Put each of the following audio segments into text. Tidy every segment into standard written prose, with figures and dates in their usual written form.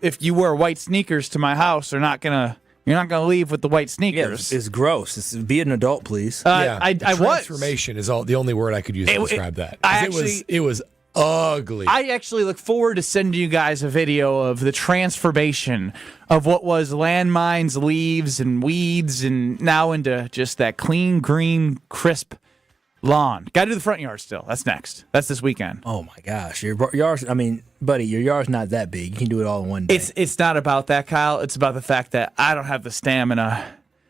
if you wear white sneakers to my house, you're not gonna leave with the white sneakers. It's gross. Be an adult, please. Transformation is the only word I could use to describe that. It was ugly. I actually look forward to sending you guys a video of the transformation of what was landmines, leaves, and weeds, and now into just that clean, green, crisp lawn. Got to do the front yard still. That's next. That's this weekend. Oh my gosh, your yard's. I mean, buddy, your yard's not that big. You can do it all in one day. It's not about that, Kyle. It's about the fact that I don't have the stamina.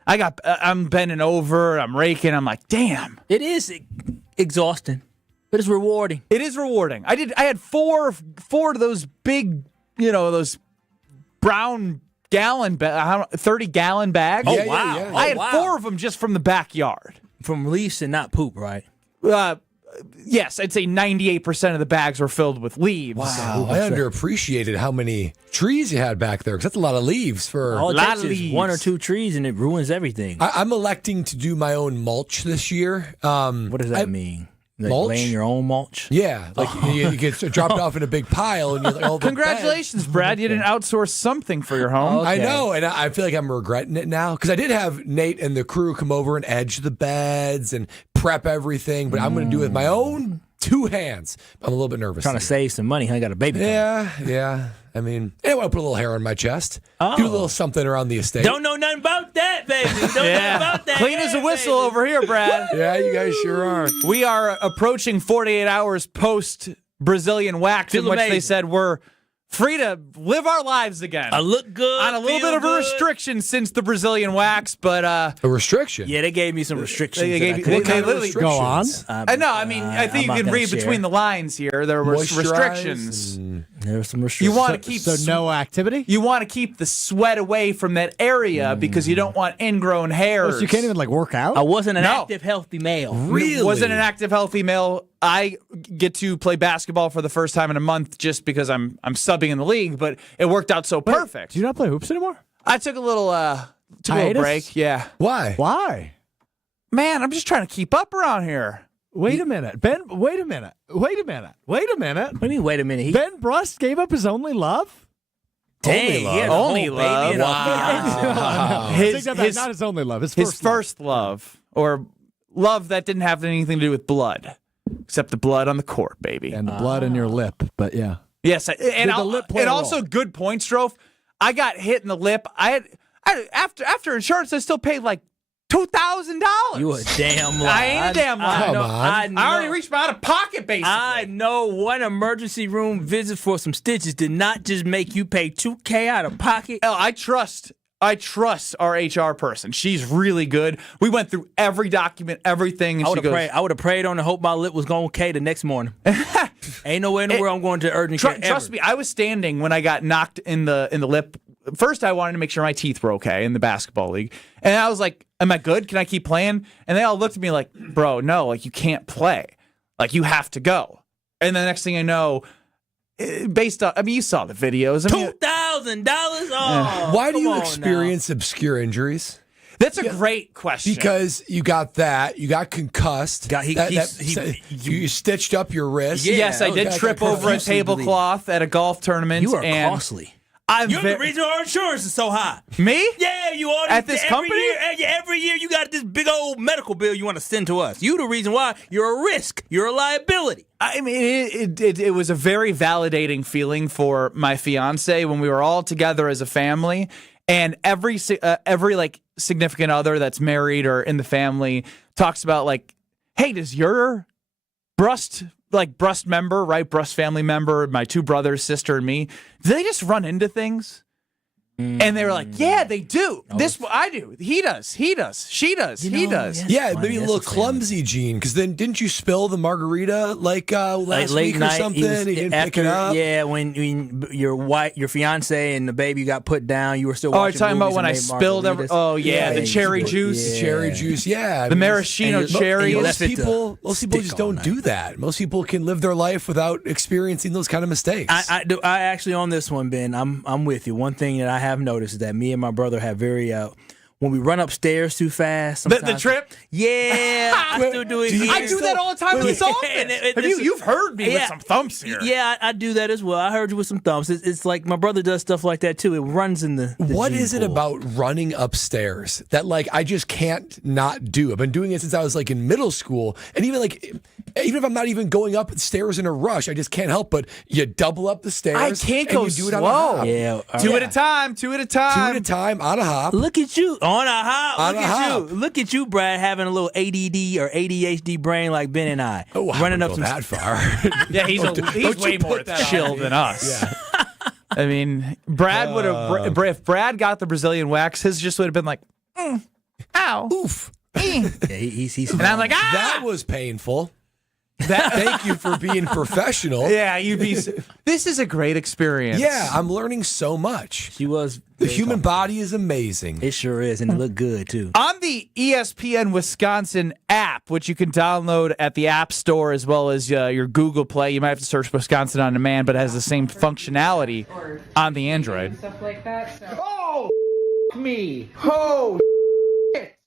I'm bending over. I'm raking. I'm like, damn. It is exhausting. But it's rewarding. It is rewarding. I had four of those big, those brown 30-gallon bags. Oh, wow. I had 4 of them just from the backyard. From leaves and not poop, right? Yes, I'd say 98% of the bags were filled with leaves. Wow, I underappreciated how many trees you had back there, because that's a lot of leaves for all it takes is 1 or 2 trees, and it ruins everything. I'm electing to do my own mulch this year. What does that mean? Like mulch? Laying your own mulch? Yeah, like you get dropped off in a big pile, and you're like, oh, congratulations, Brad! You didn't outsource something for your home. Okay. I know, and I feel like I'm regretting it now, because I did have Nate and the crew come over and edge the beds and prep everything, but I'm going to do it with my own 2 hands. I'm a little bit nervous. Trying to save some money. I got a baby. Yeah. I mean, anyway, I'll put a little hair on my chest. Oh. Do a little something around the estate. Don't know nothing about that, baby. Don't know about that. Clean as a whistle over here, Brad. Yeah, you guys sure are. We are approaching 48 hours post Brazilian wax, in which they said we're free to live our lives again. I look good. On a little bit of a restriction since the Brazilian wax, but a restriction? Yeah, they gave me some restrictions. They literally go on. I know. I mean, I think you can read between the lines here. There were restrictions. There were some restrictions. You want to keep no activity. You want to keep the sweat away from that area because you don't want ingrown hairs. So you can't even work out. I wasn't an active, healthy male. Really? Wasn't an active, healthy male. I get to play basketball for the first time in a month just because I'm subbing in the league, but it worked out so perfect. Do you not play hoops anymore? I took a little break. Yeah. Why? Man, I'm just trying to keep up around here. Wait a minute, Ben. Wait a minute. What do you mean, wait a minute? Ben Brust gave up his only love? Dang, only love. Wow. Not his only love. His first love. Or love that didn't have anything to do with blood. Except the blood on the court, baby. And the blood in your lip, but yeah. Yes, and also good point, Strofe. I got hit in the lip. After insurance, I still paid like $2,000. You a damn lie. I ain't a damn lie. Come on. I already reached my out of pocket, basically. I know one emergency room visit for some stitches did not just make you pay $2,000 out of pocket. I trust our HR person. She's really good. We went through every document, everything, and I would have prayed on and hope my lip was going okay the next morning. Ain't no way in the world I'm going to urgent care. Trust me, I was standing when I got knocked in the lip. First, I wanted to make sure my teeth were okay in the basketball league, and I was like, "Am I good? Can I keep playing?" And they all looked at me like, "Bro, no, you can't play. You have to go." And the next thing I know, based on, you saw the videos. $2,000. Oh, why do you experience obscure injuries? That's a great question. Because you got that, you got concussed. You stitched up your wrist. Yeah, yes, I did trip over a tablecloth at a golf tournament. You are costly. You're the reason our insurance is so high. Me? Yeah, you are. At this company? Every year you got this big old medical bill you want to send to us. You the reason why. You're a risk. You're a liability. I mean, it was a very validating feeling for my fiance when we were all together as a family, and every significant other that's married or in the family talks about hey, does your Brust member, right? Brust family member, my 2 brothers, sister, and me, do they just run into things? And they were like, yeah, they do. I do. He does. She does. He does. Yeah, maybe a little clumsy, Gene, because then didn't you spill the margarita last late week or night, something? He didn't pick it up? Yeah, when your fiance and the baby got put down, you were still watching you're talking about when I spilled the cherry juice. The cherry juice, yeah. The maraschino cherry. Most people just don't do that. Most people can live their life without experiencing those kind of mistakes. I actually, on this one, Ben, I'm with you. One thing that I have noticed is that me and my brother have very when we run upstairs too fast. The trip? Yeah, I still do it. I do that all the time in this office. You've heard me with some thumps here. Yeah, I do that as well. I heard you with some thumps. It's like my brother does stuff like that too. It runs in the What gene is it pool. about running upstairs that like I just can't not do? I've been doing it since I was like in middle school, and even if I'm not even going up stairs in a rush, I just can't help but you double up the stairs. I can't and go you do it slow. on a hop. Yeah, Two at a time. Two at a time on a hop. Look at you on a hop. On Look a at hop. you. Look at you, Brad, having a little ADD or ADHD brain like Ben and I. Oh, I running wouldn't up go some. that far. Yeah, he's Don't way you more put that chill on me. than us. Yeah. I mean, Brad would have. If Brad got the Brazilian wax, his just would have been like, ow, Oof. Yeah, he's and I'm like, ah. That was painful. Thank you for being professional. Yeah, you'd be. This is a great experience. Yeah, I'm learning so much. She was. The human body is amazing. It sure is, and it looked good too. On the ESPN Wisconsin app, which you can download at the App Store as well as your Google Play, you might have to search Wisconsin On Demand, but it has the same functionality on the Android. Stuff like that. So. Oh, me. Oh,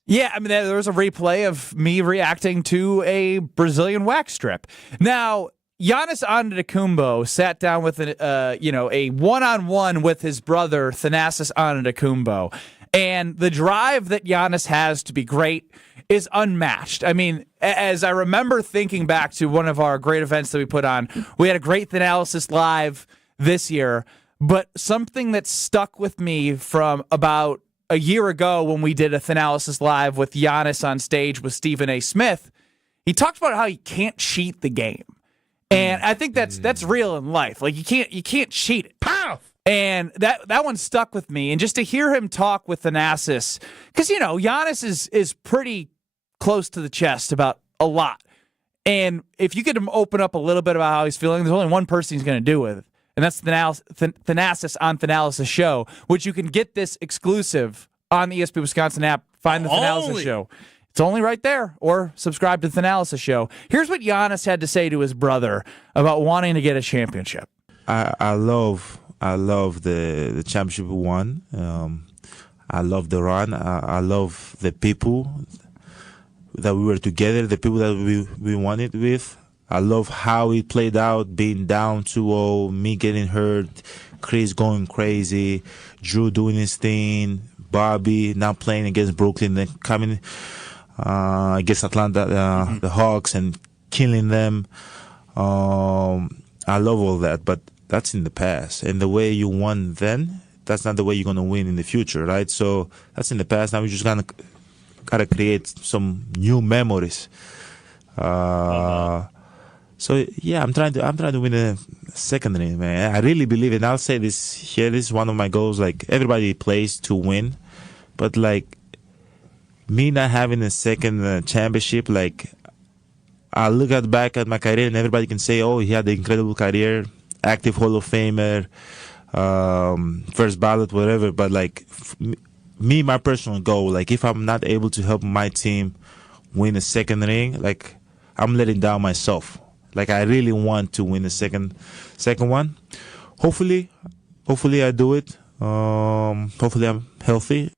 Yeah, I mean, there was a replay of me reacting to a Brazilian wax strip. Now, Giannis Antetokounmpo sat down with a one-on-one with his brother Thanasis Antetokounmpo, and the drive that Giannis has to be great is unmatched. I mean, as I remember thinking back to one of our great events that we put on, we had a great Thanalysis Live this year, but something that stuck with me from about a year ago when we did a Thanalysis Live with Giannis on stage with Stephen A. Smith, he talked about how he can't cheat the game. And I think that's real in life. Like you can't cheat it. Pow! And that one stuck with me. And just to hear him talk with Thanasis, because Giannis is pretty close to the chest about a lot. And if you get him open up a little bit about how he's feeling, there's only one person he's going to do with it. And that's Thanasis on Thanalysis Show, which you can get this exclusive on the ESPN Wisconsin app. Find the Thanalysis Show. It's only right there. Or subscribe to the Thanalysis Show. Here's what Giannis had to say to his brother about wanting to get a championship. I love the championship we won. I love the run. I love the people that we were together, the people that we won it with. I love how it played out, being down 2-0, me getting hurt, Chris going crazy, Drew doing his thing, Bobby not playing against Brooklyn, then coming against Atlanta, the Hawks, and killing them. I love all that, but that's in the past. And the way you won then, that's not the way you're going to win in the future, right? So that's in the past. Now we're just got to create some new memories. So yeah, I'm trying to win a second ring, man. I really believe it. And I'll say this here. This is one of my goals. Like everybody plays to win, but like me not having a second championship, like I look back at my career and everybody can say, oh, he had an incredible career, active Hall of Famer, first ballot, whatever. But like me, my personal goal, like if I'm not able to help my team win a second ring, like I'm letting down myself. Like I really want to win the second one. Hopefully I do it. Hopefully I'm healthy.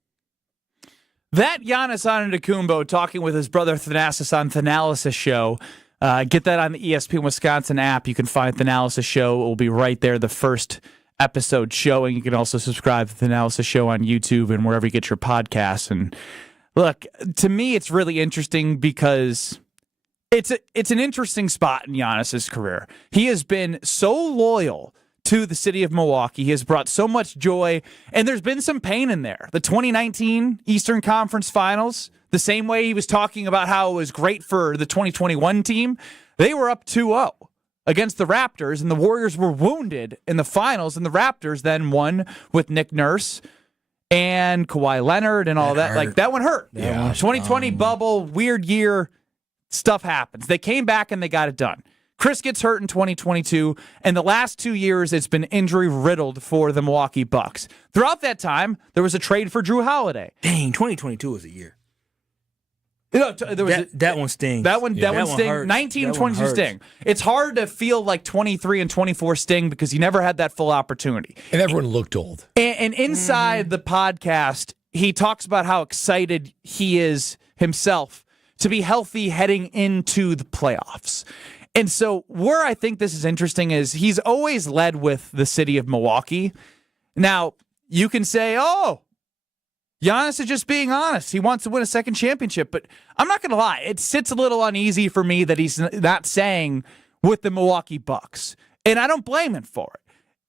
That Giannis Antetokounmpo talking with his brother Thanasis on Thanalysis Show. Get that on the ESPN Wisconsin app. You can find Thanalysis Show. It will be right there, the first episode showing. You can also subscribe to the Thanalysis Show on YouTube and wherever you get your podcasts. And look, to me, it's really interesting because it's an interesting spot in Giannis's career. He has been so loyal to the city of Milwaukee. He has brought so much joy, and there's been some pain in there. The 2019 Eastern Conference Finals, the same way he was talking about how it was great for the 2021 team, they were up 2-0 against the Raptors, and the Warriors were wounded in the finals, and the Raptors then won with Nick Nurse and Kawhi Leonard and all that. Like, that one hurt. Yeah. 2020 bubble, weird year. Stuff happens. They came back and they got it done. Chris gets hurt in 2022, and the last 2 years it's been injury-riddled for the Milwaukee Bucks. Throughout that time, there was a trade for Drew Holiday. Dang, 2022 was a year. There was that one stings. That one sting. hurts. 19 and That one 22 hurts. sting. It's hard to feel like 23 and 24 sting because you never had that full opportunity. And everyone looked old. And inside the podcast, he talks about how excited he is himself to be healthy heading into the playoffs. And so where I think this is interesting is he's always led with the city of Milwaukee. Now, you can say, oh, Giannis is just being honest. He wants to win a second championship. But I'm not going to lie. It sits a little uneasy for me that he's not saying with the Milwaukee Bucks. And I don't blame him for it.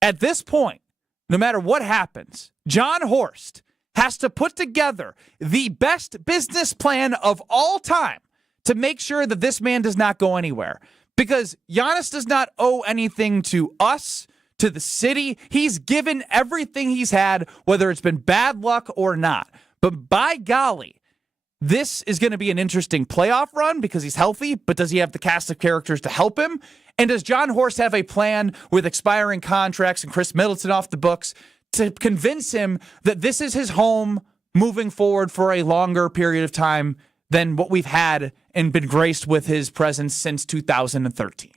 At this point, no matter what happens, John Horst has to put together the best business plan of all time to make sure that this man does not go anywhere. Because Giannis does not owe anything to us, to the city. He's given everything he's had, whether it's been bad luck or not. But by golly, this is going to be an interesting playoff run because he's healthy, but does he have the cast of characters to help him? And does John Horst have a plan with expiring contracts and Chris Middleton off the books to convince him that this is his home moving forward for a longer period of time than what we've had and been graced with his presence since 2013?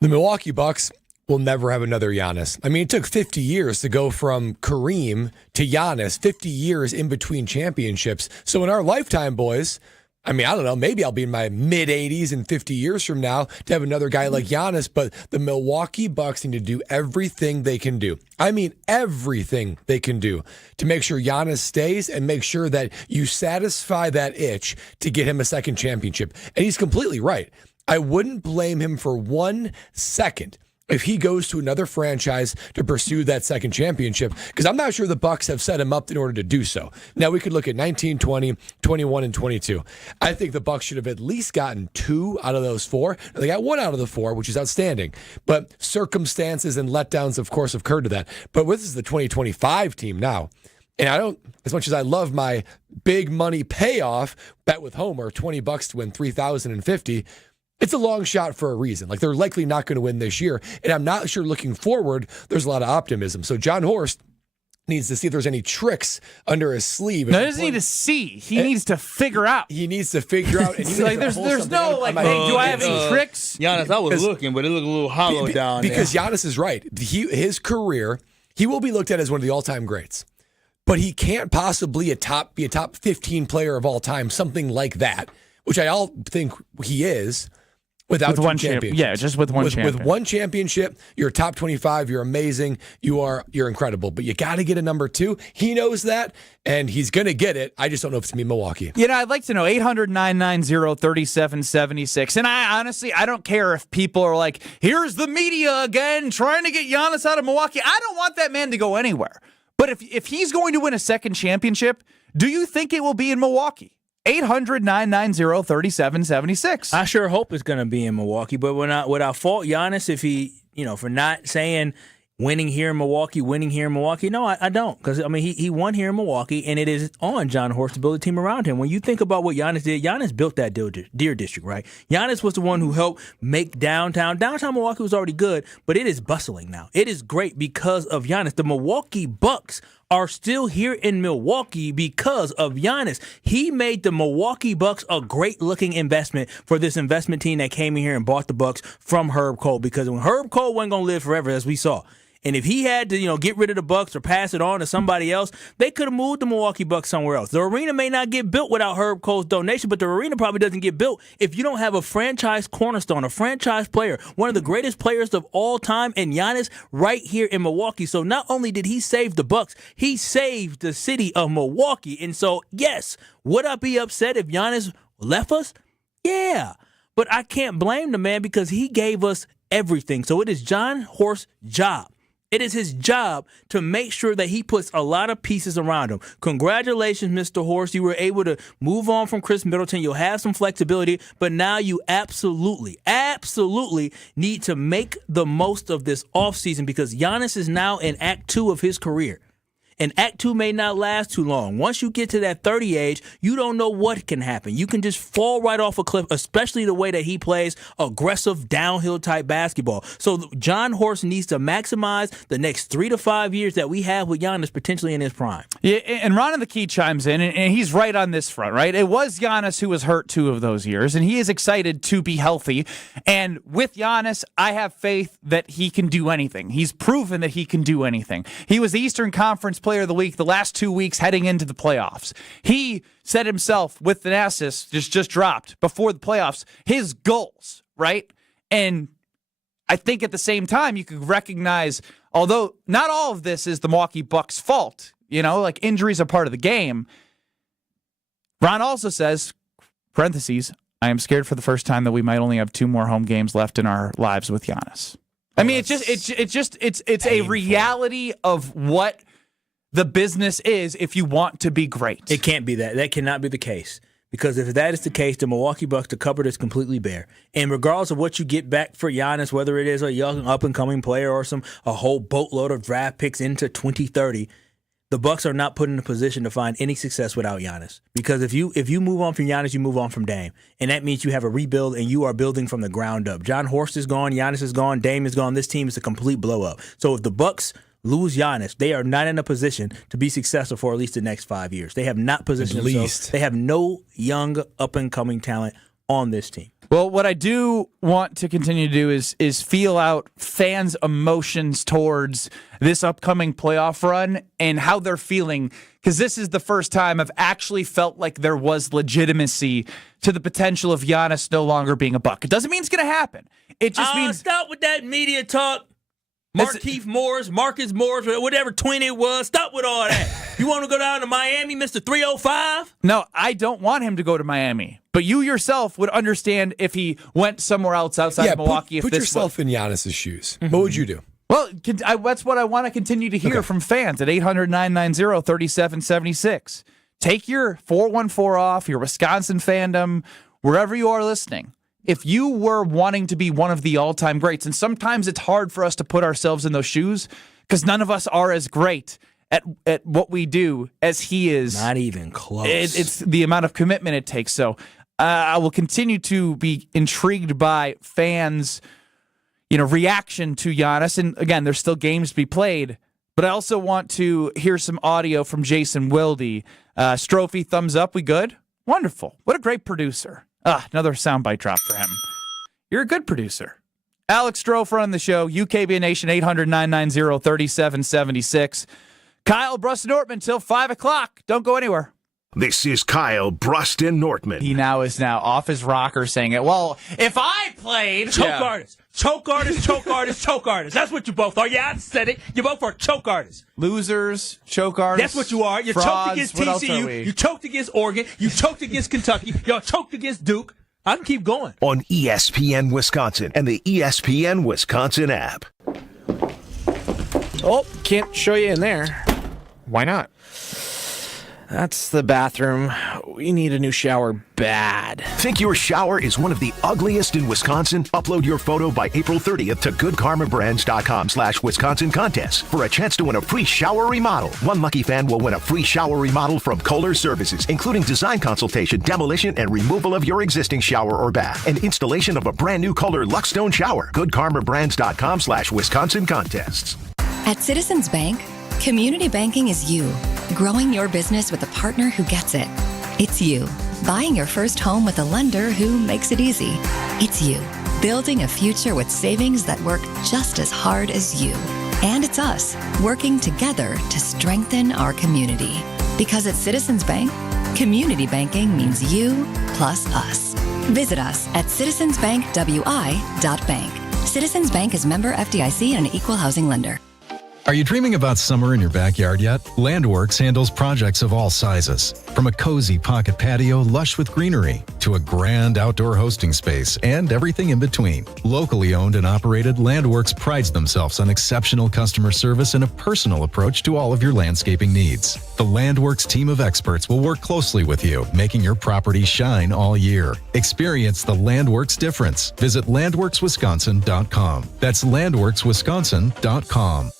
The Milwaukee Bucks will never have another Giannis. I mean, it took 50 years to go from Kareem to Giannis, 50 years in between championships. So in our lifetime, boys, I mean, I don't know, maybe I'll be in my mid-80s and 50 years from now to have another guy like Giannis, but the Milwaukee Bucks need to do everything they can do. I mean, everything they can do to make sure Giannis stays and make sure that you satisfy that itch to get him a second championship. And he's completely right. I wouldn't blame him for 1 second if he goes to another franchise to pursue that second championship, because I'm not sure the Bucks have set him up in order to do so. Now, we could look at 19, 20, 21, and 22. I think the Bucks should have at least gotten 2 out of those 4. They got 1 out of the 4, which is outstanding. But circumstances and letdowns, of course, have occurred to that. But this is the 2025 team now. And I don't, as much as I love my big money payoff, bet with Homer, $20 to win $3,050, it's a long shot for a reason. Like, they're likely not going to win this year. And I'm not sure looking forward, there's a lot of optimism. So John Horst needs to see if there's any tricks under his sleeve. No, he doesn't need to see. He needs to figure out. He needs to figure out. And like, there's no, like, hey, do I have any tricks? Giannis, I was looking, but it looked a little hollow down there. Because Giannis is right. His career, he will be looked at as one of the all-time greats. But he can't possibly be a top 15 player of all time, something like that, which I all think he is. Without one championship. Yeah, just with one championship. With one championship, you're top 25, you're amazing, you're incredible. But you got to get a number 2. He knows that, and he's going to get it. I just don't know if it's going to be Milwaukee. You know, I'd like to know 800-990-3776. And I honestly don't care if people are like, here's the media again trying to get Giannis out of Milwaukee. I don't want that man to go anywhere. But if he's going to win a second championship, do you think it will be in Milwaukee? 800-990-3776. I sure hope it's going to be in Milwaukee, but would I fault Giannis if he, for not saying winning here in Milwaukee? No, I don't, because I mean he won here in Milwaukee, and it is on John Horst to build a team around him. When you think about what Giannis did, Giannis built that Deer District, right? Giannis was the one who helped make downtown Milwaukee was already good, but it is bustling now. It is great because of Giannis. The Milwaukee Bucks are still here in Milwaukee because of Giannis. He made the Milwaukee Bucks a great-looking investment for this investment team that came in here and bought the Bucks from Herb Cole, because when Herb Cole wasn't going to live forever, as we saw. And if he had to, get rid of the Bucks or pass it on to somebody else, they could have moved the Milwaukee Bucks somewhere else. The arena may not get built without Herb Cole's donation, but the arena probably doesn't get built if you don't have a franchise cornerstone, a franchise player, one of the greatest players of all time, and Giannis right here in Milwaukee. So not only did he save the Bucks, he saved the city of Milwaukee. And so, yes, would I be upset if Giannis left us? Yeah. But I can't blame the man because he gave us everything. So it is John Horst's job. It is his job to make sure that he puts a lot of pieces around him. Congratulations, Mr. Horst. You were able to move on from Chris Middleton. You'll have some flexibility, but now you absolutely need to make the most of this offseason, because Giannis is now in Act 2 of his career. And Act 2 may not last too long. Once you get to that 30 age, you don't know what can happen. You can just fall right off a cliff, especially the way that he plays aggressive downhill type basketball. So John Horst needs to maximize the next 3 to 5 years that we have with Giannis potentially in his prime. Yeah, and Ron of the Key chimes in, and he's right on this front, right? It was Giannis who was hurt 2 of those years, and he is excited to be healthy. And with Giannis, I have faith that he can do anything. He's proven that he can do anything. He was the Eastern Conference player of the week the last 2 weeks heading into the playoffs. He said himself with Thanasis, just dropped before the playoffs, his goals, right? And I think at the same time, you could recognize, although not all of this is the Milwaukee Bucks' fault, like injuries are part of the game. Ron also says, parentheses, I am scared for the first time that we might only have 2 more home games left in our lives with Giannis. I mean, it's a reality of what the business is if you want to be great. It can't be that. That cannot be the case. Because if that is the case, the Milwaukee Bucks, the cupboard is completely bare. And regardless of what you get back for Giannis, whether it is a young up-and-coming player or a whole boatload of draft picks into 2030, the Bucks are not put in a position to find any success without Giannis. Because if you move on from Giannis, you move on from Dame. And that means you have a rebuild and you are building from the ground up. John Horst is gone, Giannis is gone, Dame is gone. This team is a complete blow-up. So if the Bucks lose Giannis, they are not in a position to be successful for at least the next 5 years. They have not positioned themselves. They have no young, up-and-coming talent on this team. Well, what I do want to continue to do is feel out fans' emotions towards this upcoming playoff run and how they're feeling, because this is the first time I've actually felt like there was legitimacy to the potential of Giannis no longer being a Buck. It doesn't mean it's going to happen. It just means... Stop with that media talk. Markieff Morris, Marcus Morris, whatever twin it was. Stop with all that. You want to go down to Miami, Mr. 305? No, I don't want him to go to Miami. But you yourself would understand if he went somewhere else outside of Milwaukee. Put yourself in Giannis's shoes. Mm-hmm. What would you do? Well, that's what I want to continue to hear from fans at 800-990-3776. Take your 414 off, your Wisconsin fandom, wherever you are listening. If you were wanting to be one of the all-time greats, and sometimes it's hard for us to put ourselves in those shoes because none of us are as great at what we do as he is. Not even close. It's the amount of commitment it takes. So I will continue to be intrigued by fans' reaction to Giannis. And again, there's still games to be played. But I also want to hear some audio from Jason Wilde. Strophy, thumbs up. We good? Wonderful. What a great producer. Another soundbite drop for him. You're a good producer. Alex Strofer on the show, UKBN Nation, 800-990-3776. Kyle, Brust, and Nortman till 5 o'clock. Don't go anywhere. This is Kyle, Brust, and Nortman. He is now off his rocker saying it. Well, if I played... Choke artist. Choke artist, choke artist, choke artist. That's what you both are. Yeah, I said it. You both are choke artists. Losers, choke artists. That's what you are. You choked against TCU. You choked against Oregon. You choked against Kentucky. Y'all choked against Duke. I can keep going. On ESPN Wisconsin and the ESPN Wisconsin app. Oh, can't show you in there. Why not? That's the bathroom. We need a new shower bad. Think your shower is one of the ugliest in Wisconsin? Upload your photo by April 30th to goodkarmabrands.com/Wisconsin contest for a chance to win a free shower remodel. One lucky fan will win a free shower remodel from Kohler Services, including design consultation, demolition, and removal of your existing shower or bath, and installation of a brand new Kohler Luxstone shower. goodkarmabrands.com/Wisconsin contests. At Citizens Bank, community banking is you, growing your business with a partner who gets it. It's you, buying your first home with a lender who makes it easy. It's you, building a future with savings that work just as hard as you. And it's us, working together to strengthen our community. Because at Citizens Bank, community banking means you plus us. Visit us at citizensbankwi.bank. Citizens Bank is member FDIC and an equal housing lender. Are you dreaming about summer in your backyard yet? Landworks handles projects of all sizes. From a cozy pocket patio lush with greenery to a grand outdoor hosting space and everything in between. Locally owned and operated, Landworks prides themselves on exceptional customer service and a personal approach to all of your landscaping needs. The Landworks team of experts will work closely with you, making your property shine all year. Experience the Landworks difference. Visit landworkswisconsin.com. That's landworkswisconsin.com.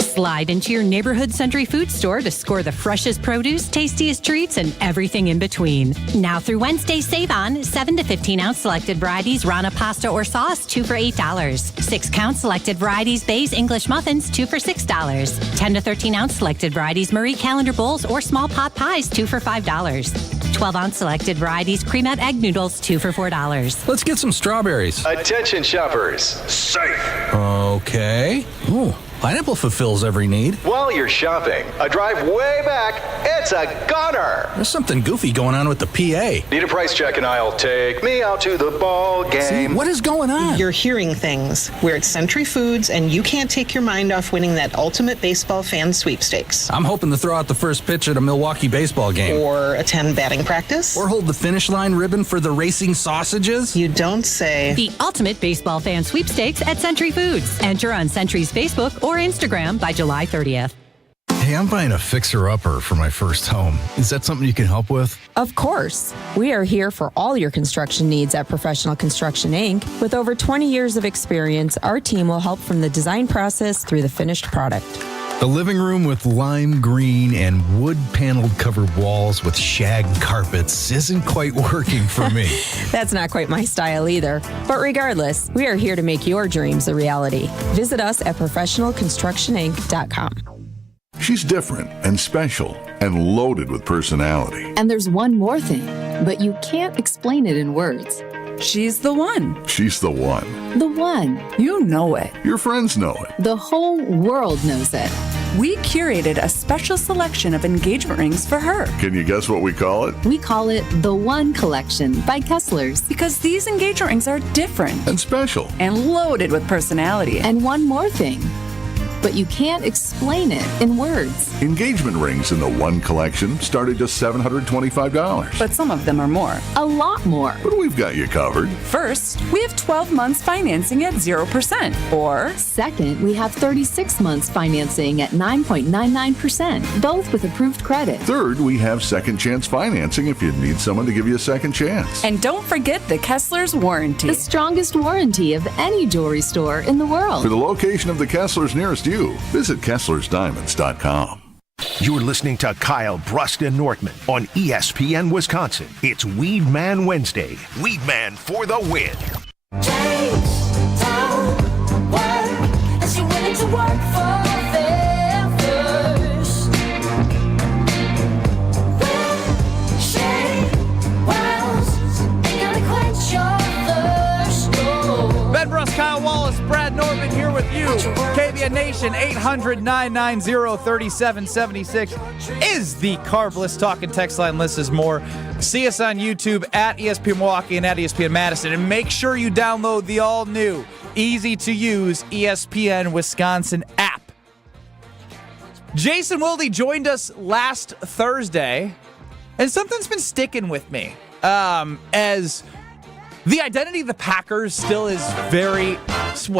Slide into your neighborhood Century Food Store to score the freshest produce, tastiest treats, and everything in between. Now through Wednesday, save on 7 to 15-ounce selected varieties Rana pasta or sauce, 2 for $8. 6-count selected varieties Bay's English muffins, 2 for $6. 10 to 13-ounce selected varieties Marie Calendar bowls or small pot pies, 2 for $5. 12-ounce selected varieties Cremette egg noodles, 2 for $4. Let's get some strawberries. Attention shoppers. Safe. Okay. Ooh. Pineapple fulfills every need. While you're shopping, a drive way back, it's a gunner. There's something goofy going on with the PA. Need a price check and I'll take me out to the ball game. See, what is going on? You're hearing things. We're at Century Foods, and you can't take your mind off winning that ultimate baseball fan sweepstakes. I'm hoping to throw out the first pitch at a Milwaukee baseball game. Or attend batting practice. Or hold the finish line ribbon for the racing sausages. You don't say. The ultimate baseball fan sweepstakes at Century Foods. Enter on Century's Facebook or Instagram by July 30th. Hey, I'm buying a fixer-upper for my first home. Is that something you can help with? Of course. We are here for all your construction needs at Professional Construction, Inc. With over 20 years of experience, our team will help from the design process through the finished product. The living room with lime green and wood-paneled covered walls with shag carpets isn't quite working for me. That's not quite my style either. But regardless, we are here to make your dreams a reality. Visit us at professionalconstructioninc.com. She's different and special and loaded with personality. And there's one more thing, but you can't explain it in words. She's the one. She's the one. The one. You know it. Your friends know it. The whole world knows it. We curated a special selection of engagement rings for her. Can you guess what we call it? We call it the One Collection by Kessler's. Because these engagement rings are different. And special. And loaded with personality. And one more thing. But you can't explain it in words. Engagement rings in the One Collection start at just $725. But some of them are more. A lot more. But we've got you covered. First, we have 12 months financing at 0%. Or second, we have 36 months financing at 9.99%, both with approved credit. Third, we have second chance financing if you need someone to give you a second chance. And don't forget the Kessler's warranty. The strongest warranty of any jewelry store in the world. For the location of the Kessler's nearest you, visit KesslersDiamonds.com. You're listening to Kyle, Brust, and Nortman on ESPN Wisconsin. It's Weed Man Wednesday. Weed Man for the win. Ben Brust, Kyle Wallace, Brad Nortman here with you. KBN Nation, 800-990-3776 is the Carbless talk and text line. List is more. See us on YouTube at ESPN Milwaukee and at ESPN Madison. And make sure you download the all-new, easy-to-use ESPN Wisconsin app. Jason Wilde joined us last Thursday, and something's been sticking with me. As the identity of the Packers still is very,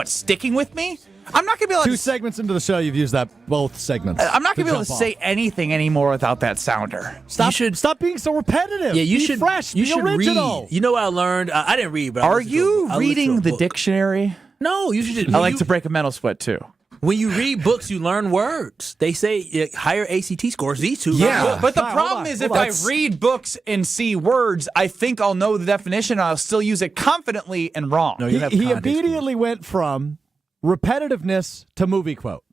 sticking with me? I'm not going to be able to... 2 segments into the show, you've used that both segments. I'm not going to be able to say anything anymore without that sounder. Stop being so repetitive. Yeah, you be should fresh. You be should original. read. You know what I learned? I didn't read, but Are you reading the dictionary? No, you should just... I like to break a mental sweat, too. When you read books, you learn words. They say higher ACT scores. These two. Yeah, but the problem is if I read books and see words, I think I'll know the definition. I'll still use it confidently and wrong. No, he immediately went from repetitiveness to movie quote.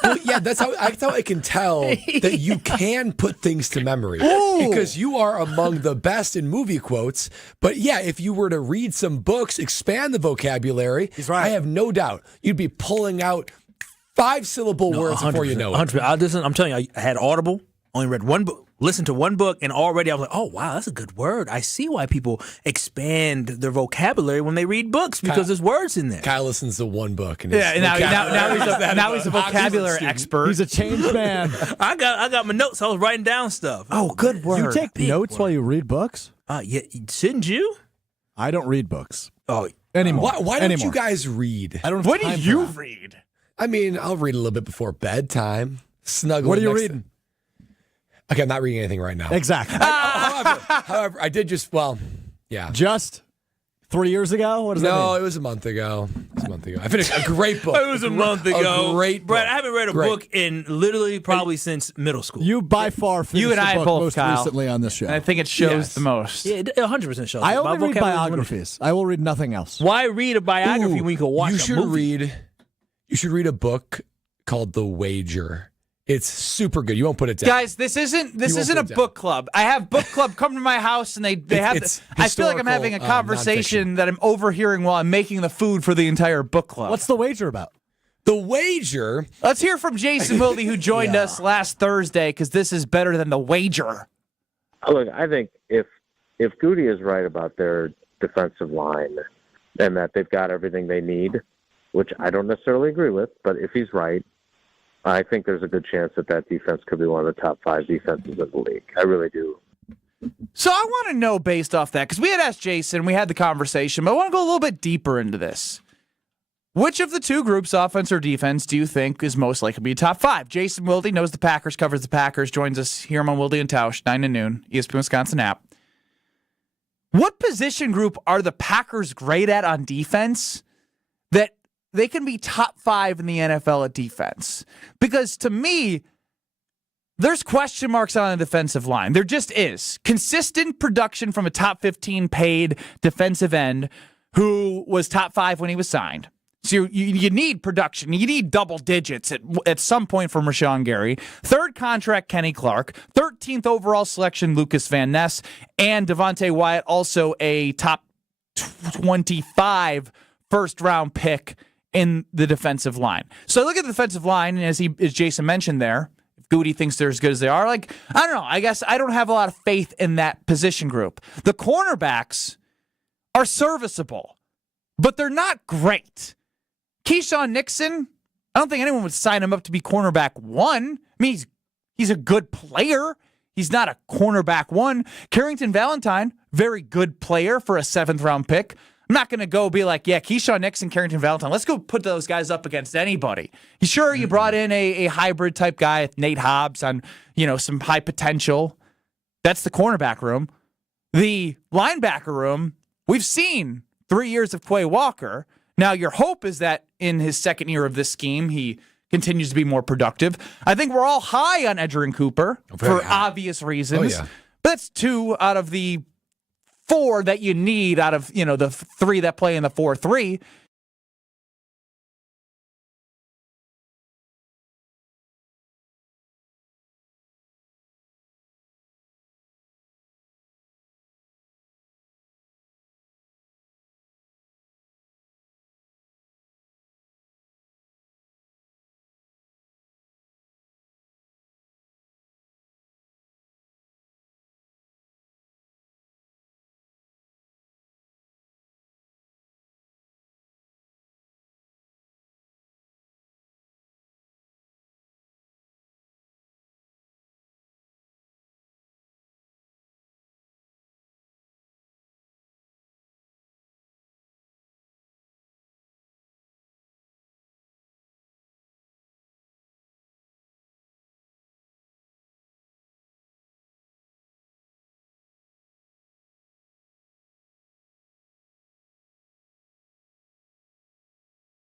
Well, yeah, that's how I can tell that you can put things to memory. Ooh. Because you are among the best in movie quotes. But yeah, if you were to read some books, expand the vocabulary, he's right. I have no doubt you'd be pulling out 5-syllable words before you know it. 100%. I'm telling you, I had Audible, only read one book, listened to one book, and already I was like, oh, wow, that's a good word. I see why people expand their vocabulary when they read books because there's words in there. Kyle listens to one book. And now he's a vocabulary expert. He's a changed man. I got my notes. I was writing down stuff. Oh, good word. You take notes while you read books? Yeah, shouldn't you? I don't read books. Oh, anymore. Why don't you guys read? I don't. What do you read? I mean, I'll read a little bit before bedtime. Snuggle. What are you reading? Okay, I'm not reading anything right now. Exactly. However, I did yeah. Just 3 years ago? What does that mean? No, it was a month ago. I finished a great book. It was a month ago. A great book. Brad, I haven't read a book in literally probably since middle school. You by far finished you and I the book both, most Kyle. recently on this show. And I think it shows the most. Yeah, 100% shows. I only read biographies. I will read nothing else. Why read a biography when you can watch a movie? You should read a book called The Wager. It's super good. You won't put it down. Guys, this isn't a book club. I have book club come to my house and they have this. I feel like I'm having a conversation that I'm overhearing while I'm making the food for the entire book club. What's The Wager about? The wager. Let's hear from Jason Wilde, who joined us last Thursday, because this is better than the wager. Look, I think if Goody is right about their defensive line and that they've got everything they need, which I don't necessarily agree with, but if he's right, I think there's a good chance that defense could be one of the top 5 defenses in the league. I really do. So I want to know, based off that, because we had asked Jason, we had the conversation, but I want to go a little bit deeper into this. Which of the two groups, offense or defense, do you think is most likely to be top 5? Jason Wilde knows the Packers, covers the Packers, joins us here on Wilde and Tausch, 9 to noon, ESPN Wisconsin app. What position group are the Packers great at on defense that they can be top 5 in the NFL at defense? Because to me, there's question marks on the defensive line. There just is. Consistent production from a top 15 paid defensive end who was top 5 when he was signed. So you need production. You need double digits at some point from Rashawn Gary. 3rd contract, Kenny Clark. 13th overall selection, Lucas Van Ness. And Devontae Wyatt, also a top 25 first-round pick in the defensive line. So I look at the defensive line, and as Jason mentioned there, if Goody thinks they're as good as they are, I don't know. I guess I don't have a lot of faith in that position group. The cornerbacks are serviceable, but they're not great. Keyshawn Nixon, I don't think anyone would sign him up to be cornerback 1. I mean, he's a good player. He's not a cornerback 1. Carrington Valentine, very good player for a 7th-round pick. I'm not going to go be like, yeah, Keyshawn Nixon, Carrington Valentine. Let's go put those guys up against anybody. Sure, you brought in a hybrid-type guy, Nate Hobbs, on some high potential. That's the cornerback room. The linebacker room, we've seen 3 years of Quay Walker. Now, your hope is that in his 2nd year of this scheme, he continues to be more productive. I think we're all high on Edgerrin Cooper for obvious reasons. Oh, yeah. But that's 2 out of the 4 that you need out of, the 3 that play in the 4-3.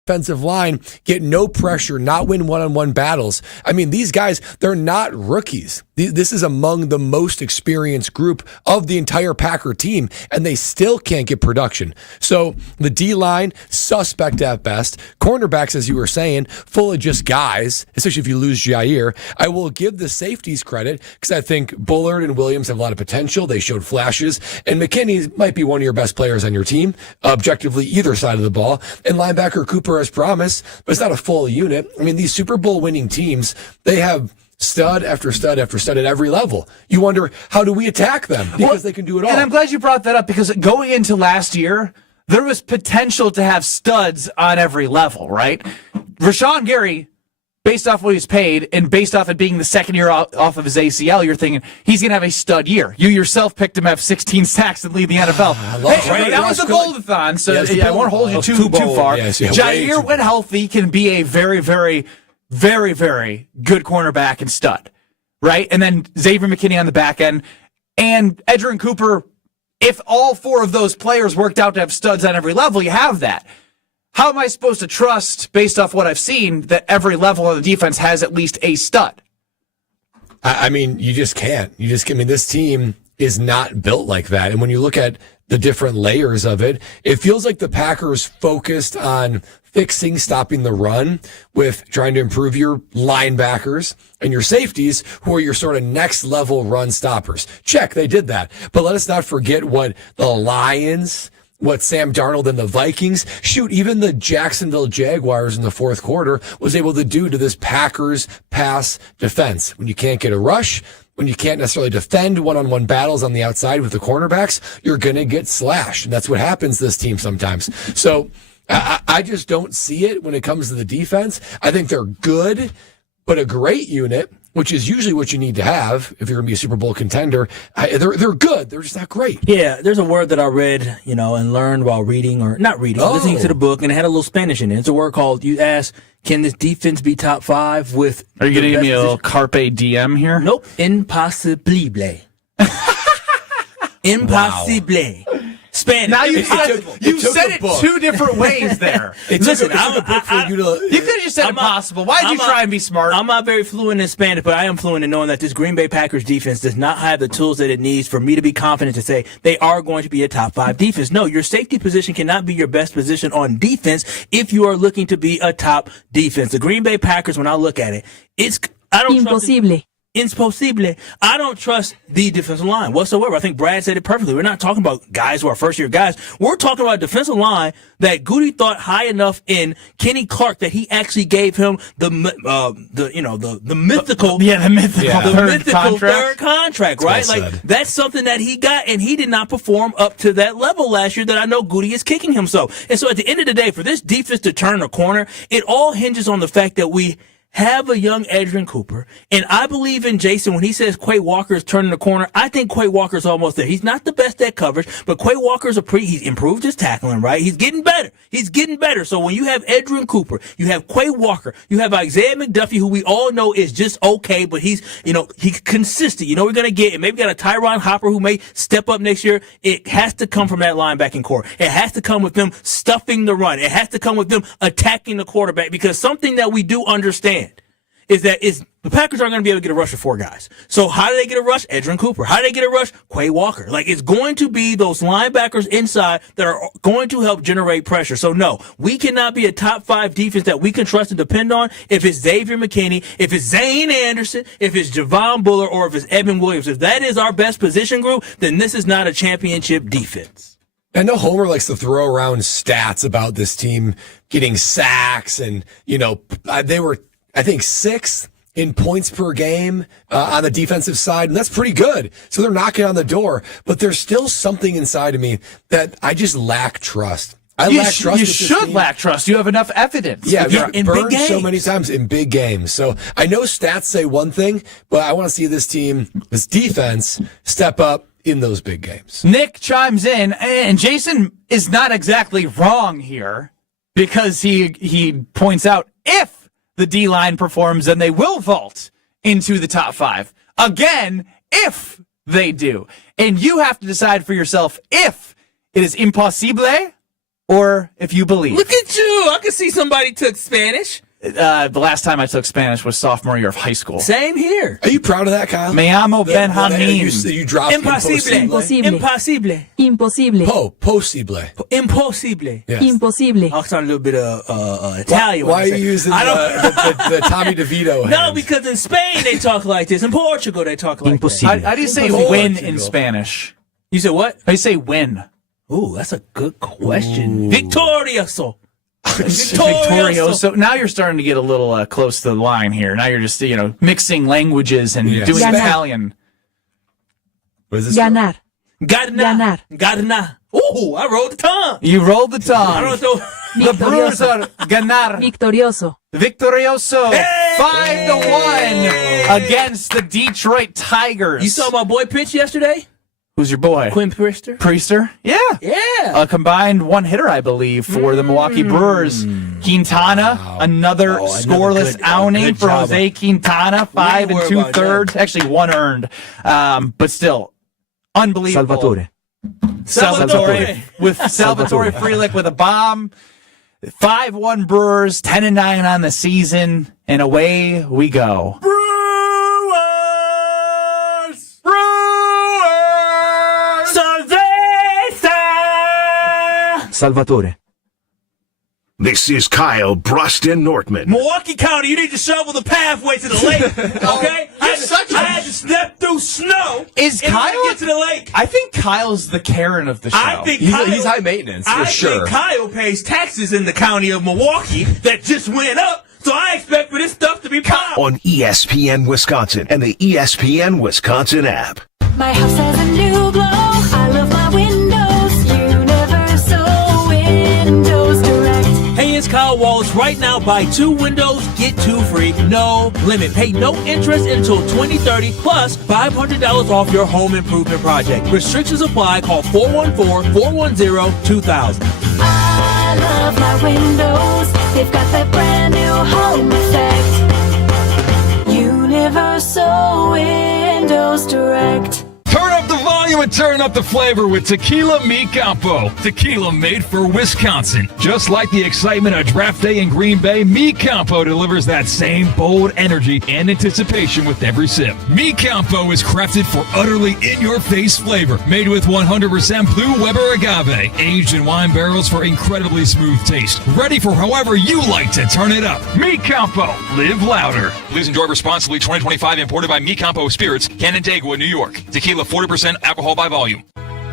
Offensive line get no pressure, not win one-on-one battles. I mean, these guys, they're not rookies. This is among the most experienced group of the entire Packer team, and they still can't get production. So the D-line, suspect at best. Cornerbacks, as you were saying, full of just guys, especially if you lose Jair. I will give the safeties credit because I think Bullard and Williams have a lot of potential. They showed flashes, and McKinney might be one of your best players on your team, objectively either side of the ball. And linebacker Cooper as promised, but it's not a full unit. I mean, these Super Bowl winning teams, they have stud after stud after stud at every level. You wonder, how do we attack them? Because they can do it all. And I'm glad you brought that up because going into last year, there was potential to have studs on every level, right? Rashawn Gary, based off what he was paid and based off it being the 2nd year off of his ACL, you're thinking he's going to have a stud year. You yourself picked him to have 16 sacks and lead the NFL. That was a Boldathon, so I won't hold you too far. Yes, Jair, when healthy, can be a very, very, very, very good cornerback and stud, right? And then Xavier McKinney on the back end. And Edgerrin Cooper, if all 4 of those players worked out to have studs on every level, you have that. How am I supposed to trust, based off what I've seen, that every level of the defense has at least a stud? I mean, you just can't. This team is not built like that. And when you look at the different layers of it, it feels like the Packers focused on stopping the run with trying to improve your linebackers and your safeties, who are your sort of next level run stoppers. Check, they did that. But let us not forget what the Lions what Sam Darnold and the Vikings, shoot, even the Jacksonville Jaguars in the fourth quarter was able to do to this Packers pass defense. When you can't get a rush, when you can't necessarily defend one-on-one battles on the outside with the cornerbacks, you're going to get slashed. And that's what happens to this team sometimes. So I just don't see it when it comes to the defense. I think they're good, but a great unit, which is usually what you need to have if you're going to be a Super Bowl contender. They're good. They're just not great. Yeah, there's a word that I read, and learned while reading, or not reading, listening to the book, and it had a little Spanish in it. It's a word called, you ask, can this defense be top 5 with... Are you going to give me a little carpe diem here? Nope. Impossible. Impossible. Spanish. Now you said it 2 different ways there. Listen, you could have just said impossible. Why did you try and be smart? I'm not very fluent in Spanish, but I am fluent in knowing that this Green Bay Packers defense does not have the tools that it needs for me to be confident to say they are going to be a top 5 defense. No, your safety position cannot be your best position on defense if you are looking to be a top defense. The Green Bay Packers, when I look at it, Imposible. Impossible. I don't trust the defensive line whatsoever. I think Brad said it perfectly. We're not talking about guys who are first-year guys. We're talking about a defensive line that Goody thought high enough in Kenny Clark that he actually gave him the mythical third contract, right? Well like that's something that he got, and he did not perform up to that level last year that I know Goody is kicking himself. And so at the end of the day, for this defense to turn a corner, it all hinges on the fact that we have a young Edgerrin Cooper, and I believe in Jason when he says Quay Walker is turning the corner. I think Quay Walker's almost there. He's not the best at coverage, but Quay Walker's he's improved his tackling, right? He's getting better. He's getting better. So when you have Edgerrin Cooper, you have Quay Walker, you have Isaiah McDuffie, who we all know is just okay, but he's consistent. We're going to get, and maybe got a Tyron Hopper who may step up next year. It has to come from that linebacking core. It has to come with them stuffing the run. It has to come with them attacking the quarterback, because something that we do understand is that the Packers aren't going to be able to get a rush of 4 guys. So how do they get a rush? Edgerrin Cooper. How do they get a rush? Quay Walker. Like, it's going to be those linebackers inside that are going to help generate pressure. So no, we cannot be a top 5 defense that we can trust and depend on if it's Xavier McKinney, if it's Zane Anderson, if it's Javon Buller, or if it's Evan Williams. If that is our best position group, then this is not a championship defense. I know Homer likes to throw around stats about this team getting sacks, and, they were, I think, 6th in points per game on the defensive side, and that's pretty good. So they're knocking on the door, but there's still something inside of me that I just lack trust. You should lack trust. You have enough evidence. Yeah, in burned big games. So many times in big games. So I know stats say one thing, but I want to see this team, this defense, step up in those big games. Nick chimes in, and Jason is not exactly wrong here, because he points out if the D-line performs, then they will vault into the top 5. Again, if they do. And you have to decide for yourself if it is impossible or if you believe. Look at you. I can see somebody took Spanish. The last time I took Spanish was sophomore year of high school. Same here. Are you proud of that, Kyle? Me llamo Benjamin. You dropped Impossible. Possible. Impossible. Yes. Impossible. I'll start a little bit of Italian. Why are you using the Tommy DeVito hands? No, because in Spain they talk like this. In Portugal they talk like this. How do you say win in Spanish? You said what? How do you say win? Ooh, that's a good question. Victorioso. Victorioso. Now you're starting to get a little close to the line here. Now you're just mixing languages and doing Italian. What is this? Ganar. Ganar. Ooh, I rolled the tongue. You rolled the tongue. I don't know. The Brewers are ganar. Victorioso. 5-1 against the Detroit Tigers. You saw my boy pitch yesterday? Who's your boy? Quinn Priester. Priester? Yeah. Yeah. A combined 1 hitter, I believe, for the Milwaukee Brewers. Quintana, another scoreless outing for Jose Quintana, 5 2/3. Actually, 1 earned. But still, unbelievable. Salvatore. With Salvatore Frelick with a bomb. 5-1 Brewers, 10-9 on the season, and away we go. Salvatore. This is Kyle, Brust, and Nortman. Milwaukee County, you need to shovel the pathway to the lake, okay? I had to step through snow in order to get to the lake. I think Kyle's the Karen of the show. I think He's high maintenance, for sure. I think Kyle pays taxes in the county of Milwaukee that just went up, so I expect for this stuff to be popped. On ESPN Wisconsin and the ESPN Wisconsin app. My house has a new glow. I love my windows. Universal Windows Direct. Hey, it's Kyle Wallace. Right now, buy 2 windows, get 2 free. No limit. Pay no interest until 2030, plus $500 off your home improvement project. Restrictions apply. Call 414-410-2000. I love my windows. They've got that brand new home effect. Universal Windows Direct. Turn up the volume and turn up the flavor with Tequila Mi Campo. Tequila made for Wisconsin. Just like the excitement of draft day in Green Bay, Mi Campo delivers that same bold energy and anticipation with every sip. Mi Campo is crafted for utterly in-your-face flavor. Made with 100% Blue Weber agave. Aged in wine barrels for incredibly smooth taste. Ready for however you like to turn it up. Mi Campo. Live louder. Please enjoy responsibly. 2025 imported by Mi Campo Spirits, Canandaigua, New York. Tequila 40% alcohol by volume.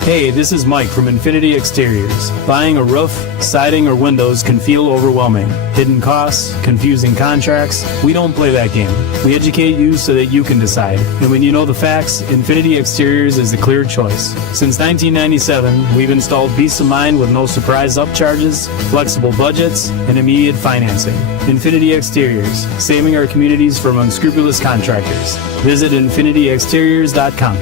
Hey, this is Mike from Infinity Exteriors. Buying a roof, siding, or windows can feel overwhelming. Hidden costs, confusing contracts. We don't play that game. We educate you so that you can decide. And when you know the facts, Infinity Exteriors is the clear choice. Since 1997, we've installed peace of mind with no surprise upcharges, flexible budgets, and immediate financing. Infinity Exteriors, saving our communities from unscrupulous contractors. Visit infinityexteriors.com.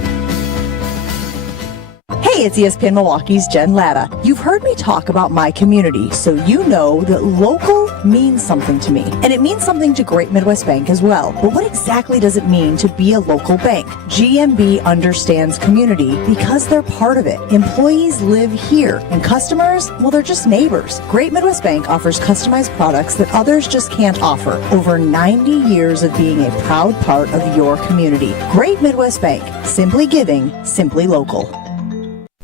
Hey, it's ESPN Milwaukee's Jen Latta. You've heard me talk about my community, so you know that local means something to me. And it means something to Great Midwest Bank as well. But what exactly does it mean to be a local bank? GMB understands community because they're part of it. Employees live here, and customers, well, they're just neighbors. Great Midwest Bank offers customized products that others just can't offer. Over 90 years of being a proud part of your community. Great Midwest Bank. Simply giving, simply local.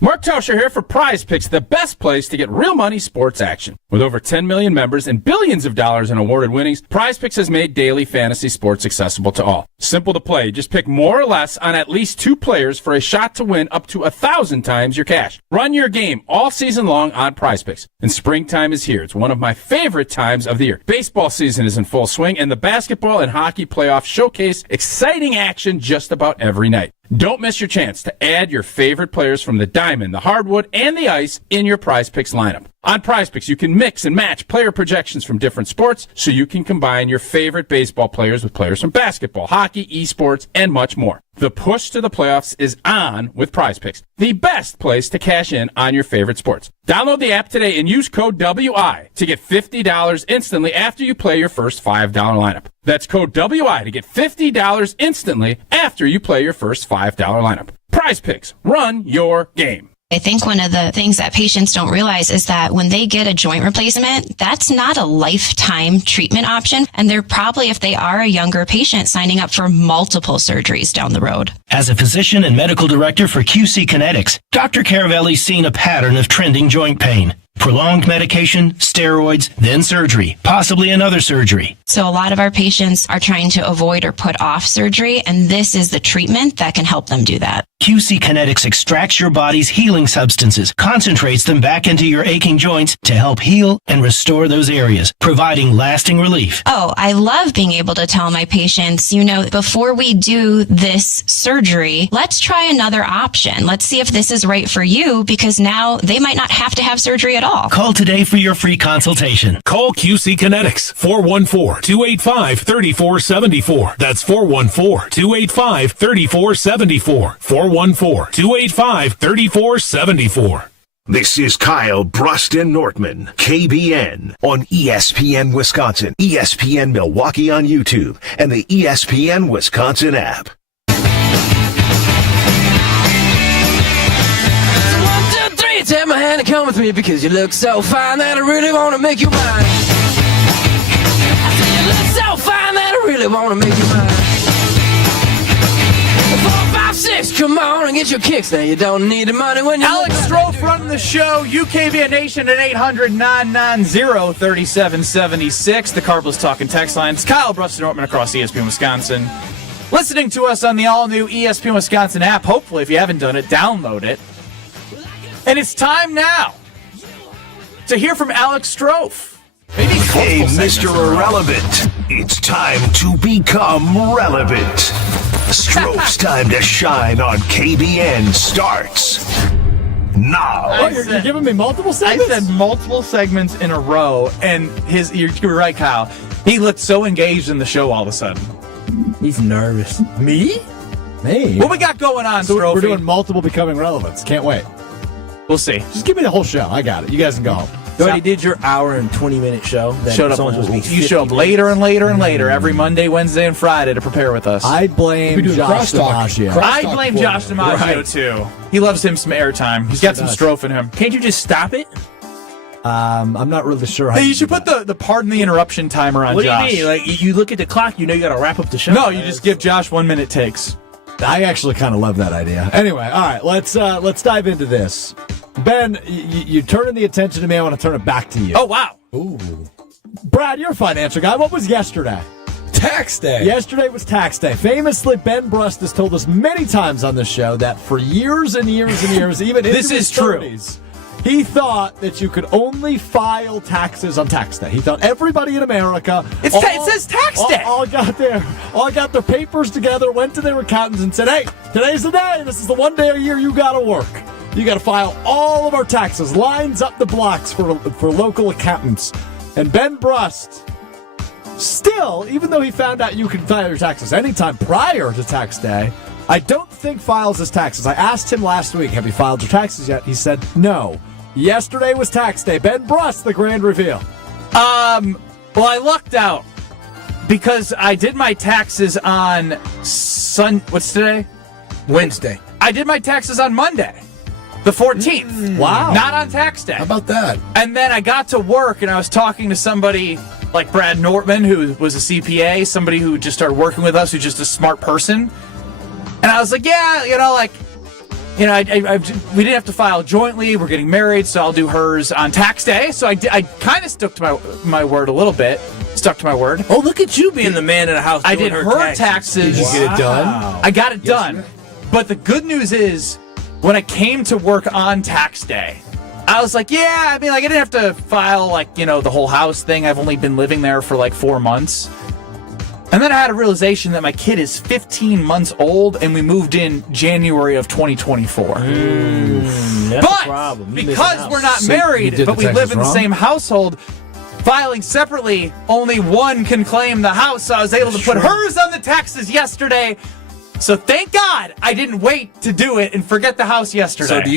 Mark Tauscher here for Prize Picks, the best place to get real money sports action. With over 10 million members and billions of dollars in awarded winnings, Prize Picks has made daily fantasy sports accessible to all. Simple to play. Just pick more or less on at least 2 players for a shot to win up to 1,000 times your cash. Run your game all season long on Prize Picks. And springtime is here. It's one of my favorite times of the year. Baseball season is in full swing, and the basketball and hockey playoffs showcase exciting action just about every night. Don't miss your chance to add your favorite players from the diamond, the hardwood, and the ice in your Prize Picks lineup. On Prize Picks, you can mix and match player projections from different sports so you can combine your favorite baseball players with players from basketball, hockey, esports, and much more. The push to the playoffs is on with Prize Picks, the best place to cash in on your favorite sports. Download the app today and use code WI to get $50 instantly after you play your first $5 lineup. That's code WI to get $50 instantly after you play your first $5 lineup. Prize Picks. Run your game. I think one of the things that patients don't realize is that when they get a joint replacement, that's not a lifetime treatment option. And they're probably, if they are a younger patient, signing up for multiple surgeries down the road. As a physician and medical director for QC Kinetics, Dr. Caravelli's seen a pattern of trending joint pain. Prolonged medication, steroids, then surgery, possibly another surgery. So a lot of our patients are trying to avoid or put off surgery, and this is the treatment that can help them do that. QC Kinetics extracts your body's healing substances, concentrates them back into your aching joints to help heal and restore those areas, providing lasting relief. Oh, I love being able to tell my patients, before we do this surgery, let's try another option. Let's see if this is right for you, because now they might not have to have surgery at all. Call today for your free consultation. Call QC Kinetics, 414-285-3474. That's 414-285-3474. 414-285-3474. This is Kyle, Brust, and Nortman, KBN, on ESPN Wisconsin, ESPN Milwaukee on YouTube, and the ESPN Wisconsin app. Take my hand and come with me because you look so fine that I really want to make you mine. I said you look so fine that I really want to make you mine. 4, 5, 6, come on and get your kicks. Now you don't need the money when you Alex Stroh running the show. UKVN Nation at 800-990-3776. The Carbless Talking text lines. Kyle, Brust, and Nortman across ESPN Wisconsin. Listening to us on the all-new ESPN Wisconsin app. Hopefully, if you haven't done it, download it. And it's time now to hear from Alex Strofe. Hey, Mr. Irrelevant. It's time to become relevant. Strofe's time to shine on KBN starts now. Oh, you're giving me multiple segments? I said multiple segments in a row, and you're right, Kyle. He looked so engaged in the show all of a sudden. He's nervous. Me? Me? What we got going on, So Strofe? we're doing multiple becoming relevance. Can't wait. We'll see. Just give me the whole show. I got it. You guys can go home. You already did your hour and 20-minute show. That Showed up. was supposed to be You 50 show up later and later and later every Monday, Wednesday, and Friday to prepare with us. I blame Josh DiMaggio. I blame Josh DiMaggio too. He loves him some airtime. He's got some Strofe in him. Can't you just stop it? I'm not really sure how Hey, you should put the pardon the interruption timer on What Josh. do you mean? Like, you look at the clock, you know you got to wrap up the show. No, you just give Josh 1 minute takes. I actually kind of love that idea. Anyway, all right, let's dive into this. Ben, you turning the attention to me. I want to turn it back to you. Oh, wow. Ooh. Brad, you're a financial guy. What was yesterday? Tax day. Yesterday was tax day. Famously, Ben Brust has told us many times on this show that for years and years and years, even This into is his true. 30s, he thought that you could only file taxes on tax day. He thought everybody in America It says tax day. all got their papers together, went to their accountants and said, "Hey, today's the day. This is the one day a year you got to work. You got to file all of our taxes." Lines up the blocks for local accountants. And Ben Brust, still, even though he found out you can file your taxes anytime prior to tax day, I don't think files his taxes. I asked him last week, have you filed your taxes yet? He said no. Yesterday was tax day. Ben Brust, the grand reveal. Well, I lucked out because I did my taxes on what's today? Wednesday. I did my taxes on Monday, the 14th. Wow. Not on tax day. How about that? And then I got to work and I was talking to somebody like Brad Nortman, who was a CPA, somebody who just started working with us, who's just a smart person. And I was like, yeah, we didn't have to file jointly. We're getting married, so I'll do hers on tax day. So I kind of stuck to my word a little bit. Stuck to my word. Oh, look at you being the man of the house. I doing did her taxes. Did you get it done? I got it done. But the good news is, when I came to work on tax day, I was like, yeah, I didn't have to file the whole house thing. I've only been living there for 4 months. And then I had a realization that my kid is 15 months old and we moved in January of 2024. That's But a problem. because we're not So you married, did but the we live taxes in the wrong? same household, filing separately, only one can claim the house. So I was able to put hers on the taxes yesterday. So thank God I didn't wait to do it and forget the house yesterday. So do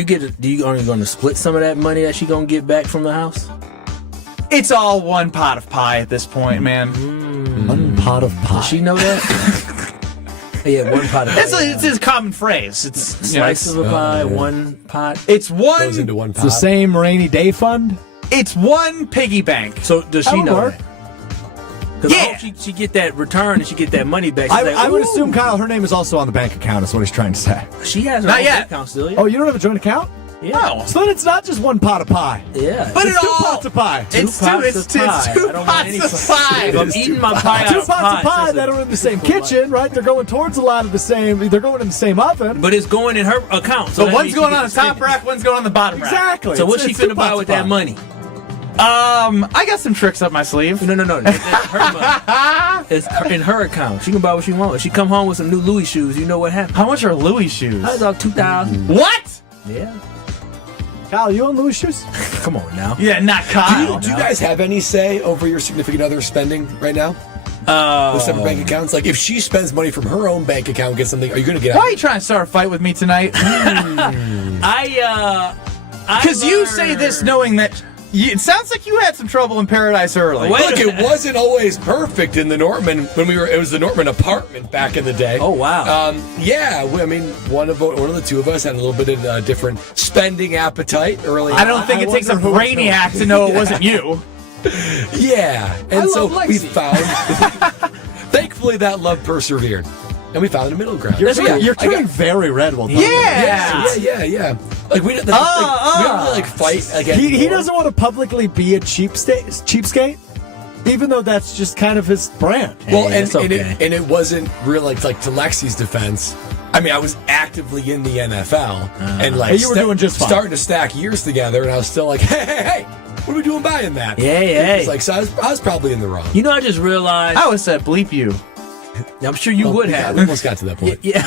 you only going to split some of that money that she going to get back from the house? It's all one pot of pie at this point, man. One pot of pie. Does she know that? Yeah, one pot of pie. It's a common phrase. It's Slice of a pie, one pot. It's one. Goes into one It's the pot. same rainy day fund? It's one piggy bank. So does she That would know work. that? Because I hope she get that return and she get that money back. She's I would "Ooh." assume, Kyle, her name is also on the bank account, is what he's trying to say. She has her Not own yet. bank account still. Yeah. Oh, you don't have a joint account? yeah. So then it's not just one pot of pie. Yeah. But It's two pots of pie. It's pots two of pie. two I don't want pots any of pie. If I'm eating my pie out Two of pots of pie it's that a- are in the same kitchen, right? They're going towards a lot of the same. They're going in the same oven. But it's going in her account. So that one's means she going on the gets to top spend it. rack, one's going on the bottom rack. Exactly. So what's she It's two finna buy pots with of that pie. money? I got some tricks up my sleeve. No. It's her money. It's in her account. She can buy what she wants. If she come home with some new Louis shoes, you know what happened. How much are Louis shoes? I was about 2,000. What? Yeah. Kyle, you own Louis shoes? Come on now. Yeah, not Kyle. Do you guys have any say over your significant other's spending right now? With separate bank accounts? Like, if she spends money from her own bank account and gets something, are you going to get Why out? are you trying to start a fight with me tonight? Because you say this knowing that it sounds like you had some trouble in paradise early. Look, it wasn't always perfect in the Nortman when it was the Nortman apartment back in the day. Oh, wow. Yeah, one of the two of us had a little bit of a different spending appetite early I don't think it takes a brainiac to know it wasn't you. Yeah, and I so love we Lexi. found. Thankfully, that love persevered, and we found a middle ground. You're, So, yeah, you're I turning got- very red while talking. Yeah. Like we don't really fight again. He doesn't want to publicly be a cheapskate. even though that's just kind of his brand. Well, Hey, and, it's okay. and it wasn't real, like to Lexi's defense. I mean, I was actively in the NFL and like Hey, you were doing just fine. starting to stack years together, and I was still like, hey, what are we doing buying that? Yeah, It hey. was like, so I was probably in the wrong. You know, I just realized. I would say bleep you. I'm sure you would have. We almost got to that point. Yeah.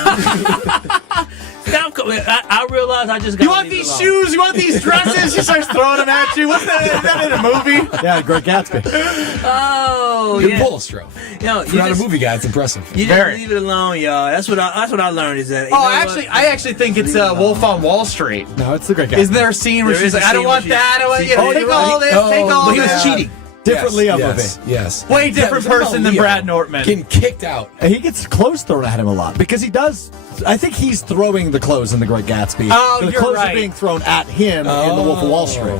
I realized I just got. You want these shoes? You want these dresses? She starts throwing them at you. What's that? Is that in a movie? Yeah, Great Gatsby. Oh, Good yeah. pull, Stroh. Yo, You're not a movie guy. It's impressive. You just Very. leave it alone, y'all. That's what I learned is that. you Oh, know actually, what? I actually think it's Wolf on Wall Street. No, it's the Great Gatsby. Isn't there a scene where There she's is a like, I don't scene want where that. I want you Oh, to take you're all right. this, take all But he this. was cheating. Different Leo yes, movie. Yes. Way different Yeah, person than Leo Brad Nortman. Getting kicked out. He gets clothes thrown at him a lot because he does. I think he's throwing the clothes in the Great Gatsby. Oh, the you're clothes right. are being thrown at him in The Wolf of Wall Street. I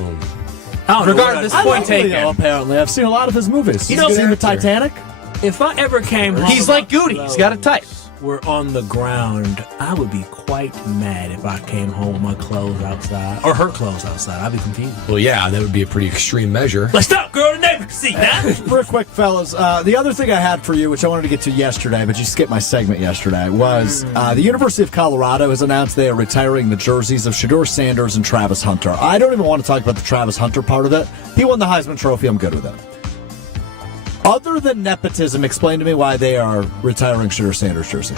don't know Regardless, what I- I point love taken. Leo, apparently. I've seen a lot of his movies. You know, seen the actor. Titanic? If I ever came home, He's like Goody. He's got a type. Were on the ground, I would be quite mad if I came home with my clothes outside or her clothes outside. I'd be confused. Well, yeah, that would be a pretty extreme measure. Let's stop, girl. The neighbor can see now. Real quick, fellas. The other thing I had for you, which I wanted to get to yesterday, but you skipped my segment yesterday, was the University of Colorado has announced they are retiring the jerseys of Shedeur Sanders and Travis Hunter. I don't even want to talk about the Travis Hunter part of it. He won the Heisman Trophy. I'm good with it. Other than nepotism, explain to me why they are retiring Shedeur Sanders' jersey.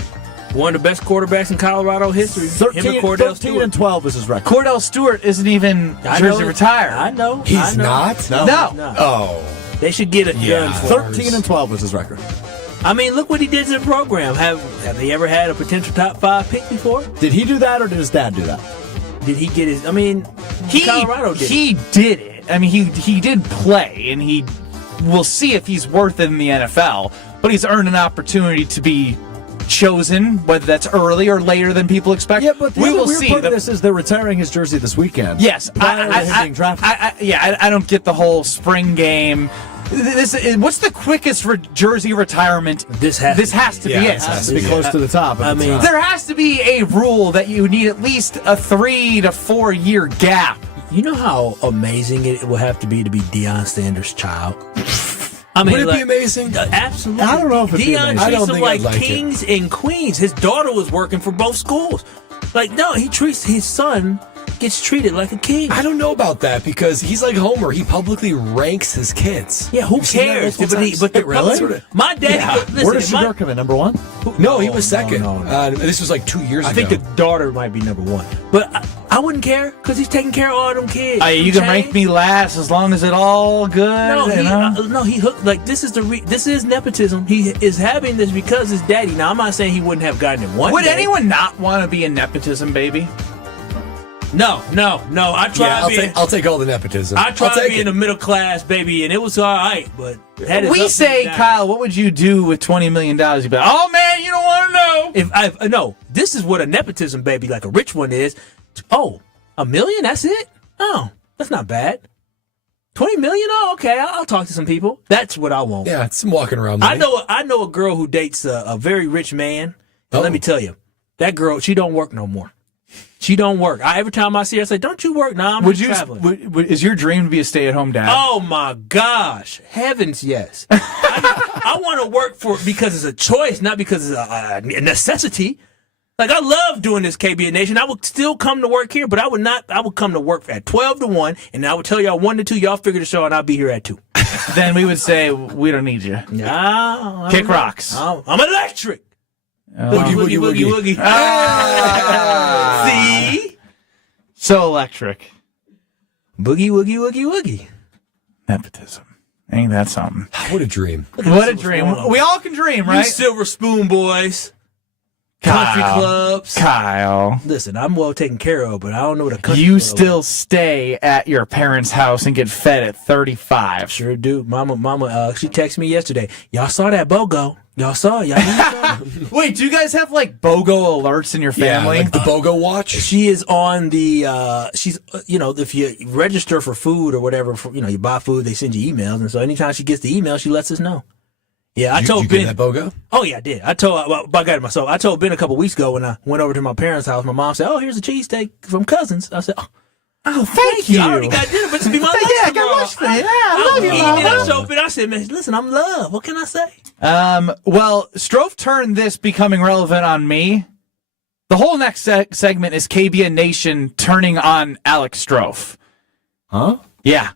One of the best quarterbacks in Colorado history. Him and Cordell 13 Stewart. and 12 is his record. Cordell Stewart isn't even I know jersey it. retired. I know. He's I know. not? No. No. He's not. Oh. They should get it Yeah. done for 13 and 12 was his record. I mean, look what he did to the program. Have they ever had a potential top 5 pick before? Did he do that or did his dad do that? Did he get his? I mean, Colorado did. He did it. I mean, he did play, and we'll see if he's worth it in the NFL. But he's earned an opportunity to be chosen, whether that's early or later than people expect. Yeah, but the we other will weird see. part of this is they're retiring his jersey this weekend. Yes, prior to him being drafted. I don't get the whole spring game. What's the quickest jersey retirement? This has to be it. It has to be close to the top. I mean, There has to be a rule that you need at least a 3 to 4 year gap. you know how amazing it will have to be Deion Sanders' child. I mean, Would it be amazing? Absolutely. I don't know if it'd be Deion amazing. I treats don't them think like I'd like kings and queens. His daughter was working for both schools. Like, no, he treats his son gets treated like a king. I don't know about that because he's like Homer. He publicly ranks his kids. Yeah, who You've seen that cares? multiple But, times? but the Wait, really? public- my daddy. Yeah. Listen, Where does my- Shedeur come in? Number 1? No, he was second. no. This was like 2 years I ago. think the daughter might be number 1. But I wouldn't care because he's taking care of all them kids. You can rank me last as long as it all good. No, he hooked. Like this is this is nepotism. He is having this because his daddy. Now I'm not saying he wouldn't have gotten it one. Would day. anyone not want to be a nepotism baby? No. I tried being. I'll take all the nepotism. I I'll tried take being it. a middle class baby, and it was all right. But that is up We to say, his dad. Kyle, what would you do with $20 million? You'd be like, oh man, you don't want to know. If I no, this is what a nepotism baby, like a rich one, is. Oh, $1 million? That's it? Oh, that's not bad. 20 million? Oh, okay. I'll talk to some people. That's what I want. Yeah, it's some walking around money. I know a girl who dates a very rich man. And let me tell you, that girl, she don't work no more. She don't work. Every time I see her, I say, "Don't you work?" No, I'm traveling. Is your dream to be a stay-at-home dad? Oh my gosh, heavens, yes. I want to work because it's a choice, not because it's a necessity. Like I love doing this KBN Nation. I would still come to work here, but I would not. I would come to work at 12 to 1, and I would tell y'all 1 to 2. Y'all figure the show, and I'll be here at 2. Then we would say we don't need you. No, Kick rocks. I'm electric. Woogie. Ah. See? So electric. Boogie. Nepotism. Ain't that something? What a dream. What a dream. We all can dream, You right? Silver Spoon boys. Country Kyle. clubs. Kyle. Listen, I'm well taken care of, but I don't know what a country You club still stay at your parents' house and get fed at 35. Sure do. Mama, she texted me yesterday. Y'all saw that BOGO. Y'all saw it. Y'all saw it. Wait, do you guys have like BOGO alerts in your family? Yeah, like the BOGO watch. She is on the, she's, if you register for food or whatever, you buy food, they send you emails. And so anytime she gets the email, she lets us know. Yeah, I told Ben. Ben. That BOGO? Oh, yeah, I did. I got it myself. I told Ben a couple weeks ago when I went over to my parents' house, my mom said, "Oh, here's a cheesesteak from Cousins." I said, "Oh, Oh, thank you. I already got dinner, but to be my lunch Yeah, I got tomorrow. lunch today. Yeah, I love you, And I Mama. showed up and I said, man, listen, I'm love. What can I say? Well, Strofe turned this becoming relevant on me. The whole next segment is KBN Nation turning on Alex Strofe. Huh? Yeah.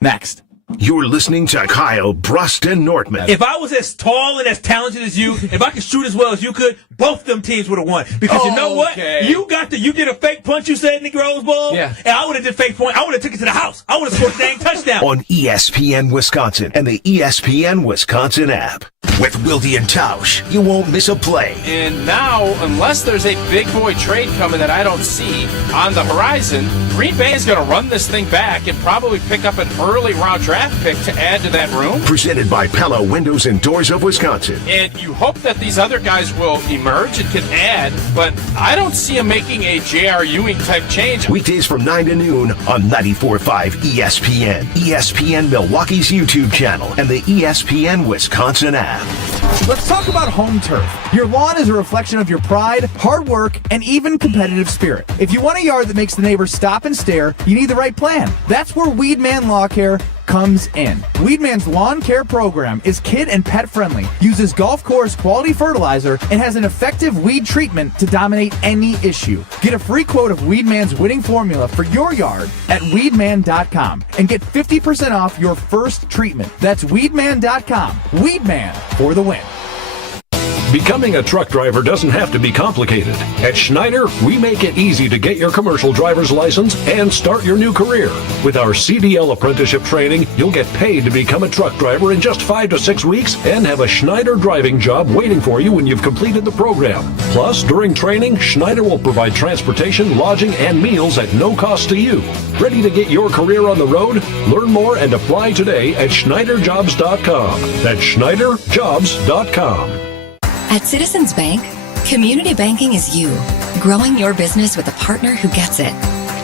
Next. You're listening to Kyle, Brust, and Nortman. If I was as tall and as talented as you, if I could shoot as well as you could, both them teams would have won. Because you know what? Okay. You did a fake punch, you said, in the Rose Bowl. Yeah. And I would have did fake point. I would have took it to the house. I would have scored a dang touchdown. On ESPN Wisconsin and the ESPN Wisconsin app. With Wilde and Tausch, you won't miss a play. And now, unless there's a big boy trade coming that I don't see on the horizon, Green Bay is going to run this thing back and probably pick up an early round draft pick to add to that room. Presented by Pella Windows and Doors of Wisconsin. And you hope that these other guys will emerge and can add, but I don't see them making a J.R. Ewing type change. Weekdays from 9 to noon on 94.5 ESPN, ESPN Milwaukee's YouTube channel, and the ESPN Wisconsin app. Let's talk about home turf. Your lawn is a reflection of your pride, hard work, and even competitive spirit. If you want a yard that makes the neighbors stop and stare, you need the right plan. That's where Weedman Lawn Care comes in. Weedman's lawn care program is kid and pet friendly, uses golf course quality fertilizer, and has an effective weed treatment to dominate any issue. Get a free quote of Weedman's winning formula for your yard at weedman.com and get 50% off your first treatment. That's weedman.com. Weedman for the win. Becoming a truck driver doesn't have to be complicated. At Schneider, we make it easy to get your commercial driver's license and start your new career. With our CDL apprenticeship training, you'll get paid to become a truck driver in just 5 to 6 weeks and have a Schneider driving job waiting for you when you've completed the program. Plus, during training, Schneider will provide transportation, lodging, and meals at no cost to you. Ready to get your career on the road? Learn more and apply today at SchneiderJobs.com. That's SchneiderJobs.com. At Citizens Bank, community banking is you, growing your business with a partner who gets it.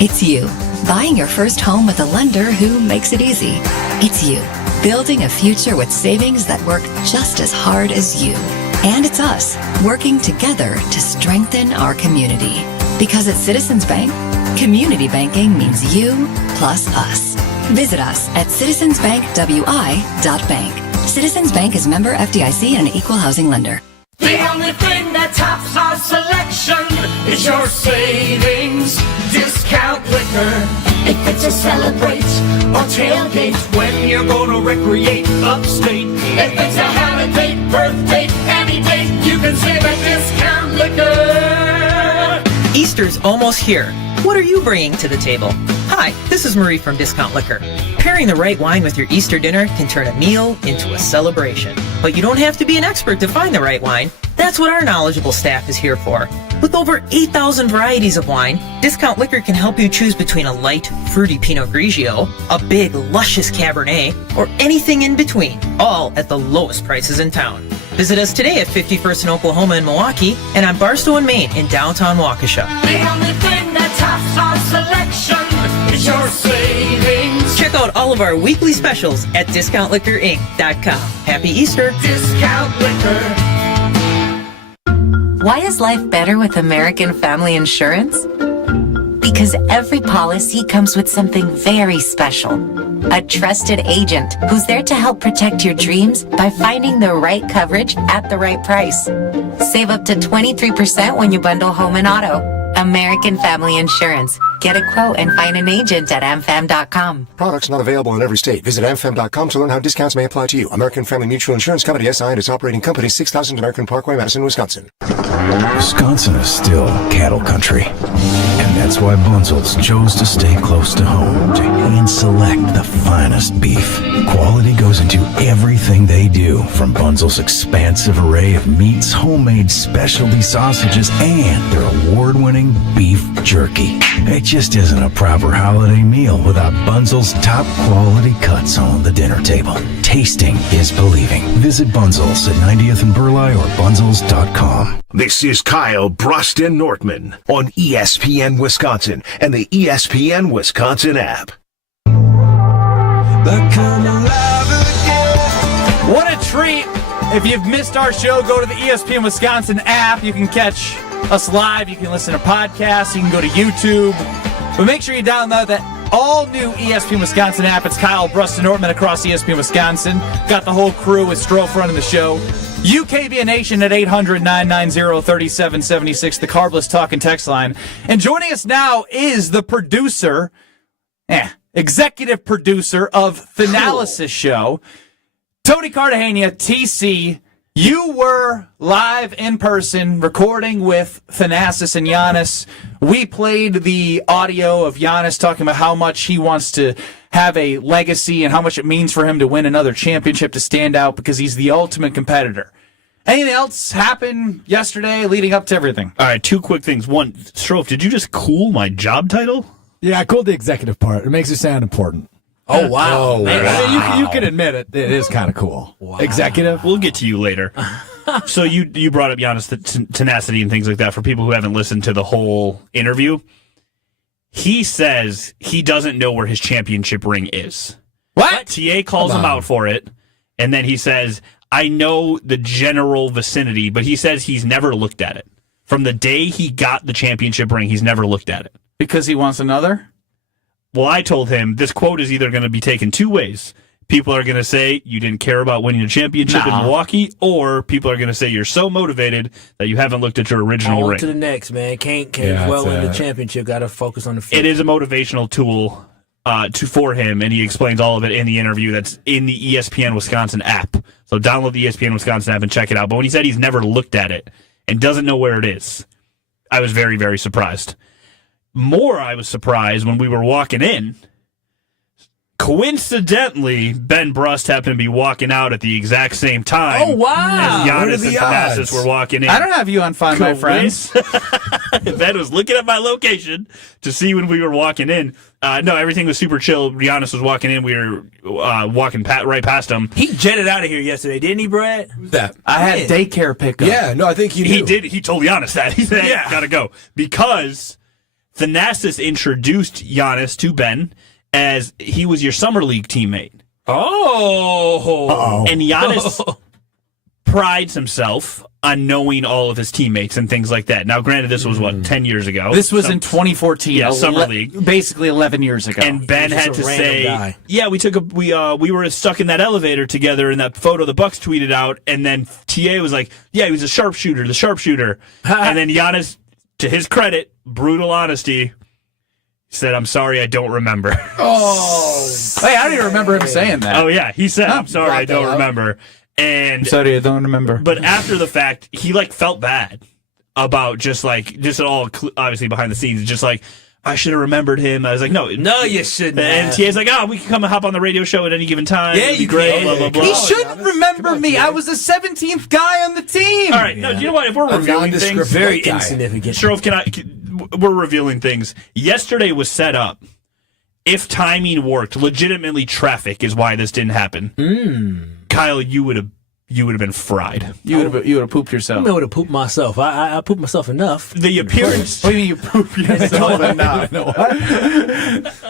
It's you, buying your first home with a lender who makes it easy. It's you, building a future with savings that work just as hard as you. And it's us, working together to strengthen our community. Because at Citizens Bank, community banking means you plus us. Visit us at citizensbankwi.bank. Citizens Bank is member FDIC and an equal housing lender. The only thing that tops our selection is your savings discount liquor. If it's a celebrate or tailgate, when you're gonna recreate upstate. If it's a holiday, birthday, any date, you can save at discount liquor. Easter's almost here. What are you bringing to the table? Hi, this is Marie from Discount Liquor. Pairing the right wine with your Easter dinner can turn a meal into a celebration. But you don't have to be an expert to find the right wine. That's what our knowledgeable staff is here for. With over 8,000 varieties of wine, Discount Liquor can help you choose between a light, fruity Pinot Grigio, a big, luscious Cabernet, or anything in between, all at the lowest prices in town. Visit us today at 51st in Oklahoma and Milwaukee, and on Barstow and Main in downtown Waukesha. The only thing that tops our selection is your savings. Check out all of our weekly specials at DiscountLiquorInc.com. Happy Easter! Discount Liquor. Why is life better with American Family Insurance? Because every policy comes with something very special. A trusted agent who's there to help protect your dreams by finding the right coverage at the right price. Save up to 23% when you bundle home and auto. American Family Insurance. Get a quote and find an agent at amfam.com. Products not available in every state. Visit amfam.com to learn how discounts may apply to you. American Family Mutual Insurance Company, SI, and its operating company, 6000 American Parkway, Madison, Wisconsin. Wisconsin is still cattle country. And that's why Bunzel's chose to stay close to home to hand select the finest beef. Quality goes into everything they do, from Bunzel's expansive array of meats, homemade specialty sausages, and their award-winning beef jerky. It just isn't a proper holiday meal without Bunzel's top quality cuts on the dinner table. Tasting is believing. Visit Bunzel's at 90th and Burleigh or bunzels.com. This is Kyle, Brust, and Nortman on ESPN Wisconsin and the ESPN Wisconsin app. What a treat. If you've missed our show, go to the ESPN Wisconsin app. You can catch us live. You can listen to podcasts. You can go to YouTube. But make sure you download that all-new ESPN Wisconsin app. It's Kyle, Brust, and Nortman across ESPN Wisconsin. Got the whole crew with Strofe running the show. UKBN Nation at 800-990-3776, the Carbless Talk and Text line. And joining us now is the producer, executive producer of Thanalysis Show, Tony Cartagena, TC. You were live in person recording with Thanasis and Giannis. We played the audio of Giannis talking about how much he wants to have a legacy and how much it means for him to win another championship, to stand out because he's the ultimate competitor. Anything else happened yesterday leading up to everything? All right, two quick things. One, Strofe, did you just cool my job title? Yeah, I cooled the executive part. It makes it sound important. Oh, wow. I mean, you can admit it. It is kind of cool. Wow. Executive. We'll get to you later. So you brought up Giannis' tenacity and things like that. For people who haven't listened to the whole interview, he says he doesn't know where his championship ring is. What? TA calls him out for it, and then he says, I know the general vicinity, but he says he's never looked at it. From the day he got the championship ring, he's never looked at it. Because he wants another? Well, I told him this quote is either going to be taken two ways. People are going to say you didn't care about winning a championship in Milwaukee, or people are going to say you're so motivated that you haven't looked at your original On ring. to the next, man. Can't dwell in the championship. Got to focus on the future. It is a motivational tool for him, and he explains all of it in the interview that's in the ESPN Wisconsin app. So download the ESPN Wisconsin app and check it out. But when he said he's never looked at it and doesn't know where it is, I was very, very surprised. More, I was surprised when we were walking in. Coincidentally, Ben Brust happened to be walking out at the exact same time. Oh, wow. As Giannis and Thanasis were walking in. I don't have you on Find My Friends. Ben was looking at my location to see when we were walking in. No, everything was super chill. Giannis was walking in. We were walking right past him. He jetted out of here yesterday, didn't he, Brad? Who's that? I had daycare pickup. Yeah, no, I think he knew. He did. He told Giannis that. He said, hey, gotta go. Because Thanasis introduced Giannis to Ben as he was your summer league teammate. Oh. And Giannis prides himself on knowing all of his teammates and things like that. Now, granted, this was, 10 years ago? This was in 2014. Yeah, summer league. Basically 11 years ago. And Ben had to say, yeah, we were stuck in that elevator together in that photo the Bucks tweeted out, and then TA was like, yeah, he was the sharpshooter. And then Giannis, to his credit, brutal honesty, said, I'm sorry, I don't remember. Oh. Hey, I don't even remember him saying that. Oh, yeah. He said, I'm sorry, I don't remember. And I'm sorry, I don't remember. But after the fact, he felt bad about just all obviously behind the scenes, just like, I should have remembered him. I was like, no, you shouldn't. And TA's like, we can come and hop on the radio show at any given time. Yeah, you great. can. Blah blah blah. He shouldn't remember me. I was the 17th guy on the team. All right, no, you know what? If we're reviewing things, very insignificant. Strofe, we're revealing things. Yesterday was set up. If timing worked, legitimately traffic is why this didn't happen. Kyle, you would have been fried. You would have pooped yourself. I would have pooped myself. I pooped myself enough. The appearance. What do you mean you pooped yourself enough?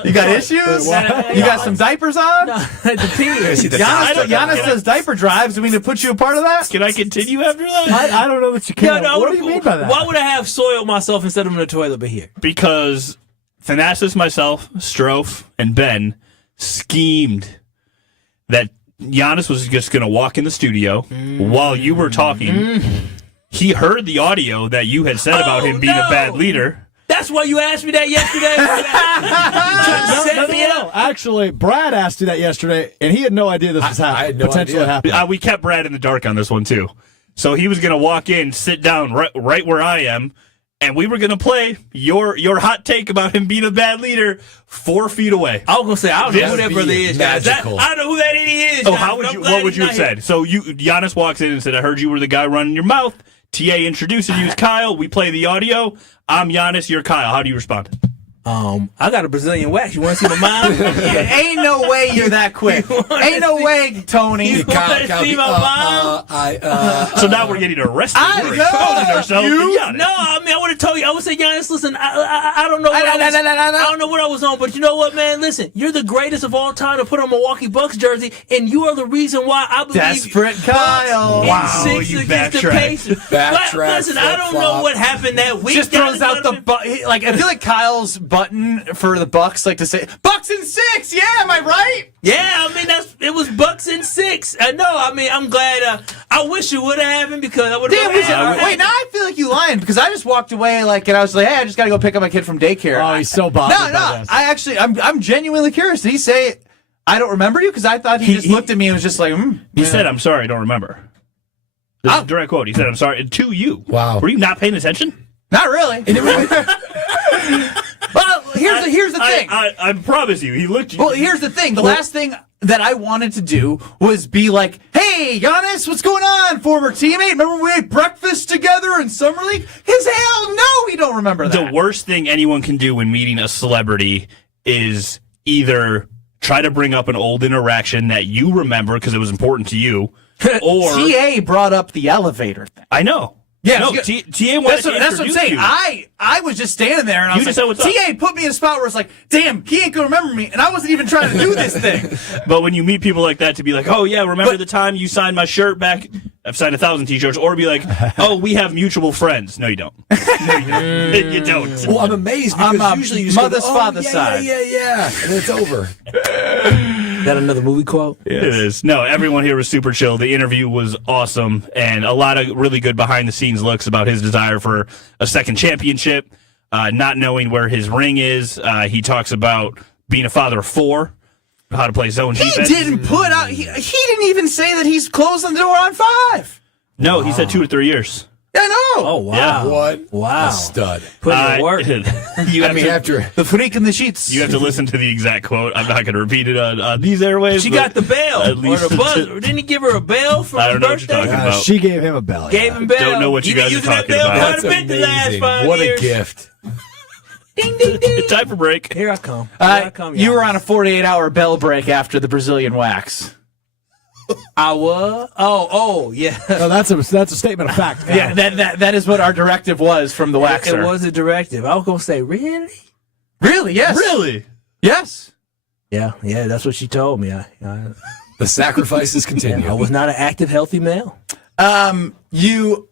You got issues? You got some diapers on? No, the pee. Giannis does diaper drives. Do we need to put you a part of that? Can I continue after that? I don't know that you can. What do you mean by that? Why would I have soiled myself instead of in the toilet but here? Because Thanasis, myself, Strofe, and Ben schemed that Giannis was just going to walk in the studio while you were talking. He heard the audio that you had said about him being a bad leader. That's why you asked me that yesterday. No. Actually, Brad asked you that yesterday, and he had no idea this was happening. I had no potentially idea. happening. We kept Brad in the dark on this one, too. So he was going to walk in, sit down right where I am, and we were going to play your hot take about him being a bad leader 4 feet away. I was going to say, I don't know who that brother is, guys. I don't know who that idiot is. Oh, what would you have said? So Giannis walks in and said, I heard you were the guy running your mouth. TA introduces you as Kyle. We play the audio. I'm Giannis. You're Kyle. How do you respond? I got a Brazilian wax. You want to see my mom? Ain't no way you're that quick. Ain't no way, Tony. You want to see my mom? So now we're getting arrested. I we're know. exposing ourselves. No, I mean, I would have told you. Giannis, listen, I don't know what I don't know what I was on, but you know what, man? Listen, you're the greatest of all time to put on Milwaukee Bucks jersey, and you are the reason why I believe Desperate Kyle. Wow, you backtrack. The Pacers. Listen, I don't know what happened that week. Just throws out the like. I feel like Kyle's button for the Bucks, like to say Bucks in 6. Yeah, am I right? Yeah, I mean it was Bucks in 6. I know. I mean, I'm glad. I wish it would have happened because I would have. Wait, now I feel like you lying because I just walked away and I was like, hey, I just got to go pick up my kid from daycare. Oh, he's so bothered. No. I'm genuinely curious. Did he say I don't remember you? Because I thought he just looked at me and was just like, He said, "I'm sorry, I don't remember." This is a direct quote. He said, "I'm sorry to you." Wow. Were you not paying attention? Not really. Well, here's the thing. I promise you, he looked. Well, here's the thing. The last thing that I wanted to do was be like, hey, Giannis, what's going on, former teammate? Remember we ate breakfast together in Summer League? His hell no, we don't remember that. The worst thing anyone can do when meeting a celebrity is either try to bring up an old interaction that you remember because it was important to you, or TA brought up the elevator thing. I know. Yeah, no, TA wanted to that's what I'm saying. you. I was just standing there and I was like, TA put me in a spot where it's like, damn, he ain't gonna remember me, and I wasn't even trying to do this thing. But when you meet people like that, to be like, oh yeah, remember the time you signed my shirt back? I've signed 1,000 t-shirts. Or be like, oh, we have mutual friends. No, you don't. You don't. Well, I'm amazed because usually you just mother's go, father's side. Yeah, and it's over. Is that another movie quote? Yes. It is. No, everyone here was super chill. The interview was awesome, and a lot of really good behind-the-scenes looks about his desire for a second championship, not knowing where his ring is. He talks about being a father of 4, how to play zone defense. He didn't put out. He didn't even say that he's closing the door on 5. No, he said 2 to 3 years. I know. Oh, wow. Yeah. What? Wow. A stud. Put in work. After the freak in the sheets. You have to listen to the exact quote. I'm not going to repeat it on these airwaves. She got the bell at least or the buzzer. Didn't he give her a bell for I her don't know what birthday? you're talking about. She gave him a bell. Gave him bell. Don't know what you guys are talking about. Quite a bit the last 5 What years. a gift. Ding, ding, ding. Time for break. Here I come. You were on a 48-hour bell break after the Brazilian wax. I was. Oh, yeah. No, that's a statement of fact. Yeah, that is what our directive was from the waxer. It was a directive. I was going to say, really? Really? Yes. Really? Yes. Yeah, that's what she told me. The sacrifices continue. I was not an active, healthy male. You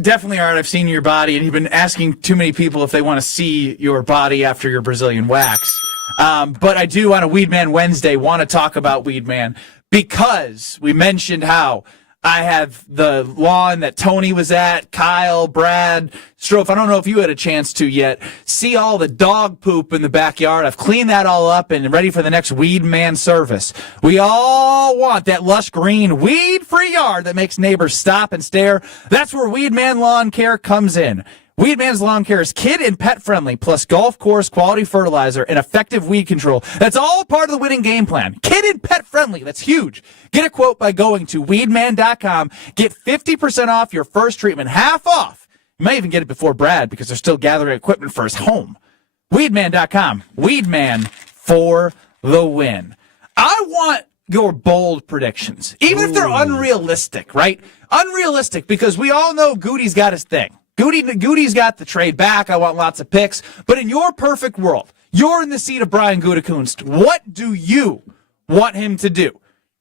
definitely aren't. I've seen your body, and you've been asking too many people if they want to see your body after your Brazilian wax. But I do on a Weedman Wednesday want to talk about Weedman because we mentioned how I have the lawn that Tony was at, Kyle, Brad, Strofe. I don't know if you had a chance to yet see all the dog poop in the backyard. I've cleaned that all up and ready for the next Weedman service. We all want that lush green weed-free yard that makes neighbors stop and stare. That's where Weedman Lawn Care comes in. Weedman's Lawn Care is kid and pet friendly, plus golf course quality fertilizer and effective weed control. That's all part of the winning game plan. Kid and pet friendly. That's huge. Get a quote by going to weedman.com. Get 50% off your first treatment, half off. You might even get it before Brad because they're still gathering equipment for his home. Weedman.com. Weedman for the win. I want your bold predictions, even if they're unrealistic, right? Unrealistic because we all know Goody's got his thing. Goody's got the trade back. I want lots of picks. But in your perfect world, you're in the seat of Brian Gutekunst. What do you want him to do?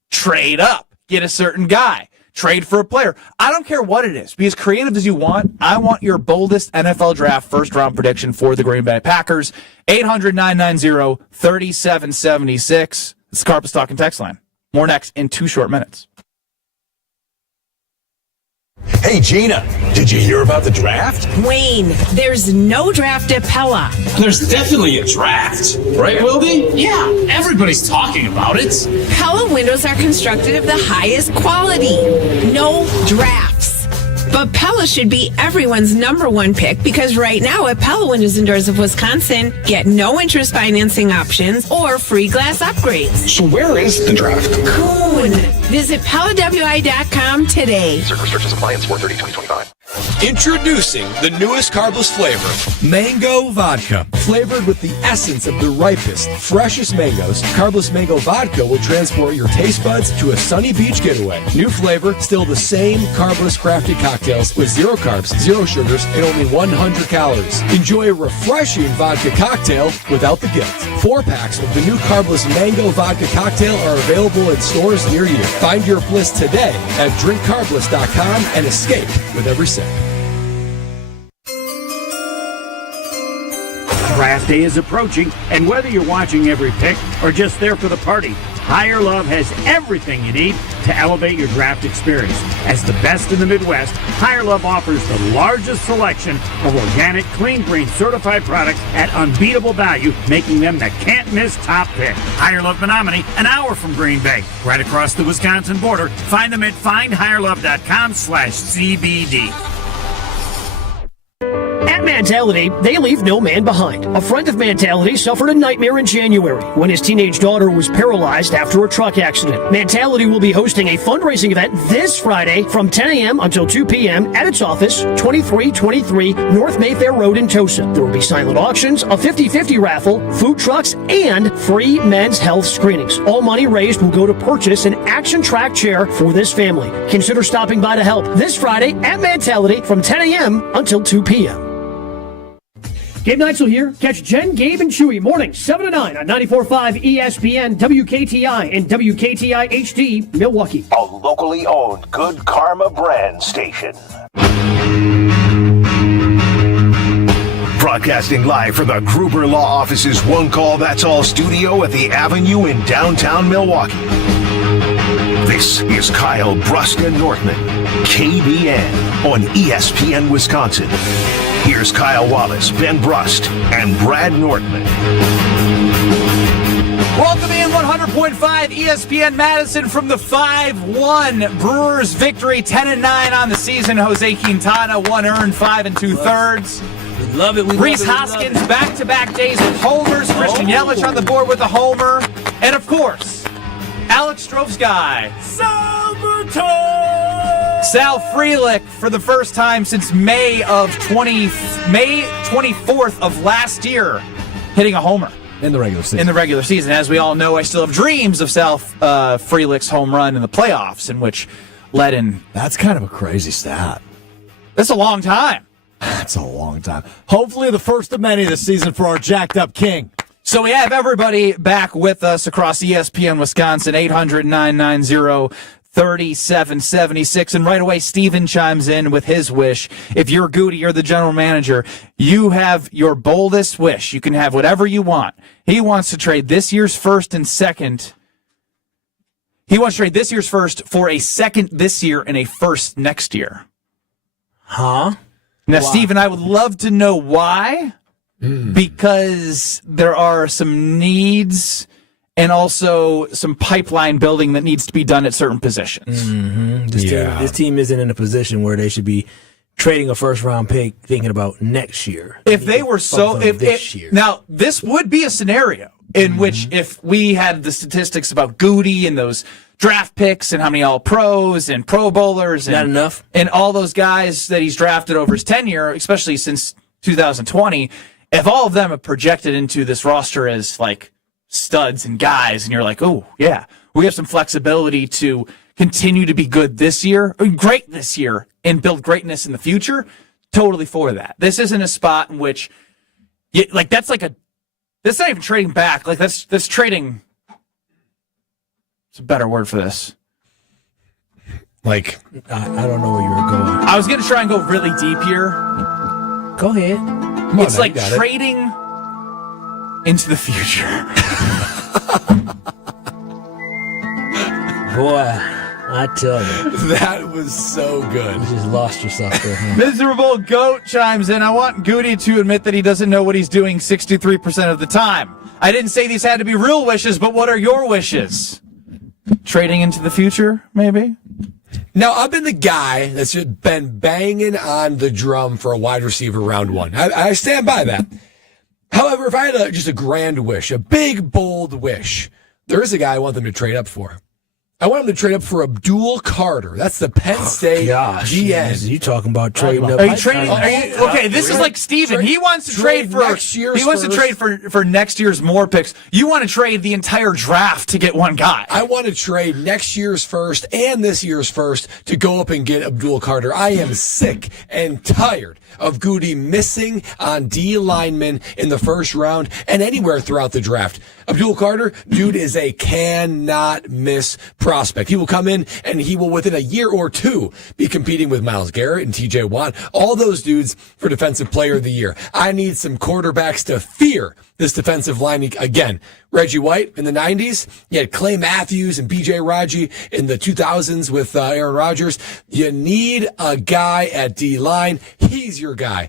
Trade up. Get a certain guy. Trade for a player. I don't care what it is. Be as creative as you want. I want your boldest NFL draft first-round prediction for the Green Bay Packers. 800-990-3776. It's the Carpus Talking text line. More next in 2 short minutes. Hey, Gina, did you hear about the draft? Wayne, there's no draft at Pella. There's definitely a draft. Right, Wildy? Yeah. Everybody's talking about it. Pella windows are constructed of the highest quality. No drafts. But Pella should be everyone's #1 pick because right now at Pella Windows and Doors of Wisconsin, get no interest financing options or free glass upgrades. So where is the draft? Coon. Visit PellaWI.com today. Certain restrictions apply in 4/30/2025. Introducing the newest carbless flavor, Mango Vodka. Flavored with the essence of the ripest, freshest mangoes, carbless mango vodka will transport your taste buds to a sunny beach getaway. New flavor, still the same carbless crafted cocktails with 0 carbs, 0 sugars, and only 100 calories. Enjoy a refreshing vodka cocktail without the guilt. 4 packs of the new carbless mango vodka cocktail are available in stores near you. Find your bliss today at drinkcarbless.com and escape with every sip. Draft day is approaching, and whether you're watching every pick or just there for the party, Higher Love has everything you need to elevate your draft experience. As the best in the Midwest, Higher Love offers the largest selection of organic, clean green certified products at unbeatable value, making them the can't-miss top pick. Higher Love Menominee, an hour from Green Bay, right across the Wisconsin border. Find them at findhigherlove.com/CBD. At Mentality, they leave no man behind. A friend of Mentality suffered a nightmare in January when his teenage daughter was paralyzed after a truck accident. Mentality will be hosting a fundraising event this Friday from 10 a.m. until 2 p.m. at its office, 2323 North Mayfair Road in Tosa. There will be silent auctions, a 50-50 raffle, food trucks, and free men's health screenings. All money raised will go to purchase an Action Track chair for this family. Consider stopping by to help this Friday at Mentality from 10 a.m. until 2 p.m. Gabe Neitzel here. Catch Jen, Gabe, and Chewy mornings 7 to 9 on 94.5 ESPN, WKTI, and WKTI HD, Milwaukee. A locally owned Good Karma brand station. Broadcasting live from the Gruber Law Office's One Call That's All studio at the Avenue in downtown Milwaukee. This is Kyle Brust and Nortman, KBN on ESPN Wisconsin. Here's Kyle Wallace, Ben Brust, and Brad Nortman. Welcome in 100.5 ESPN Madison from the 5-1 Brewers victory, 10-9 on the season. Jose Quintana, 1 earned, 5 2/3. We love it. Rhys Hoskins, back-to-back days with homers. Christian Yelich on the board with a homer. And, of course, Alex Strofsky. Sal Frelick for the first time since May 24th of last year, hitting a homer. In the regular season. In the regular season. As we all know, I still have dreams of Sal Frelick's home run in the playoffs, in which led in. That's kind of a crazy stat. That's a long time. That's a long time. Hopefully the first of many this season for our jacked up king. So we have everybody back with us across ESPN Wisconsin, 800-990-3776. And right away, Steven chimes in with his wish. If you're Goody, you're the general manager, you have your boldest wish. You can have whatever you want. He wants to trade this year's first and second. He wants to trade this year's first for a second this year and a first next year. Huh? Now, Steven, I would love to know why. Because there are some needs and also some pipeline building that needs to be done at certain positions. Mm-hmm. This team isn't in a position where they should be trading a first-round pick thinking about next year. If they were this year. Now, this would be a scenario in which if we had the statistics about Goody and those draft picks and how many all-pros and pro bowlers and, not enough, and all those guys that he's drafted over his tenure, especially since 2020, if all of them are projected into this roster as like studs and guys, and you're like, oh, yeah, we have some flexibility to continue to be good this year, or great this year, and build greatness in the future, totally for that. This isn't a spot in which, that's not even trading back. Like, that's trading. It's a better word for this. Like, I don't know where you were going. I was going to try and go really deep here. Go ahead. It's like trading into the future. Boy, I tell you. That was so good. You just lost yourself there, huh? Miserable Goat chimes in. I want Goody to admit that he doesn't know what he's doing 63% of the time. I didn't say these had to be real wishes, but what are your wishes? Trading into the future, maybe? Now, I've been the guy that's just been banging on the drum for a wide receiver round one. I stand by that. However, if I had just a grand wish, a big, bold wish, there is a guy I want them to trade up for. I want him to trade up for Abdul Carter. That's the Penn State GN. You talking about trading up? Are you trading? Okay, this is like Steven. He wants to trade for next year's. He wants to trade for next year's more picks. You want to trade the entire draft to get one guy. I want to trade next year's first and this year's first to go up and get Abdul Carter. I am sick and tired of Goody missing on D linemen in the first round and anywhere throughout the draft. Abdul Carter, dude, is a cannot miss prospect. He will come in and he will, within a year or two, be competing with Myles Garrett and TJ Watt, all those dudes for Defensive Player of the Year. I need some quarterbacks to fear this defensive line again. Reggie White in the 90s. You had Clay Matthews and B.J. Raji in the 2000s with Aaron Rodgers. You need a guy at D-line. He's your guy.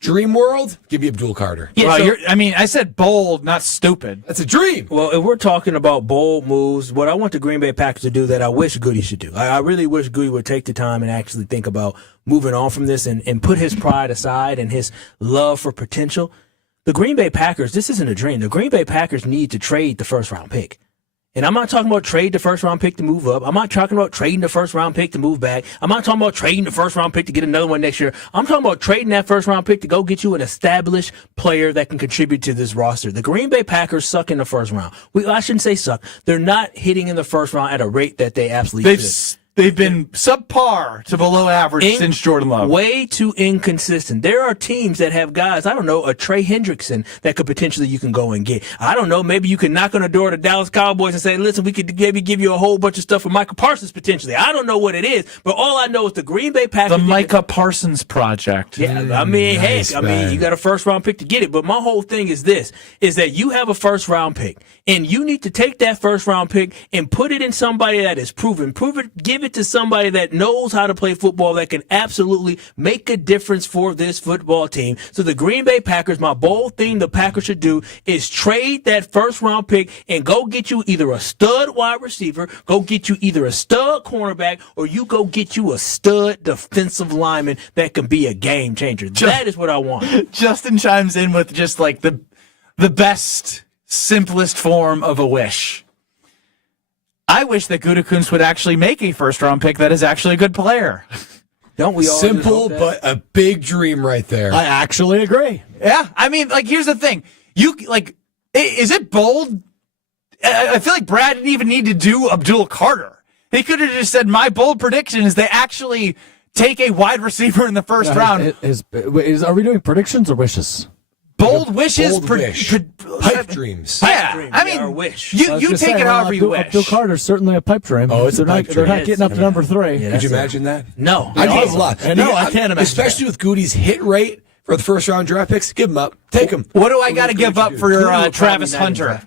Dream world, give me Abdul Carter. Yeah, well, I said bold, not stupid. That's a dream. Well, if we're talking about bold moves, what I want the Green Bay Packers to do that I wish Goody should do. I really wish Goody would take the time and actually think about moving on from this and put his pride aside and his love for potential. The Green Bay Packers, this isn't a dream. The Green Bay Packers need to trade the first-round pick. And I'm not talking about trade the first-round pick to move up. I'm not talking about trading the first-round pick to move back. I'm not talking about trading the first-round pick to get another one next year. I'm talking about trading that first-round pick to go get you an established player that can contribute to this roster. The Green Bay Packers suck in the first round. I shouldn't say suck. They're not hitting in the first round at a rate that they absolutely should. They've been subpar to below average since Jordan Love. Way too inconsistent. There are teams that have guys, I don't know, a Trey Hendrickson that could potentially you can go and get. I don't know, maybe you can knock on the door of the Dallas Cowboys and say, listen, we could maybe give you a whole bunch of stuff for Micah Parsons potentially. I don't know what it is, but all I know is the Green Bay Packers. The Micah Parsons project. Yeah, I mean, nice, you got a first-round pick to get it, but my whole thing is this, is that you have a first-round pick, and you need to take that first-round pick and put it in somebody that is proven. Give it to somebody that knows how to play football, that can absolutely make a difference for this football team. So the Green Bay Packers, my bold thing the Packers should do is trade that first-round pick and go get you either a stud wide receiver, go get you either a stud cornerback, or you go get you a stud defensive lineman that can be a game changer. That is what I want. Justin chimes in with just like the best, simplest form of a wish. I wish that Gutekunst would actually make a first-round pick that is actually a good player. Don't we all? Simple, but a big dream right there. I actually agree. Yeah, I mean, like, here's the thing. Is it bold? I feel like Brad didn't even need to do Abdul Carter. He could have just said, my bold prediction is they actually take a wide receiver in the first round. Are we doing predictions or wishes? Bold wishes, pipe dreams. Yeah, I mean, wish. You take it however you wish. Abdul Carter's certainly a pipe dream. Oh, it's they're a pipe dream. They're not getting up to number 3. Could you imagine that? No. I'd give him a lot. I can't imagine. Especially with Goody's hit rate for the first-round draft picks. Give him up. Take him. What do I got to give up for your Travis Hunter?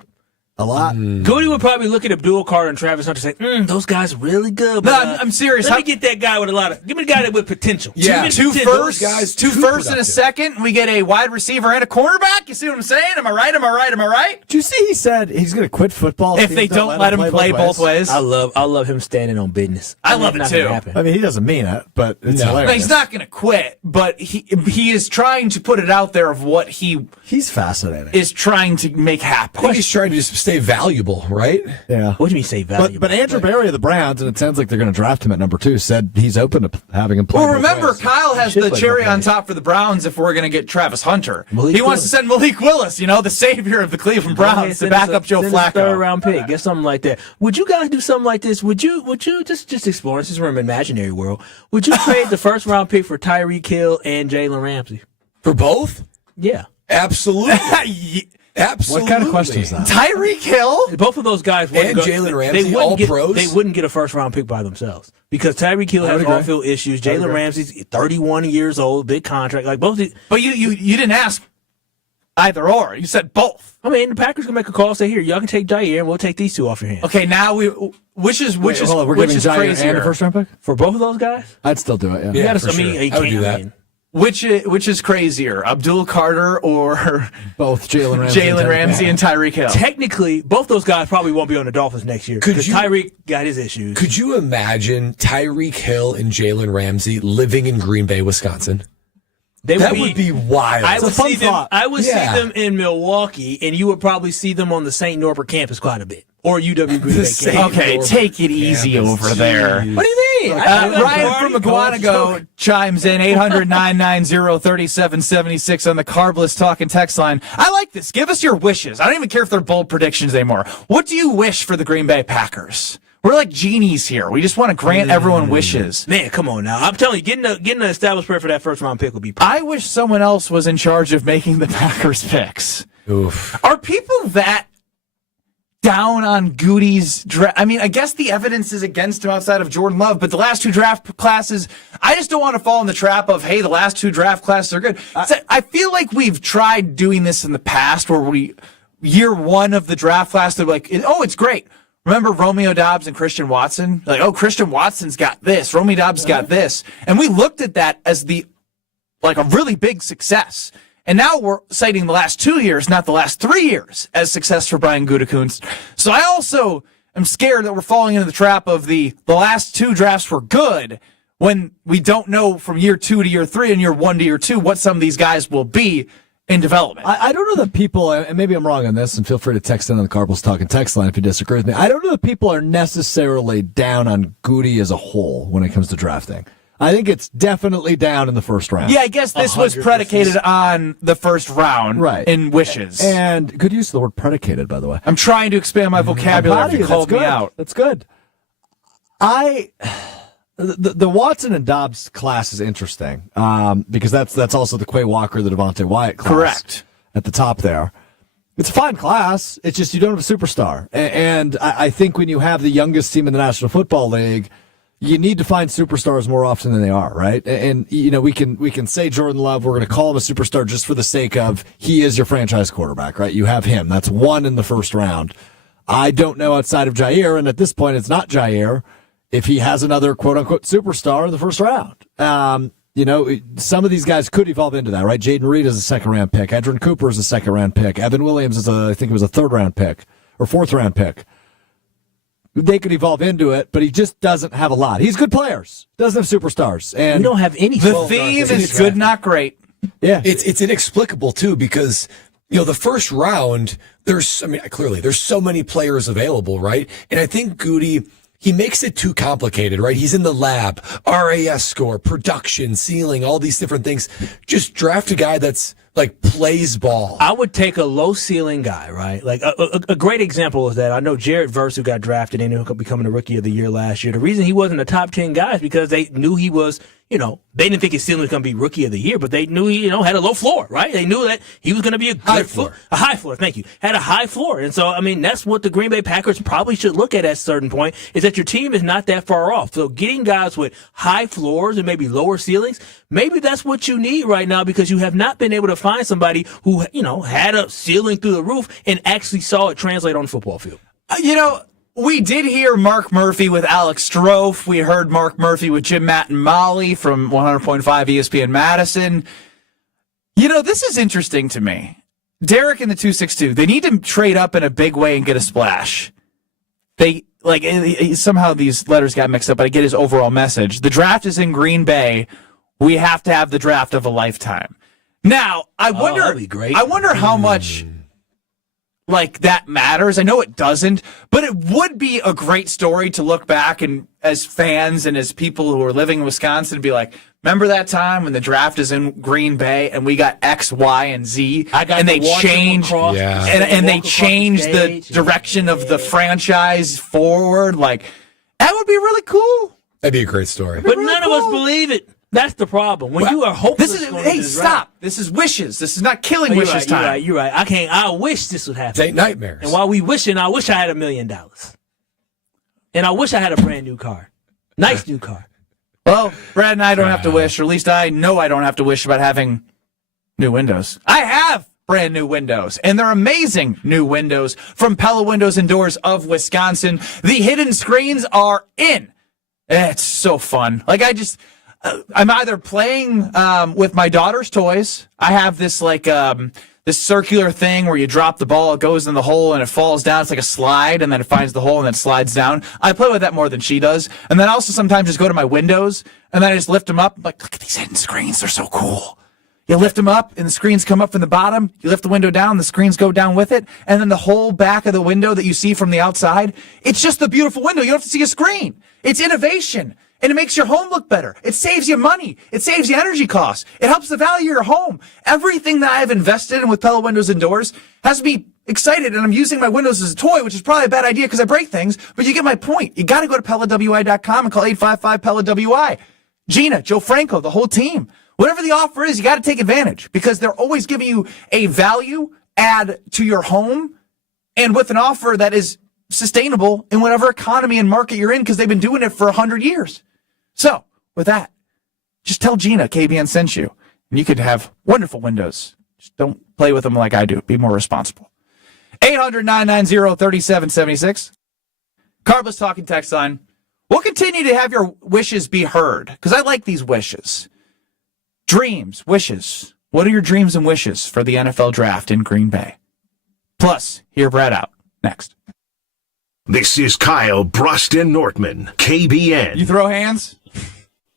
A lot. Goody would probably look at Abdul Carter and Travis Hunter and say, those guys are really good. But, no, I'm serious. Let me get that guy with give me a guy with potential. Yeah, two firsts and a second. We get a wide receiver and a cornerback. You see what I'm saying? Am I right? Did you see he said he's going to quit football if they don't let him play both ways? I love him standing on business. I love it too. I mean, he doesn't mean it, but it's hilarious. No, he's not going to quit, but he is trying to put it out there of what he's fascinating. Is trying to make happen. I think he's trying to just stay valuable, right? Yeah. What do you mean say valuable? But Andrew Berry of the Browns, and it sounds like they're going to draft him at number 2, said he's open to having him play. Well, remember, Kyle has the cherry on top for the Browns if we're going to get Travis Hunter. He wants to send Malik Willis, the savior of the Cleveland Browns, to back up Joe Flacco. Third-round pick, get something like that. Would you guys do something like this? Would you just explore? This is from an imaginary world. Would you trade the first-round pick for Tyreek Hill and Jalen Ramsey? For both? Yeah. Absolutely. Absolutely. What kind of question is that? Tyreek Hill? Both of those guys and Jalen Ramsey, all pros? They wouldn't get a first-round pick by themselves because Tyreek Hill has off-field issues. Jalen Ramsey's 31 years old, big contract. Like both. But you didn't ask either or. You said both. I mean, the Packers can make a call. Say, here, y'all can take Jair, and we'll take these two off your hands. Okay, now which is we're giving Jair crazier? and a first-round pick For both of those guys? I'd still do it, Yeah, I would do that. Which is crazier, Abdul Carter or both Jalen Ramsey and Tyreek Hill? Technically, both those guys probably won't be on the Dolphins next year because Tyreek got his issues. Could you imagine Tyreek Hill and Jalen Ramsey living in Green Bay, Wisconsin? That would be wild. I would see them in Milwaukee, and you would probably see them on the St. Norbert campus quite a bit. or UW Green Bay campus. Okay, take it easy over there. What do you mean? Ryan from Iguanago chimes in 800-990-3776 on the Carbless Talk and text line. I like this. Give us your wishes. I don't even care if they're bold predictions anymore. What do you wish for the Green Bay Packers? We're like genies here. We just want to grant everyone wishes. Man, come on now. I'm telling you, getting an established prayer for that first round pick would be I wish someone else was in charge of making the Packers picks. Oof. Are people that down on Goody's draft? I mean, I guess the evidence is against him outside of Jordan Love, but the last two draft classes, I just don't want to fall in the trap of, hey, the last two draft classes are good. I feel like we've tried doing this in the past where year one of the draft class, they're like, oh, it's great. Remember Romeo Doubs and Christian Watson? Like, oh, Christian Watson's got this. Romeo Doubs got this. And we looked at that as a really big success. And now we're citing the last 2 years, not the last 3 years, as success for Brian Gutekunst. So I also am scared that we're falling into the trap of the last two drafts were good when we don't know from year 2 to year 3 and year 1 to year 2 what some of these guys will be in development. I don't know that people, and maybe I'm wrong on this, and feel free to text in on the Cardinals Talking text line if you disagree with me. I don't know that people are necessarily down on Goody as a whole when it comes to drafting. I think it's definitely down in the first round. Yeah, I guess this was predicated on the first round in wishes. And good use of the word predicated, by the way. I'm trying to expand my vocabulary after you called me out. That's good. The Watson and Dobbs class is interesting because that's also the Quay Walker, the Devontae Wyatt class. Correct. At the top there. It's a fine class. It's just you don't have a superstar. And I think when you have the youngest team in the National Football League, you need to find superstars more often than they are, right? And we can say Jordan Love, we're going to call him a superstar just for the sake of he is your franchise quarterback, right? You have him. That's one in the first round. I don't know outside of Jair, and at this point it's not Jair, if he has another quote-unquote superstar in the first round. Some of these guys could evolve into that, right? Jaden Reed is a second-round pick. Edrin Cooper is a second-round pick. Evan Williams is I think it was a third-round pick or fourth-round pick. They could evolve into it, but he just doesn't have a lot. He's good players. Doesn't have superstars. And we don't have any. The theme is good, not great. Yeah. It's inexplicable, too, because the first round, there's so many players available, right? And I think Goody, he makes it too complicated, right? He's in the lab, RAS score, production, ceiling, all these different things. Just draft a guy that's plays ball. I would take a low ceiling guy, right? Like a great example of that. I know Jared Verse, who got drafted and ended up becoming a rookie of the year last year. The reason he wasn't a top 10 guy is because they knew he was, they didn't think his ceiling was going to be rookie of the year, but they knew he, had a low floor, right? They knew that he was going to be a high floor. A high floor, thank you. Had a high floor. And so, that's what the Green Bay Packers probably should look at a certain point, is that your team is not that far off. So getting guys with high floors and maybe lower ceilings, maybe that's what you need right now, because you have not been able to find somebody who, had a ceiling through the roof and actually saw it translate on the football field. We did hear Mark Murphy with Alex Strofe. We heard Mark Murphy with Jim Matt and Molly from 100.5 ESPN Madison. This is interesting to me. Derek in the 262, they need to trade up in a big way and get a splash. Somehow these letters got mixed up, but I get his overall message. The draft is in Green Bay. We have to have the draft of a lifetime. Now, I wonder, that'd be great. I wonder how much that matters. I know it doesn't, but it would be a great story to look back and as fans and as people who are living in Wisconsin to be like, remember that time when the draft is in Green Bay and we got X, Y, and Z, and they changed and they changed the direction of the franchise forward? That would be really cool. That'd be a great story. But none of us believe it. That's the problem. When you are hopeless. Stop. This is wishes. This is not killing wishes time. You're right. I wish this would happen. It ain't nightmares. And while we wishing, I wish I had $1 million. And I wish I had a brand new car. Nice new car. Well, Brad and I don't have to wish, or at least I know I don't have to wish about having new windows. I have brand new windows, and they're amazing new windows from Pella Windows and Doors of Wisconsin. The hidden screens are in. It's so fun. I'm either playing with my daughter's toys. I have this this circular thing where you drop the ball, it goes in the hole, and it falls down. It's like a slide, and then it finds the hole, and then slides down. I play with that more than she does. And then I also sometimes just go to my windows, and then I just lift them up. I'm like, look at these hidden screens. They're so cool. You lift them up, and the screens come up from the bottom. You lift the window down, the screens go down with it. And then the whole back of the window that you see from the outside, it's just a beautiful window. You don't have to see a screen. It's innovation, and it makes your home look better. It saves you money. It saves you energy costs. It helps the value of your home. Everything that I've invested in with Pella Windows and Doors has to be excited, and I'm using my windows as a toy, which is probably a bad idea because I break things, but you get my point. You got to go to PellaWI.com and call 855-PELLA-WI. Gina, Joe Franco, the whole team. Whatever the offer is, you got to take advantage because they're always giving you a value add to your home and with an offer that is sustainable in whatever economy and market you're in because they've been doing it for 100 years. So, with that, just tell Gina KBN sent you, and you could have wonderful windows. Just don't play with them like I do. Be more responsible. 800-990-3776. Carbless talking text line. We'll continue to have your wishes be heard because I like these wishes. Dreams, wishes. What are your dreams and wishes for the NFL draft in Green Bay? Plus, hear Brad out. Next. This is Kyle, Brust, and Nortman, KBN. You throw hands?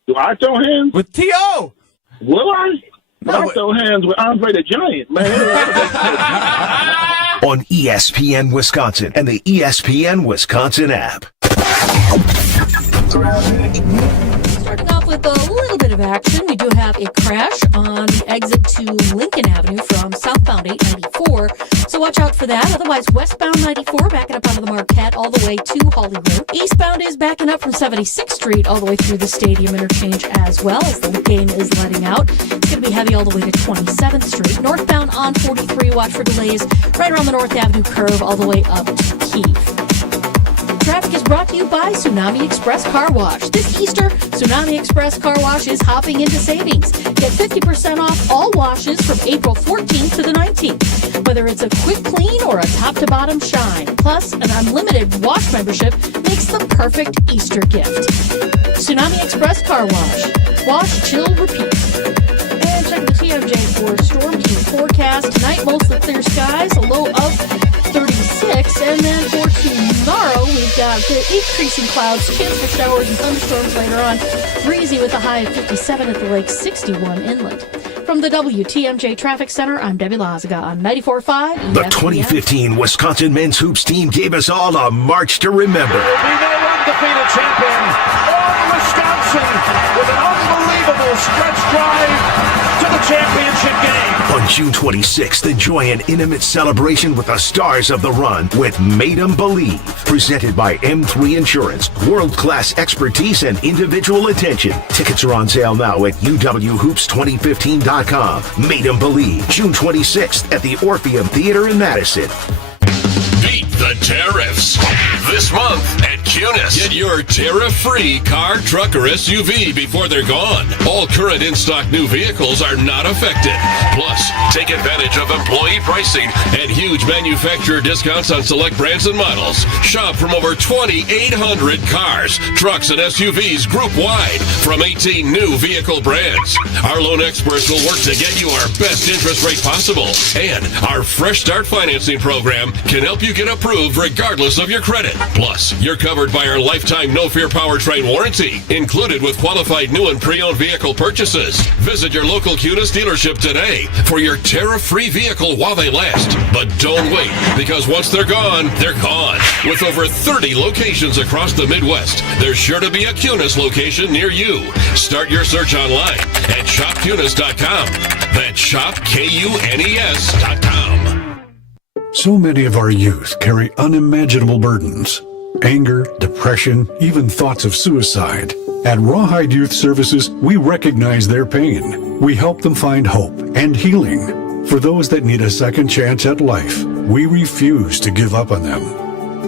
Do I throw hands? With T.O. Will I? I throw hands with Andre the Giant, man. On ESPN Wisconsin and the ESPN Wisconsin app. Starting off with a little bit of action, we do have a crash on the exit to Lincoln Avenue from southbound 894, so watch out for that. Otherwise, westbound 94 backing up onto the Marquette all the way to Holly Road. Eastbound is backing up from 76th Street all the way through the Stadium interchange as well as the game is letting out. It's going to be heavy all the way to 27th Street. Northbound on 43, watch for delays right around the North Avenue curve all the way up to Keefe. Traffic is brought to you by Tsunami Express Car Wash. This Easter, Tsunami Express Car Wash is hopping into savings. Get 50% off all washes from April 14th to the 19th. Whether it's a quick clean or a top-to-bottom shine. Plus, an unlimited wash membership makes the perfect Easter gift. Tsunami Express Car Wash. Wash, chill, repeat. And check the TMJ for Storm Team forecast. Tonight, mostly clear skies, a low of 36, and then for tomorrow, we've got the increasing clouds, chance for showers and thunderstorms later on, breezy with a high of 57 at the lake, 61 inland. From the WTMJ Traffic Center, I'm Debbie Lazaga on 94.5 ESPN. The 2015 Wisconsin men's hoops team gave us all a march to remember. There will be no undefeated champion on Wisconsin with an unbelievable stretch drive to the championship game. On June 26th, enjoy an intimate celebration with the stars of the run with Made 'em Believe. Presented by M3 Insurance. World-class expertise and individual attention. Tickets are on sale now at uwhoops2015.com. Made 'em Believe. June 26th at the Orpheum Theater in Madison. Beat the tariffs. This month at Cunis. Get your tariff-free car, truck, or SUV before they're gone. All current in-stock new vehicles are not affected. Plus, take advantage of employee pricing and huge manufacturer discounts on select brands and models. Shop from over 2,800 cars, trucks, and SUVs group-wide from 18 new vehicle brands. Our loan experts will work to get you our best interest rate possible. And our Fresh Start financing program can help you get approved regardless of your credit. Plus, you're covered by our lifetime no-fear powertrain warranty, included with qualified new and pre-owned vehicle purchases. Visit your local Cunis dealership today for your tariff-free vehicle while they last. But don't wait, because once they're gone, they're gone. With over 30 locations across the Midwest, there's sure to be a Cunis location near you. Start your search online at shopcunis.com. That's shopkunes.com. So many of our youth carry unimaginable burdens. Anger, depression, even thoughts of suicide. At Rawhide Youth Services, we recognize their pain. We help them find hope and healing. For those that need a second chance at life, we refuse to give up on them.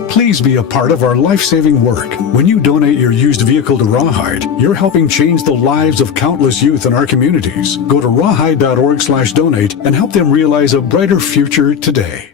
Please be a part of our life-saving work. When you donate your used vehicle to Rawhide, you're helping change the lives of countless youth in our communities. Go to rawhide.org/donate and help them realize a brighter future today.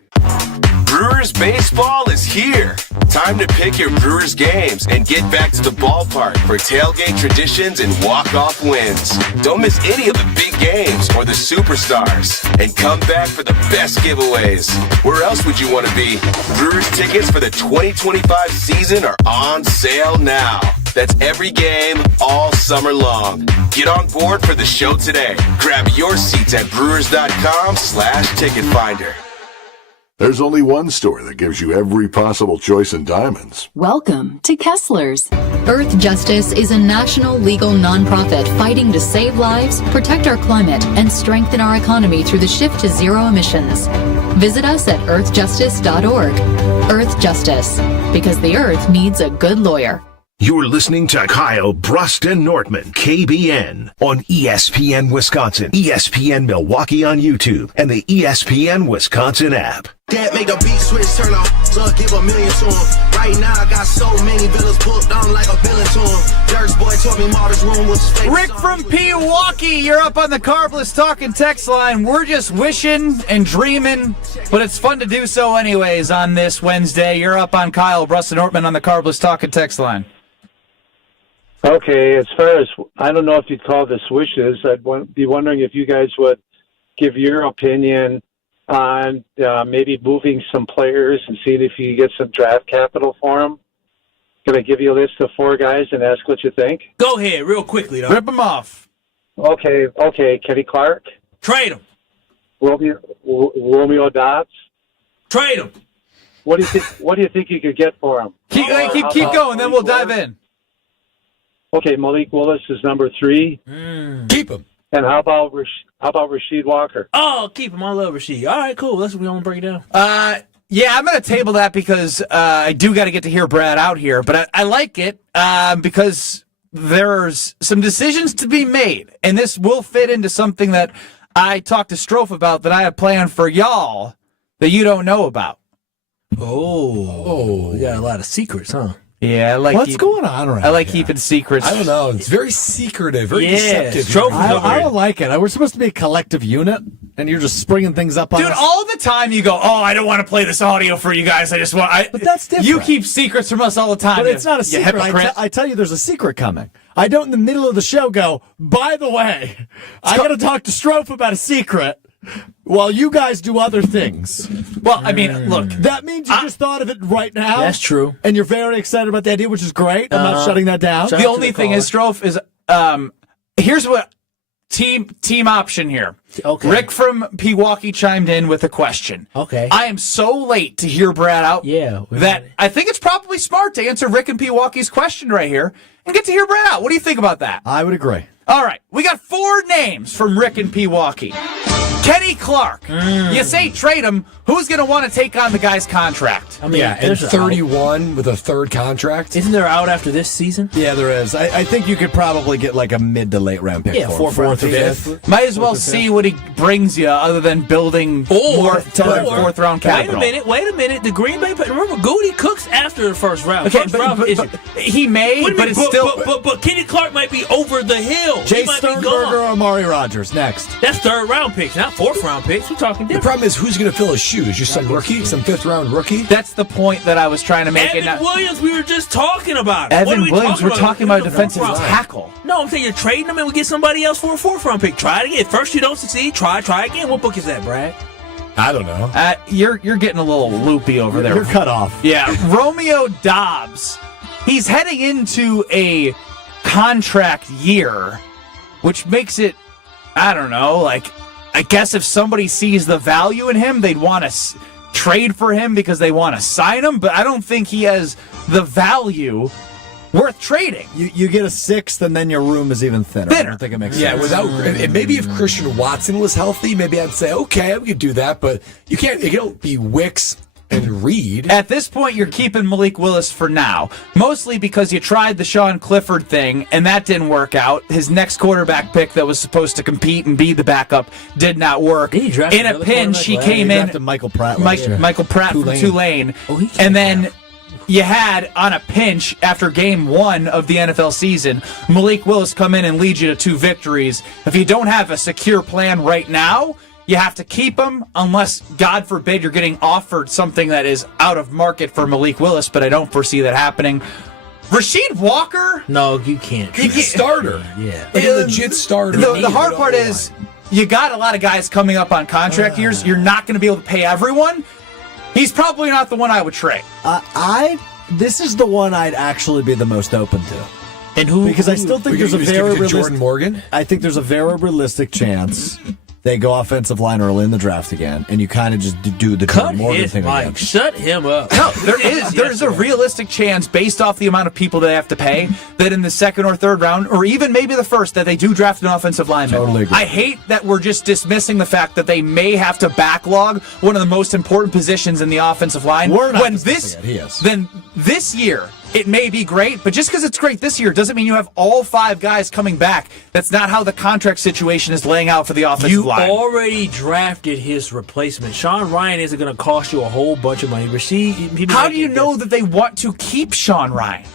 Brewers baseball is here. Time to pick your Brewers games and get back to the ballpark for tailgate traditions and walk-off wins. Don't miss any of the big games or the superstars. And come back for the best giveaways. Where else would you want to be? Brewers tickets for the 2025 season are on sale now. That's every game all summer long. Get on board for the show today. Grab your seats at brewers.com/ticket finder. There's only one store that gives you every possible choice in diamonds. Welcome to Kessler's. Earth Justice is a national legal nonprofit fighting to save lives, protect our climate, and strengthen our economy through the shift to zero emissions. Visit us at earthjustice.org. Earth Justice, because the earth needs a good lawyer. You're listening to Kyle, Brust, and Nortman, KBN, on ESPN Wisconsin, ESPN Milwaukee on YouTube, and the ESPN Wisconsin app. Dad make a beat switch, turn off, so give $1 million to him. Right now I got so many villas booked, I'm like a villain to him. Dirk's boy told me Marvin's room was fake. Rick from Pewaukee, you're up on the Carbless Talking text line. We're just wishing and dreaming, but it's fun to do so anyways on this Wednesday. You're up on Kyle, Brust, and Nortman on the Carbless Talking text line. Okay, as far as, I don't know if you'd call this wishes, I'd be wondering if you guys would give your opinion on maybe moving some players and seeing if you get some draft capital for them. Can I give you a list of 4 guys and ask what you think? Go ahead, real quickly, though. Rip them off. Okay. Kenny Clark. Trade him. Romeo Dobbs. Trade him. What do you think you could get for him? Keep going, then we'll dive in. Okay, Malik Willis is number 3. Keep him. And how about Rasheed Walker? Oh, keep him. I love Rasheed. All right, cool. Let's break it down. Yeah, I'm going to table that because I do got to get to hear Brad out here, but I like it because there's some decisions to be made, and this will fit into something that I talked to Strofe about that I have planned for y'all that you don't know about. Oh, you got a lot of secrets, huh? Yeah, I like what's going on right now? I like keeping secrets. I don't know. It's very secretive, very deceptive. I don't like it. We're supposed to be a collective unit, and you're just springing things up on us. Dude, all the time you go, I don't want to play this audio for you guys. I just want. But that's different. You keep secrets from us all the time. But it's not a secret. I tell you, there's a secret coming. I don't in the middle of the show go, by the way, I got to talk to Strofe about a secret. While you guys do other things. Well, I mean, look. That means you just thought of it right now. That's true. And you're very excited about the idea, which is great. I'm not shutting that down. The only thing is, Strofe, is here's what team option here. Okay. Rick from Pewaukee chimed in with a question. Okay. I am so late to hear Brad out that I think it's probably smart to answer Rick and Pewaukee's question right here and get to hear Brad out. What do you think about that? I would agree. All right. We got 4 names from Rick and Pewaukee. Kenny Clark. You say trade him. Who's going to want to take on the guy's contract? I mean, and 31 with a 3rd contract. Isn't there out after this season? Yeah, there is. I think you could probably get like a mid to late round pick. Yeah, for 4th or 5th. Might as well see what he brings you other than building more 4th round capital. Wait a minute. The Green Bay, remember, Goody cooks after the first round. Okay, but he may, but it's still. But Kenny Clark might be over the hill. Jay Sternberger or Amari Rodgers next. That's 3rd round picks, not 4th round picks. We're talking different. The problem is who's going to fill his shoes? Just some rookie, some 5th round rookie? That's the point that I was trying to make. Evan Williams, we were just talking about. Evan Williams, we're talking about defensive tackle. No, I'm saying you're trading him and we get somebody else for a 4th round pick. Try it again. First you don't succeed, try again. What book is that, Brad? I don't know. You're getting a little loopy over there. You're cut off. Yeah, Romeo Dobbs. He's heading into a contract year, which makes it, I don't know, like, I guess if somebody sees the value in him, they'd want to trade for him because they want to sign him, but I don't think he has the value worth trading. You get a 6th, and then your room is even thinner. I don't think it makes sense. Yeah, maybe if Christian Watson was healthy, maybe I'd say, okay, we could do that, but you can't be Wicks and Reed. At this point, you're keeping Malik Willis for now, mostly because you tried the Sean Clifford thing, and that didn't work out. His next quarterback pick that was supposed to compete and be the backup did not work. In a pinch, he came in. Michael Pratt. Michael Pratt from Tulane. And then you had, on a pinch, after game 1 of the NFL season, Malik Willis come in and lead you to 2 victories. If you don't have a secure plan right now, you have to keep him unless, God forbid, you're getting offered something that is out of market for Malik Willis, but I don't foresee that happening. Rasheed Walker? No, you can't. He's a starter. Yeah. Like a legit starter. The hard part is you got a lot of guys coming up on contract years. You're not going to be able to pay everyone. He's probably not the one I would trade. This is the one I'd actually be the most open to. And who? Because I still think there's a very realistic Jordan Morgan. I think there's a very realistic chance they go offensive line early in the draft again, and you kind of just do the Jordan Morgan thing again. Shut him up. No, there's a realistic chance based off the amount of people they have to pay that in the second or third round, or even maybe the first, that they do draft an offensive lineman. Totally agree. I hate that we're just dismissing the fact that they may have to backlog one of the most important positions in the offensive line. We're not when dismissing it. He is. Then this year, it may be great, but just because it's great this year doesn't mean you have all 5 guys coming back. That's not how the contract situation is laying out for the offensive line. You already drafted his replacement. Sean Ryan isn't going to cost you a whole bunch of money. How do you know that they want to keep Sean Ryan?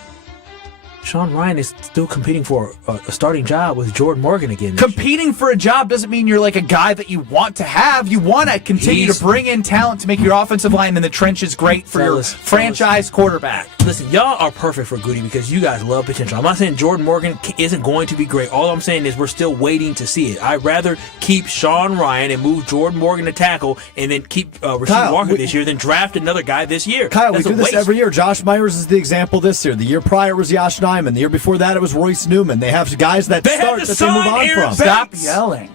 Sean Ryan is still competing for a starting job with Jordan Morgan again. Competing for a job doesn't mean you're like a guy that you want to have. You want to continue to bring in talent to make your offensive line in the trenches great for your franchise quarterback. Listen, y'all are perfect for Goody because you guys love potential. I'm not saying Jordan Morgan isn't going to be great. All I'm saying is we're still waiting to see it. I'd rather keep Sean Ryan and move Jordan Morgan to tackle and then keep Rasheed Walker this year than draft another guy this year. Kyle, we do this every year. Josh Myers is the example this year. The year prior was Yosh Nijman. The year before that, it was Royce Newman. They have guys that start that they move on from. Stop yelling.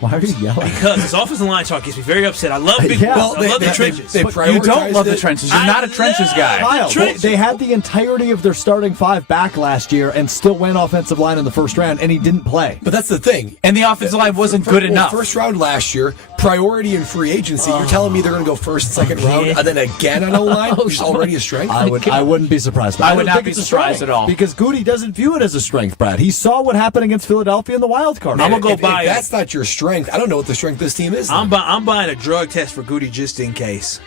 Why are you yelling? Because this offensive line talk gets me very upset. I love big balls. I love the trenches. You don't love the trenches. You're not a trenches guy. Kyle, they had the entirety of their starting 5 back last year and still went offensive line in the first round, and he didn't play. But that's the thing. And the offensive line wasn't good enough. First round last year, priority in free agency. You're telling me they're going to go first, second round, and then again on O-line, which is already a strength? I wouldn't be surprised. I would not be surprised at all. Because Goody doesn't view it as a strength, Brad. He saw what happened against Philadelphia in the wild card. I'm going to go buy if that's not your strength, I don't know what the strength this team is. I'm buying a drug test for Goody just in case.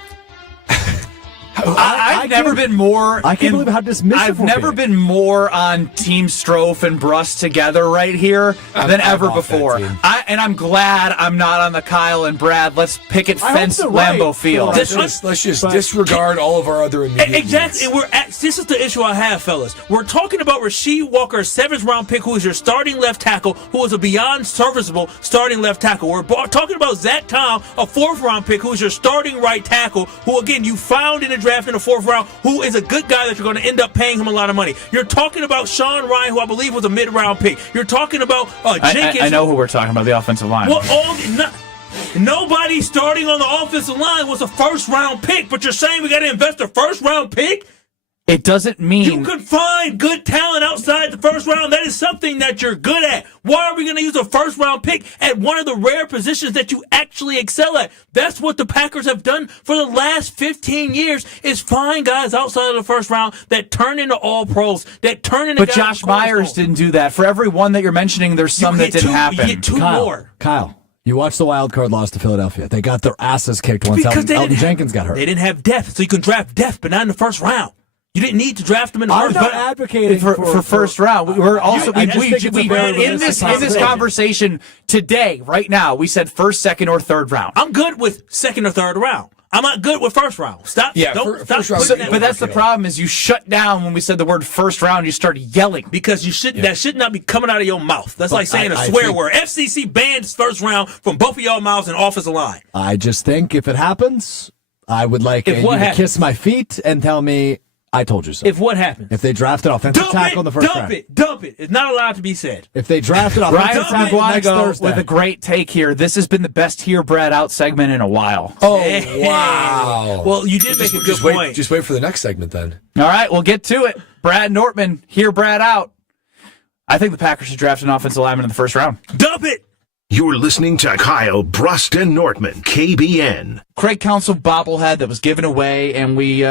I've never been more. I can't believe how dismissive I've never been more on Team Strofe and Brust together right here than ever before. And I'm glad I'm not on the Kyle and Brad. Let's picket fence Lambeau Field. Let's just disregard all of our other immediate exactly. needs. This is the issue I have, fellas. We're talking about Rasheed Walker, 7th round pick, who is your starting left tackle, who is a beyond serviceable starting left tackle. We're talking about Zach Tom, a 4th round pick, who is your starting right tackle, who again you found in a draft in the 4th round, who is a good guy that you're going to end up paying him a lot of money. You're talking about Sean Ryan, who I believe was a mid-round pick. You're talking about Jenkins. I know who we're talking about, the offensive line. Well, nobody starting on the offensive line was a 1st-round pick, but you're saying we got to invest a 1st-round pick? It doesn't mean... You could find good talent outside the 1st round. That is something that you're good at. Why are we going to use a 1st-round pick at one of the rare positions that you actually excel at? That's what the Packers have done for the last 15 years, is find guys outside of the 1st round that turn into all-pros, that turn into But Josh Myers didn't do that. For every one that you're mentioning, there's some that didn't happen. You get 2 more. Kyle. You watched the wild card loss to Philadelphia. They got their asses kicked once Elton Jenkins got hurt. They didn't have depth, so you can draft depth, but not in the 1st round. You didn't need to draft him in the first round. I'm not advocating for 1st round. We're also in this conversation conversation today, right now. We said 1st, 2nd, or 3rd round. I'm good with 2nd or 3rd round. I'm not good with 1st round. Stop. Yeah, stop. But that's the problem. Is you shut down when we said the word 1st round. You started yelling because that should not be coming out of your mouth. That's like saying a swear word. FCC bans 1st round from both of y'all mouths and offensive line. I just think if it happens, I would like you to kiss my feet and tell me, I told you so. If what happens? If they drafted offensive tackle in the 1st round. Dump it. It's not allowed to be said. If they drafted offensive tackle next Thursday. With a great take here. This has been the best Hear Brad Out segment in a while. Oh, wow. Well, you did make a good point. Just wait for the next segment then. All right, we'll get to it. Brad Nortman, Hear Brad Out. I think the Packers should draft an offensive lineman in the 1st round. Dump it! You're listening to Kyle, Brust, and Nortman, KBN. Craig Counsell bobblehead that was given away, and we,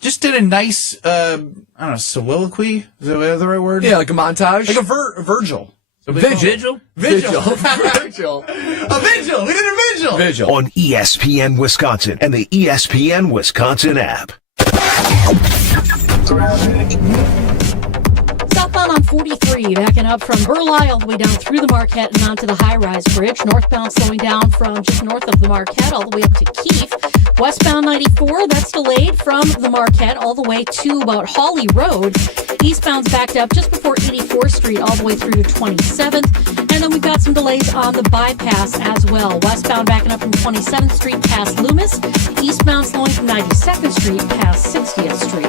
just did a nice, I don't know, soliloquy? Is that the right word? Yeah, like a montage? Like a Virgil. Vigil? Vigil. Vigil. A vigil. We did a vigil. Vigil. On ESPN Wisconsin and the ESPN Wisconsin app. Southbound on 43 backing up from Burleigh all the way down through the Marquette and onto the high-rise bridge. Northbound slowing down from just north of the Marquette all the way up to Keefe. Westbound 94, that's delayed from the Marquette all the way to about Hawley Road. Eastbound's backed up just before 84th Street all the way through to 27th. And then we've got some delays on the bypass as well. Westbound backing up from 27th Street past Loomis. Eastbound slowing from 92nd Street past 60th Street.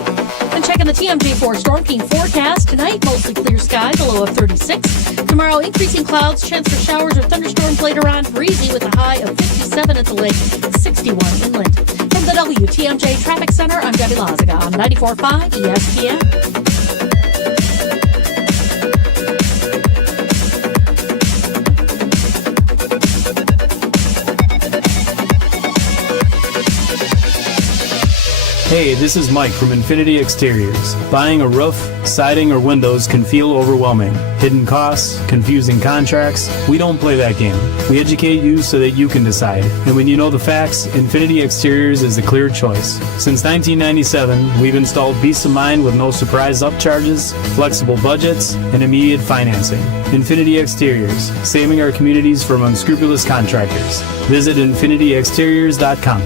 And checking the TMJ4 Storm King forecast. Tonight, mostly clear skies, a low of 36. Tomorrow, increasing clouds, chance for showers or thunderstorms later on. Breezy with a high of 57 at the lake, 61 inland. From the WTMJ Traffic Center, I'm Debbie Lazaga on 94.5 ESPN. Hey, this is Mike from Infinity Exteriors. Buying a roof, siding, or windows can feel overwhelming. Hidden costs, confusing contracts. We don't play that game. We educate you so that you can decide. And when you know the facts, Infinity Exteriors is a clear choice. Since 1997, we've installed peace of mind with no surprise upcharges, flexible budgets, and immediate financing. Infinity Exteriors, saving our communities from unscrupulous contractors. Visit infinityexteriors.com.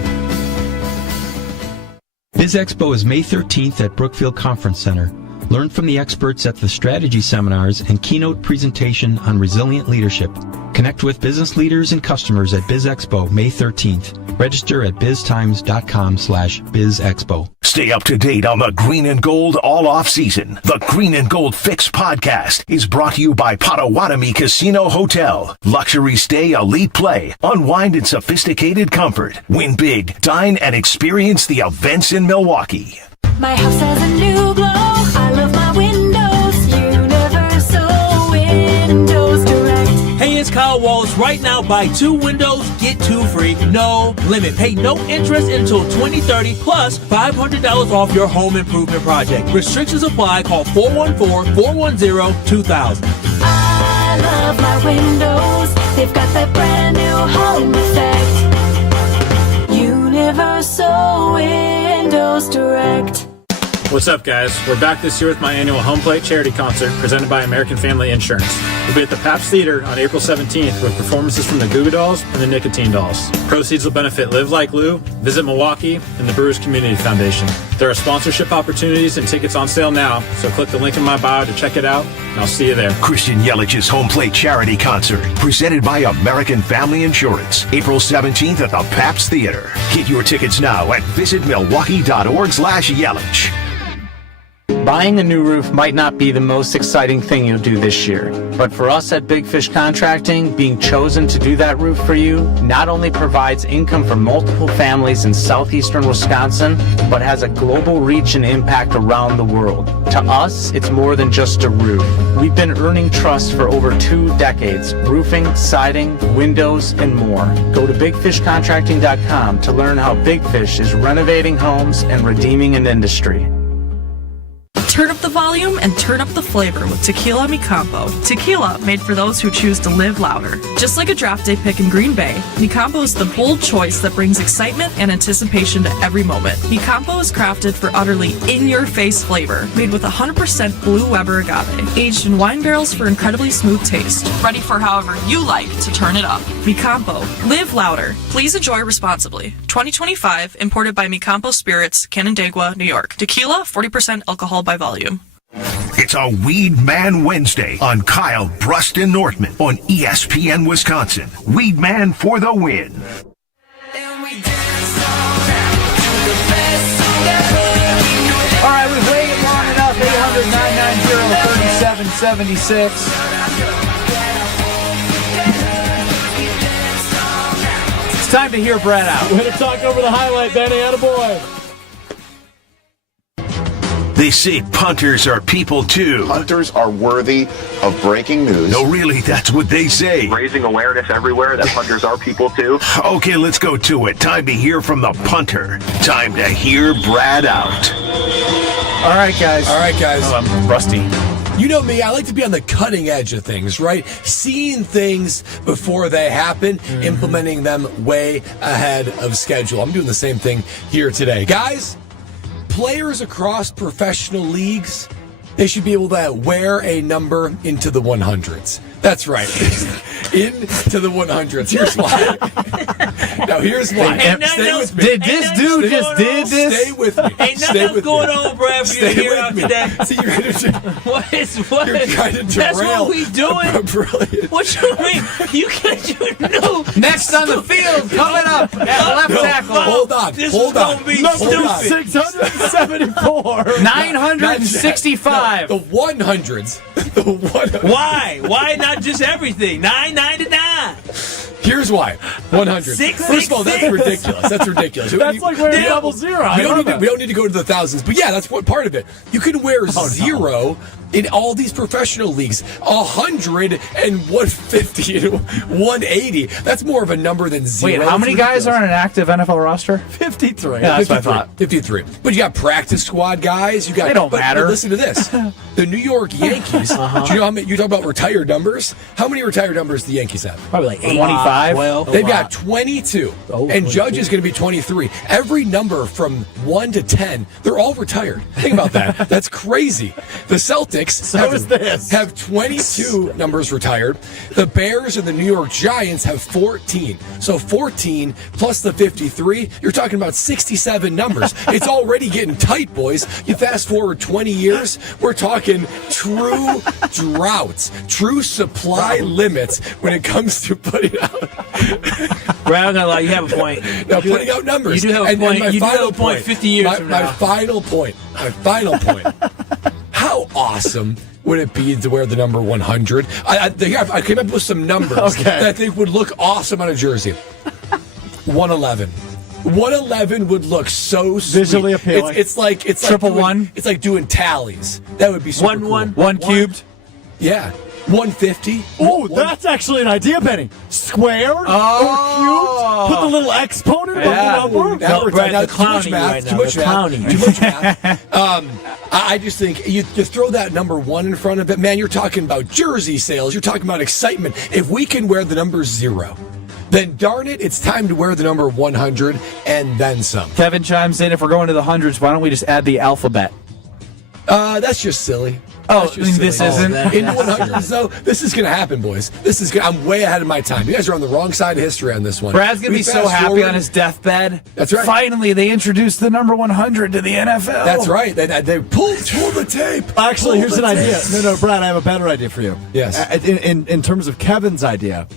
Biz Expo is May 13th at Brookfield Conference Center. Learn from the experts at the strategy seminars and keynote presentation on resilient leadership. Connect with business leaders and customers at Biz Expo May 13th. Register at biztimes.com/bizexpo. Stay up to date on the Green and Gold all off season. The Green and Gold Fix podcast is brought to you by Potawatomi Casino Hotel. Luxury stay, elite play, unwind in sophisticated comfort. Win big, dine and experience the events in Milwaukee. My house has a new glow. I love my windows. Universal Windows Direct. Hey, it's Kyle Walls. Right now, buy 2 windows, get 2 free. No limit. Pay no interest until 2030, plus $500 off your home improvement project. Restrictions apply. Call 414-410-2000. I love my windows. They've got that brand new home effect. Universal Windows Direct. What's up, guys? We're back this year with my annual Home Plate Charity Concert presented by American Family Insurance. We'll be at the Pabst Theater on April 17th with performances from the Goo Goo Dolls and the Nicotine Dolls. Proceeds will benefit Live Like Lou, Visit Milwaukee, and the Brewers Community Foundation. There are sponsorship opportunities and tickets on sale now, so click the link in my bio to check it out, and I'll see you there. Christian Yelich's Home Plate Charity Concert, presented by American Family Insurance, April 17th at the Pabst Theater. Get your tickets now at visitmilwaukee.org/Yelich. Buying a new roof might not be the most exciting thing you'll do this year, but for us at Big Fish Contracting, being chosen to do that roof for you not only provides income for multiple families in southeastern Wisconsin, but has a global reach and impact around the world. To us, it's more than just a roof. We've been earning trust for over 2 decades, roofing, siding, windows, and more. Go to bigfishcontracting.com to learn how Big Fish is renovating homes and redeeming an industry. Turn up the volume and turn up the flavor with Tequila Mi Campo. Tequila made for those who choose to live louder. Just like a draft day pick in Green Bay, Mi Campo is the bold choice that brings excitement and anticipation to every moment. Mi Campo is crafted for utterly in-your-face flavor, made with 100% Blue Weber agave, aged in wine barrels for incredibly smooth taste. Ready for however you like to turn it up. Mi Campo. Live louder. Please enjoy responsibly. 2025, imported by Mi Campo Spirits, Canandaigua, New York. Tequila, 40% alcohol by volume. It's a Weed Man Wednesday on Kyle, Brust, and Nortman on ESPN Wisconsin. Weed Man for the win. All right, we've waited long enough. 800-990-3776. It's time to hear Brett out. Way to talk over the highlight, Benny. Attaboy. They say punters are people too. Punters are worthy of breaking news. No, really, that's what they say. Raising awareness everywhere that punters are people too. Okay, let's go to it. Time to hear from the punter. Time to hear Brad out. All right, guys. Oh, I'm rusty. You know me, I like to be on the cutting edge of things, right? Seeing things before they happen, implementing them way ahead of schedule. I'm doing the same thing here today. Guys, players across professional leagues They should be able to wear a number into the 100s. That's right. Into the 100s. Here's why. Now, here's why. Stay with me. Did this dude just did this? Stay with me. Ain't nothing going on, Brad, for you here out today. See, you're trying to derail. That's what we doing? Brilliant. What you mean? You know. Next on the field, coming up at left tackle. Hold on. This hold is on. gonna be Number stupid. 674. 965. The 100s. The 100s. Why not just everything? 999. Here's why. 100. First of all, that's ridiculous. That's ridiculous. That's like wearing double zero. We don't need to go to the thousands, but yeah, that's what part of it. You can wear zero in all these professional leagues. 100 and 150 and 180. That's more of a number than zero. Wait, how many guys are on an active NFL roster? 53. Yeah, that's what I thought. 53. But you got practice squad guys. You got. They don't matter. But listen to this. The New York Yankees. Do you know how many? You talk about retired numbers. How many retired numbers do the Yankees have? Probably like 25. 12. They've got 22. And Judge is going to be 23. Every number from 1 to 10, they're all retired. Think about that. That's crazy. The Celtics have 22 numbers retired. The Bears and the New York Giants have 14. So 14 plus the 53, you're talking about 67 numbers. It's already getting tight, boys. You fast forward 20 years, we're talking true droughts, true supply limits when it comes to putting out. Brad, I'm gonna lie, you have a point. Now, putting out numbers. You do have a point. You do have a point 50 years from now. My final point. How awesome would it be to wear the number 100? I came up with some numbers that I think would look awesome on a jersey. 111. 111 would look so sweet. Visually appealing. It's like triple doing, one. It's like doing tallies. That would be super cool. One cubed. Yeah. 150. Oh, that's actually an idea, Benny. Squared or cubed. Put the little exponent above the number. Now we're Brad, too much math. Too much math. I just think you throw that number 1 in front of it, man. You're talking about jersey sales. You're talking about excitement. If we can wear the number 0, then darn it, it's time to wear the number 100 and then some. Kevin chimes in. If we're going to the hundreds, why don't we just add the alphabet? That's just silly. Oh, this isn't? In the 100s, though, this is going to happen, boys. I'm way ahead of my time. You guys are on the wrong side of history on this one. Brad's going to be so happy on his deathbed. That's right. Finally, they introduced the number 100 to the NFL. That's right. They pulled the tape. Actually, here's an idea. No, Brad, I have a better idea for you. Yes. In terms of Kevin's idea,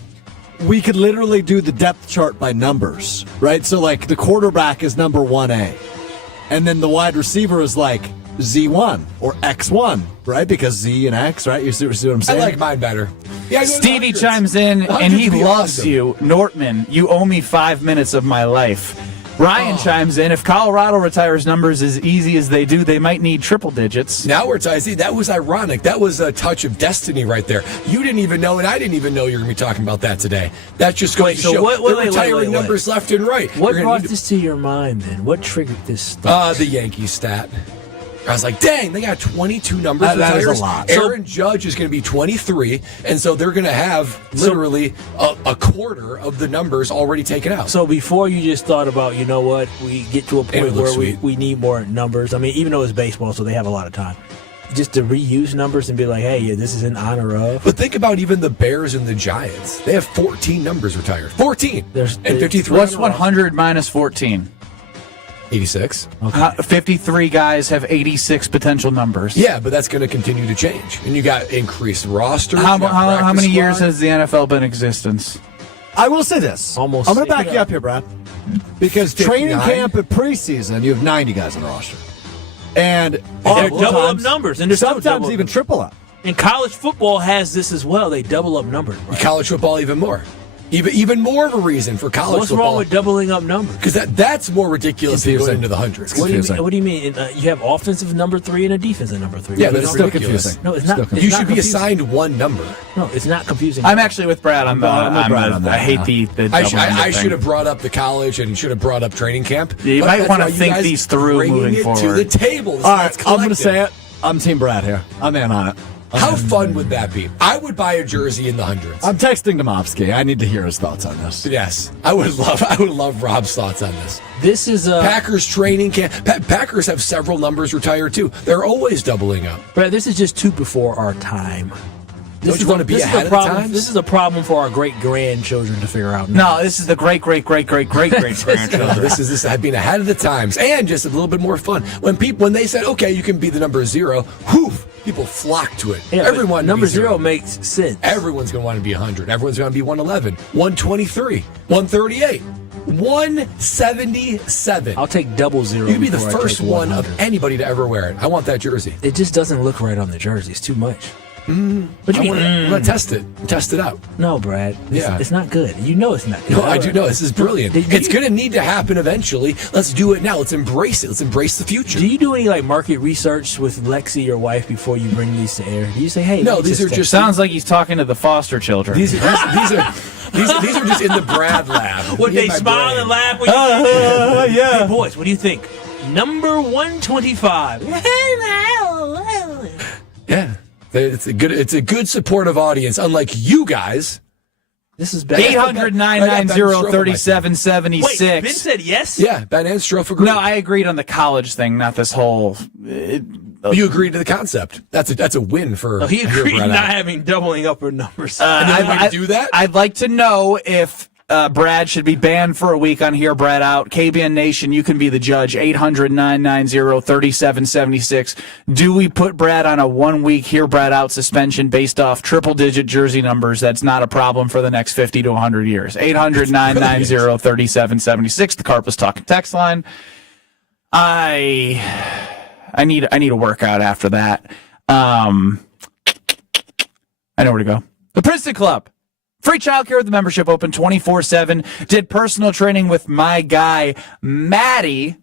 we could literally do the depth chart by numbers, right? So, like, the quarterback is number 1A, and then the wide receiver is like Z1 or X1, right? Because Z and X, right? You see what I'm saying? I like mine better. Yeah, Stevie chimes in, and he loves you. Nortman, you owe me 5 minutes of my life. Ryan chimes in, if Colorado retires numbers as easy as they do, they might need triple digits. Now we're talking. See, that was ironic. That was a touch of destiny right there. You didn't even know, and I didn't even know you were going to be talking about that today. That just goes to show they're retiring numbers left and right. What brought this to your mind, then? What triggered this stuff? The Yankees stat. I was like, dang, they got 22 numbers. That is a lot. Aaron Judge is going to be 23, and so they're going to have literally a quarter of the numbers already taken out. So before you just thought about, you know what, we get to a point where we need more numbers. I mean, even though it's baseball, so they have a lot of time. Just to reuse numbers and be like, hey, this is in honor of. But think about even the Bears and the Giants. They have 14 numbers retired. 14. And 53. What's 100 minus 14? 86. Okay. 53 guys have 86 potential numbers. Yeah, but that's going to continue to change. And you got increased rosters. How many years has the NFL been in existence? I will say this. I'm going to back you up here, Brad. Because training camp and preseason, you have 90 guys on the roster. And they're double up numbers. And sometimes even triple up. And college football has this as well. They double up numbers. Right? College football even more. Even more of a reason for college What's football. wrong with doubling up numbers? Because that's more ridiculous than going into the hundreds. What do you mean? You have offensive number 3 and a defensive number 3. Yeah, that's still confusing. No, it's not. You should be assigned one number. No, it's not confusing. I'm actually with Brad. I'm Brad on that. I hate the I should have brought up the college and should have brought up training camp. You might want to think these through moving forward. To the table. All right, I'm going to say it. I'm Team Brad here. I'm in on it. How fun would that be? I would buy a jersey in the hundreds. I'm texting Domofsky. I need to hear his thoughts on this. Yes, I would love Rob's thoughts on this. This is Packers training camp. Packers have several numbers retired too. They're always doubling up. Brad, this is just too before our time. Don't you want to be ahead of the times? This is a problem for our great grandchildren to figure out. No, this is the great grandchildren. This is being ahead of the times, and just a little bit more fun. When they said, okay, you can be the number 0, people flock to it. Yeah, everyone number 0 makes sense. Everyone's going to want to be 100. Everyone's going to be 111, 123, 138. 177. I'll take 00. You'd be the first one of anybody to ever wear it. I want that jersey. It just doesn't look right on the jersey. It's too much. But you want to test it. Test it out. No, Brad. It's not good. You know it's not good. No, I do know. This is brilliant. It's going to need to happen eventually. Let's do it now. Let's embrace it. Let's embrace the future. Do you do any market research with Lexi, your wife, before you bring these to air? Do you say, hey, no, these are just sounds like he's talking to the foster children. These are just in the Brad lab. Would they smile and laugh when you yeah. Hey, boys, what do you think? Number 125. Yeah. It's a good supportive audience, unlike you guys. This is bad. 800-990-3776. Wait, Ben said yes? Yeah, Ben and Strofe agreed. No, I agreed on the college thing, not this whole... You agreed to the concept. That's a win for... He agreed not having doubling up her numbers. I'd do that? I'd like to know if... Brad should be banned for a week on Hear Brad Out. KBN Nation, you can be the judge. 800-990-3776. Do we put Brad on a 1-week Hear Brad Out suspension based off triple-digit jersey numbers? That's not a problem for the next 50 to 100 years. 800-990-3776. The Carp was talking text line. I need a workout after that. I know where to go. The Princeton Club. Free childcare with the membership open 24/7. Did personal training with my guy, Maddie.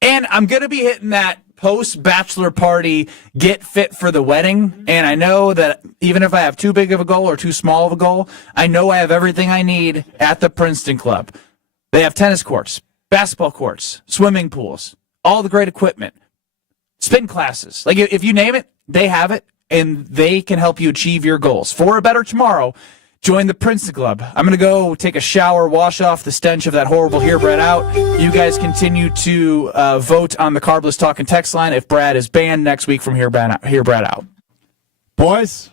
And I'm going to be hitting that post-bachelor party, get fit for the wedding. And I know that even if I have too big of a goal or too small of a goal, I know I have everything I need at the Princeton Club. They have tennis courts, basketball courts, swimming pools, all the great equipment, spin classes. Like, if you name it, they have it, and they can help you achieve your goals. For a better tomorrow, join the Princeton Club. I'm going to go take a shower, wash off the stench of that horrible Hear Brad Out. You guys continue to vote on the Carbless Talking text line if Brad is banned next week from Hear Brad Out. Boys?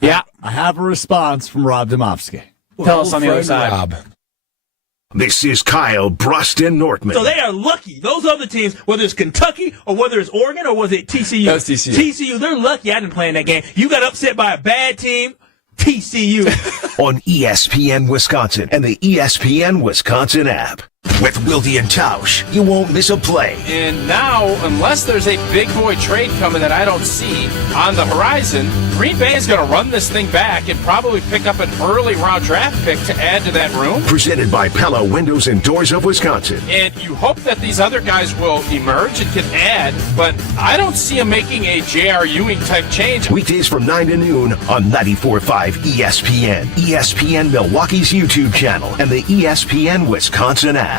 Yeah? I have a response from Rob Domofsky. Tell us on the other side. Rob. This is Kyle, Brust, and Nortman. So they are lucky. Those other teams, whether it's Kentucky or whether it's Oregon or was it TCU? That's TCU. TCU, they're lucky I didn't play in that game. You got upset by a bad team. TCU. On ESPN Wisconsin and the ESPN Wisconsin app. With Wilde and Tausch, you won't miss a play. And now, unless there's a big boy trade coming that I don't see on the horizon, Green Bay is going to run this thing back and probably pick up an early round draft pick to add to that room. Presented by Pella Windows and Doors of Wisconsin. And you hope that these other guys will emerge and can add, but I don't see them making a J.R. Ewing type change. Weekdays from 9 to noon on 94.5 ESPN, ESPN Milwaukee's YouTube channel, and the ESPN Wisconsin app.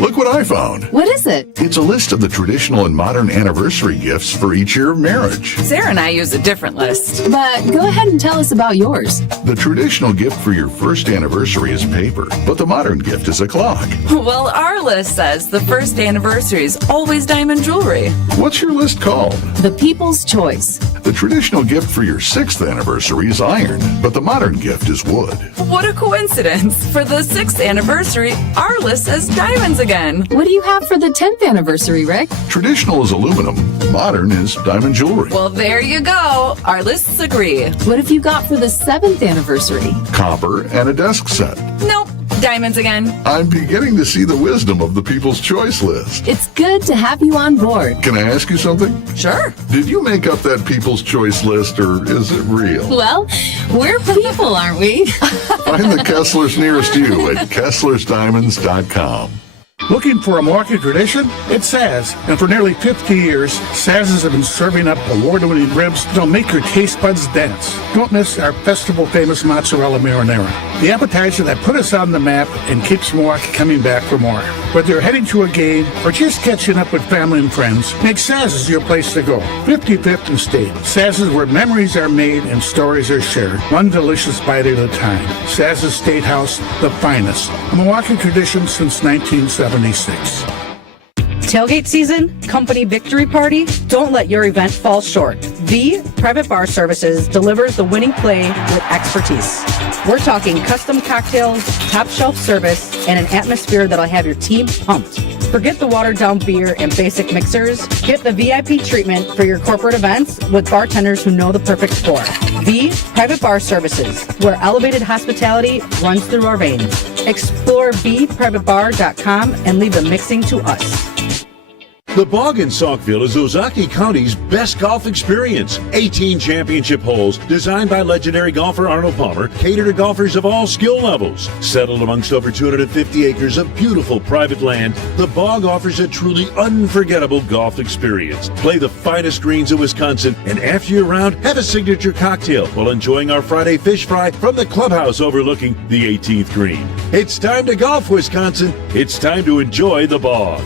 Look what I found. What is it? It's a list of the traditional and modern anniversary gifts for each year of marriage. Sarah and I use a different list. But go ahead and tell us about yours. The traditional gift for your first anniversary is paper, but the modern gift is a clock. Well, our list says the first anniversary is always diamond jewelry. What's your list called? The People's Choice. The traditional gift for your 6th anniversary is iron, but the modern gift is wood. What a coincidence. For the 6th anniversary, our list says diamonds again. What do you have for the 10th anniversary, Rick? Traditional is aluminum. Modern is diamond jewelry. Well, there you go. Our lists agree. What have you got for the 7th anniversary? Copper and a desk set. Nope. Diamonds again. I'm beginning to see the wisdom of the People's Choice list. It's good to have you on board. Can I ask you something? Sure. Did you make up that People's Choice list, or is it real? Well, we're people, aren't we? Find the Kesslers nearest you at KesslersDiamonds.com. Looking for a market tradition? It's Saz. And for nearly 50 years, Saz's have been serving up award-winning ribs that'll make your taste buds dance. Don't miss our festival-famous mozzarella marinara. the appetizer that put us on the map and keeps Milwaukee coming back for more. Whether you're heading to a game or just catching up with family and friends, make Saz's your place to go. 55th and State. Saz's, where memories are made and stories are shared. One delicious bite at a time. Saz's Steakhouse, the finest. A Milwaukee tradition since 1976. Tailgate season, company victory party, don't let your event fall short. The Private Bar Services delivers the winning play with expertise. We're talking custom cocktails, top shelf service, and an atmosphere that'll have your team pumped. Forget the watered down beer and basic mixers. Get the VIP treatment for your corporate events with bartenders who know the perfect pour. The Private Bar Services, where elevated hospitality runs through our veins. Explore bprivatebar.com and leave the mixing to us. The Bog in Saukville is Ozaki County's best golf experience. 18 championship holes designed by legendary golfer Arnold Palmer cater to golfers of all skill levels. Settled amongst over 250 acres of beautiful private land, the Bog offers a truly unforgettable golf experience. Play the finest greens of Wisconsin, and after your round, have a signature cocktail while enjoying our Friday fish fry from the clubhouse overlooking the 18th green. It's time to golf, Wisconsin. It's time to enjoy the Bog.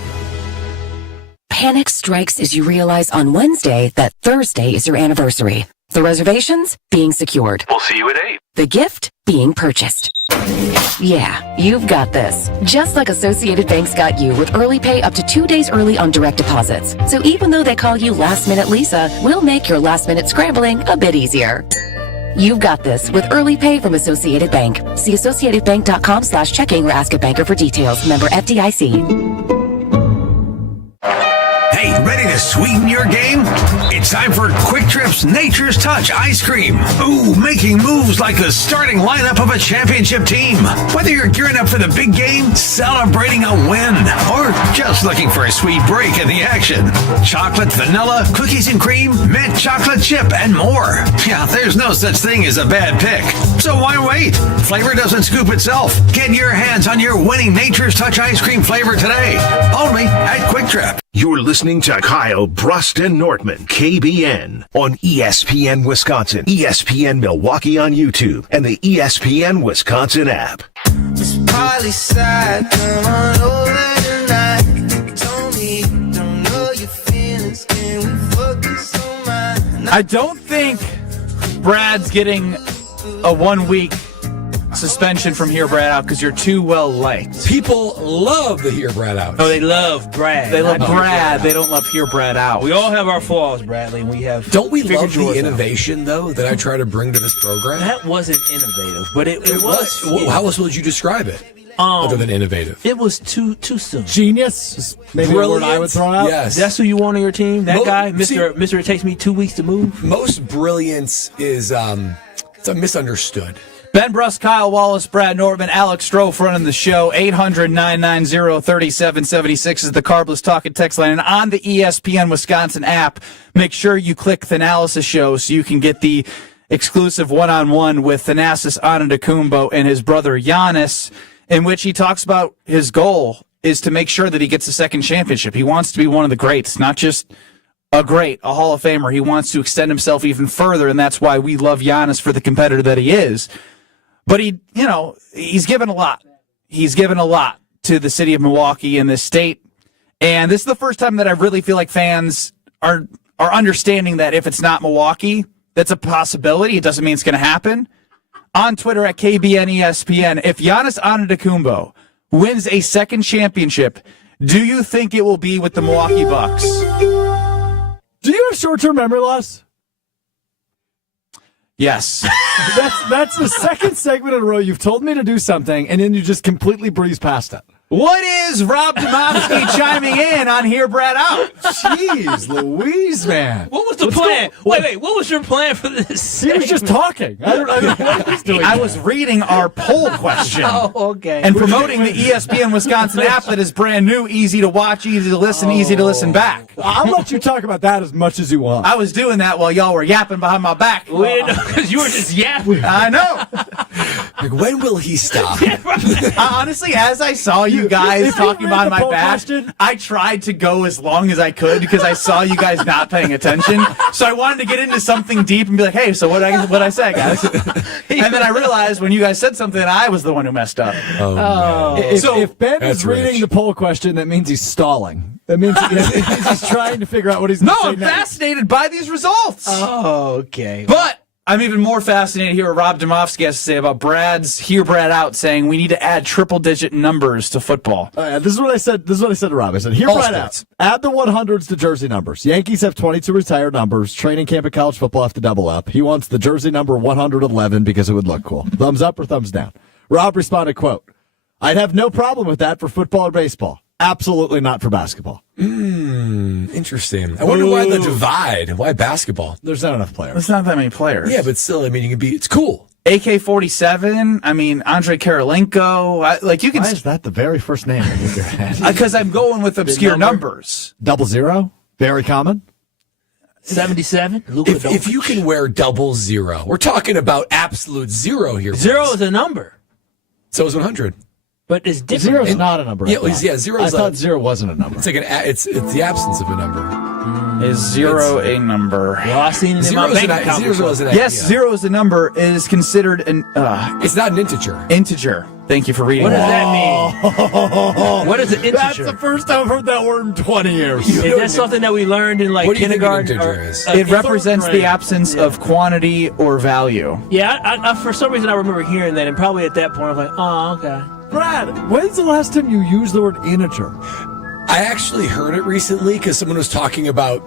Panic strikes as you realize on Wednesday that Thursday is your anniversary. The reservations being secured. We'll see you at 8. The gift being purchased. Yeah, you've got this. Just like Associated Bank's got you with early pay up to 2 days early on direct deposits. So even though they call you Last Minute Lisa, we'll make your last minute scrambling a bit easier. You've got this with early pay from Associated Bank. See associatedbank.com/checking or ask a banker for details. Member FDIC. Hey, ready to sweeten your game? It's time for Quick Trip's Nature's Touch Ice Cream. Ooh, making moves like the starting lineup of a championship team. Whether you're gearing up for the big game, celebrating a win, or just looking for a sweet break in the action. Chocolate, vanilla, cookies and cream, mint chocolate chip, and more. Yeah, there's no such thing as a bad pick. So why wait? Flavor doesn't scoop itself. Get your hands on your winning Nature's Touch Ice Cream flavor today. Only at Quick Trip. You're listening to Kyle, Brust, and Nortman, KBN, on ESPN Wisconsin, ESPN Milwaukee on YouTube, and the ESPN Wisconsin app. It's probably sad, come on over tonight. Told me, don't know your feelings, can we focus on mine? I don't think Brad's getting a 1 week suspension from Hear Brad Out because you're too well liked. People love the Hear Brad Out. No, they love Brad. They love Brad. They don't love Hear Brad Out. We all have our flaws, Bradley, and we have. Don't we love the innovation, though, that I try to bring to this program? That wasn't innovative, but it was. How else would you describe it? Other than innovative. It was too soon. Genius? Maybe a word I would throw out? Yes. That's who you want on your team? That guy? Mr. It takes me 2 weeks to move? Most brilliance is it's a misunderstood. Ben Brust, Kyle Wallace, Brad Nortman, Alex Strofe running the show. 800-990-3776 is the Carbless Talk and Text line. And on the ESPN Wisconsin app, make sure you click Thanasis Show so you can get the exclusive one-on-one with Thanasis Antetokounmpo and his brother Giannis, in which he talks about his goal is to make sure that he gets a second championship. He wants to be one of the greats, not just a Hall of Famer. He wants to extend himself even further, and that's why we love Giannis for the competitor that he is. But he's given a lot. He's given a lot to the city of Milwaukee and this state. And this is the first time that I really feel like fans are understanding that if it's not Milwaukee, that's a possibility. It doesn't mean it's going to happen. On Twitter at KBN ESPN, if Giannis Antetokounmpo wins a second championship, do you think it will be with the Milwaukee Bucks? Do you have short-term memory loss? Yes. That's the second segment in a row you've told me to do something, and then you just completely breeze past it. What is Rob Domofsky chiming in on Hear Brad Out? Jeez Louise, man. What was the plan? Wait, what was your plan for this segment? He was just talking. I don't know what he was doing. I was reading our poll question. Oh, okay. And promoting the ESPN Wisconsin app that is brand new, easy to watch, easy to listen, easy to listen back. I'll let you talk about that as much as you want. I was doing that while y'all were yapping behind my back. Because you were just yapping. I know. Like, when will he stop? Honestly, as I saw you you guys If you talking read behind the my poll back, question- I tried to go as long as I could because I saw you guys not paying attention. So I wanted to get into something deep and be like, hey, so what I say, guys? And then I realized when you guys said something, I was the one who messed up. If Ben is reading the poll question, that means he's stalling. That means he's trying to figure out what he's going to say I'm next. fascinated by these results. Oh, okay. But I'm even more fascinated to hear what Rob Domofsky has to say about Hear Brad Out, saying we need to add triple-digit numbers to football. This is what I said. This is what I said to Rob. I said, "Hear All Brad sports. Out. Add the 100s to jersey numbers. Yankees have 22 retired numbers. Training camp and college football have to double up. He wants the jersey number 111 because it would look cool. Thumbs up or thumbs down?" Rob responded, "Quote: I'd have no problem with that for football or baseball. Absolutely not for basketball. Interesting. I wonder why the divide. Why basketball? There's not enough players. There's not that many players. Yeah, but still, I mean, you can be. It's cool. AK-47. I mean, Andre Karolinko. You can. Why is that the very first name in your head? Because I'm going with obscure numbers. 00. Very common. 77. If you can wear 00, we're talking about absolute zero here. Zero is a number. So is 100. But it's different. Zero is not a number. Yeah, zero. I thought zero wasn't a number. It's like it's the absence of a number. Is zero a number? Well, I seen it in my bank account. Yes, zero is a number. It is considered an. It's not an integer. Integer. Thank you for reading. What does that. that mean? What is an integer? That's the first time I've heard that word in 20 years. Is that something that we learned in What do you think an kindergarten? integer is? It represents the absence of quantity or value. Yeah, I for some reason I remember hearing that, and probably at that point I was like, oh, okay. Brad, when's the last time you used the word integer? I actually heard it recently because someone was talking about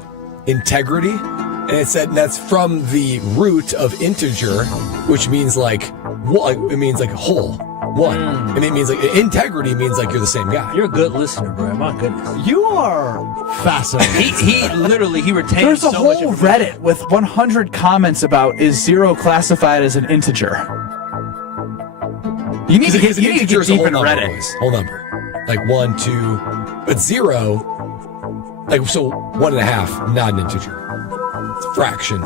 integrity, and it said that's from the root of integer, which means it means like whole, one. And it means like integrity means like you're the same guy. You're a good listener, Brad. My goodness. You are fascinating. He literally retains There's a so much whole information. Reddit with 100 comments about is zero classified as an integer. You need to get deep into Reddit. Whole number. Like 1, 2, but 0, so 1.5, not an integer. It's a fraction.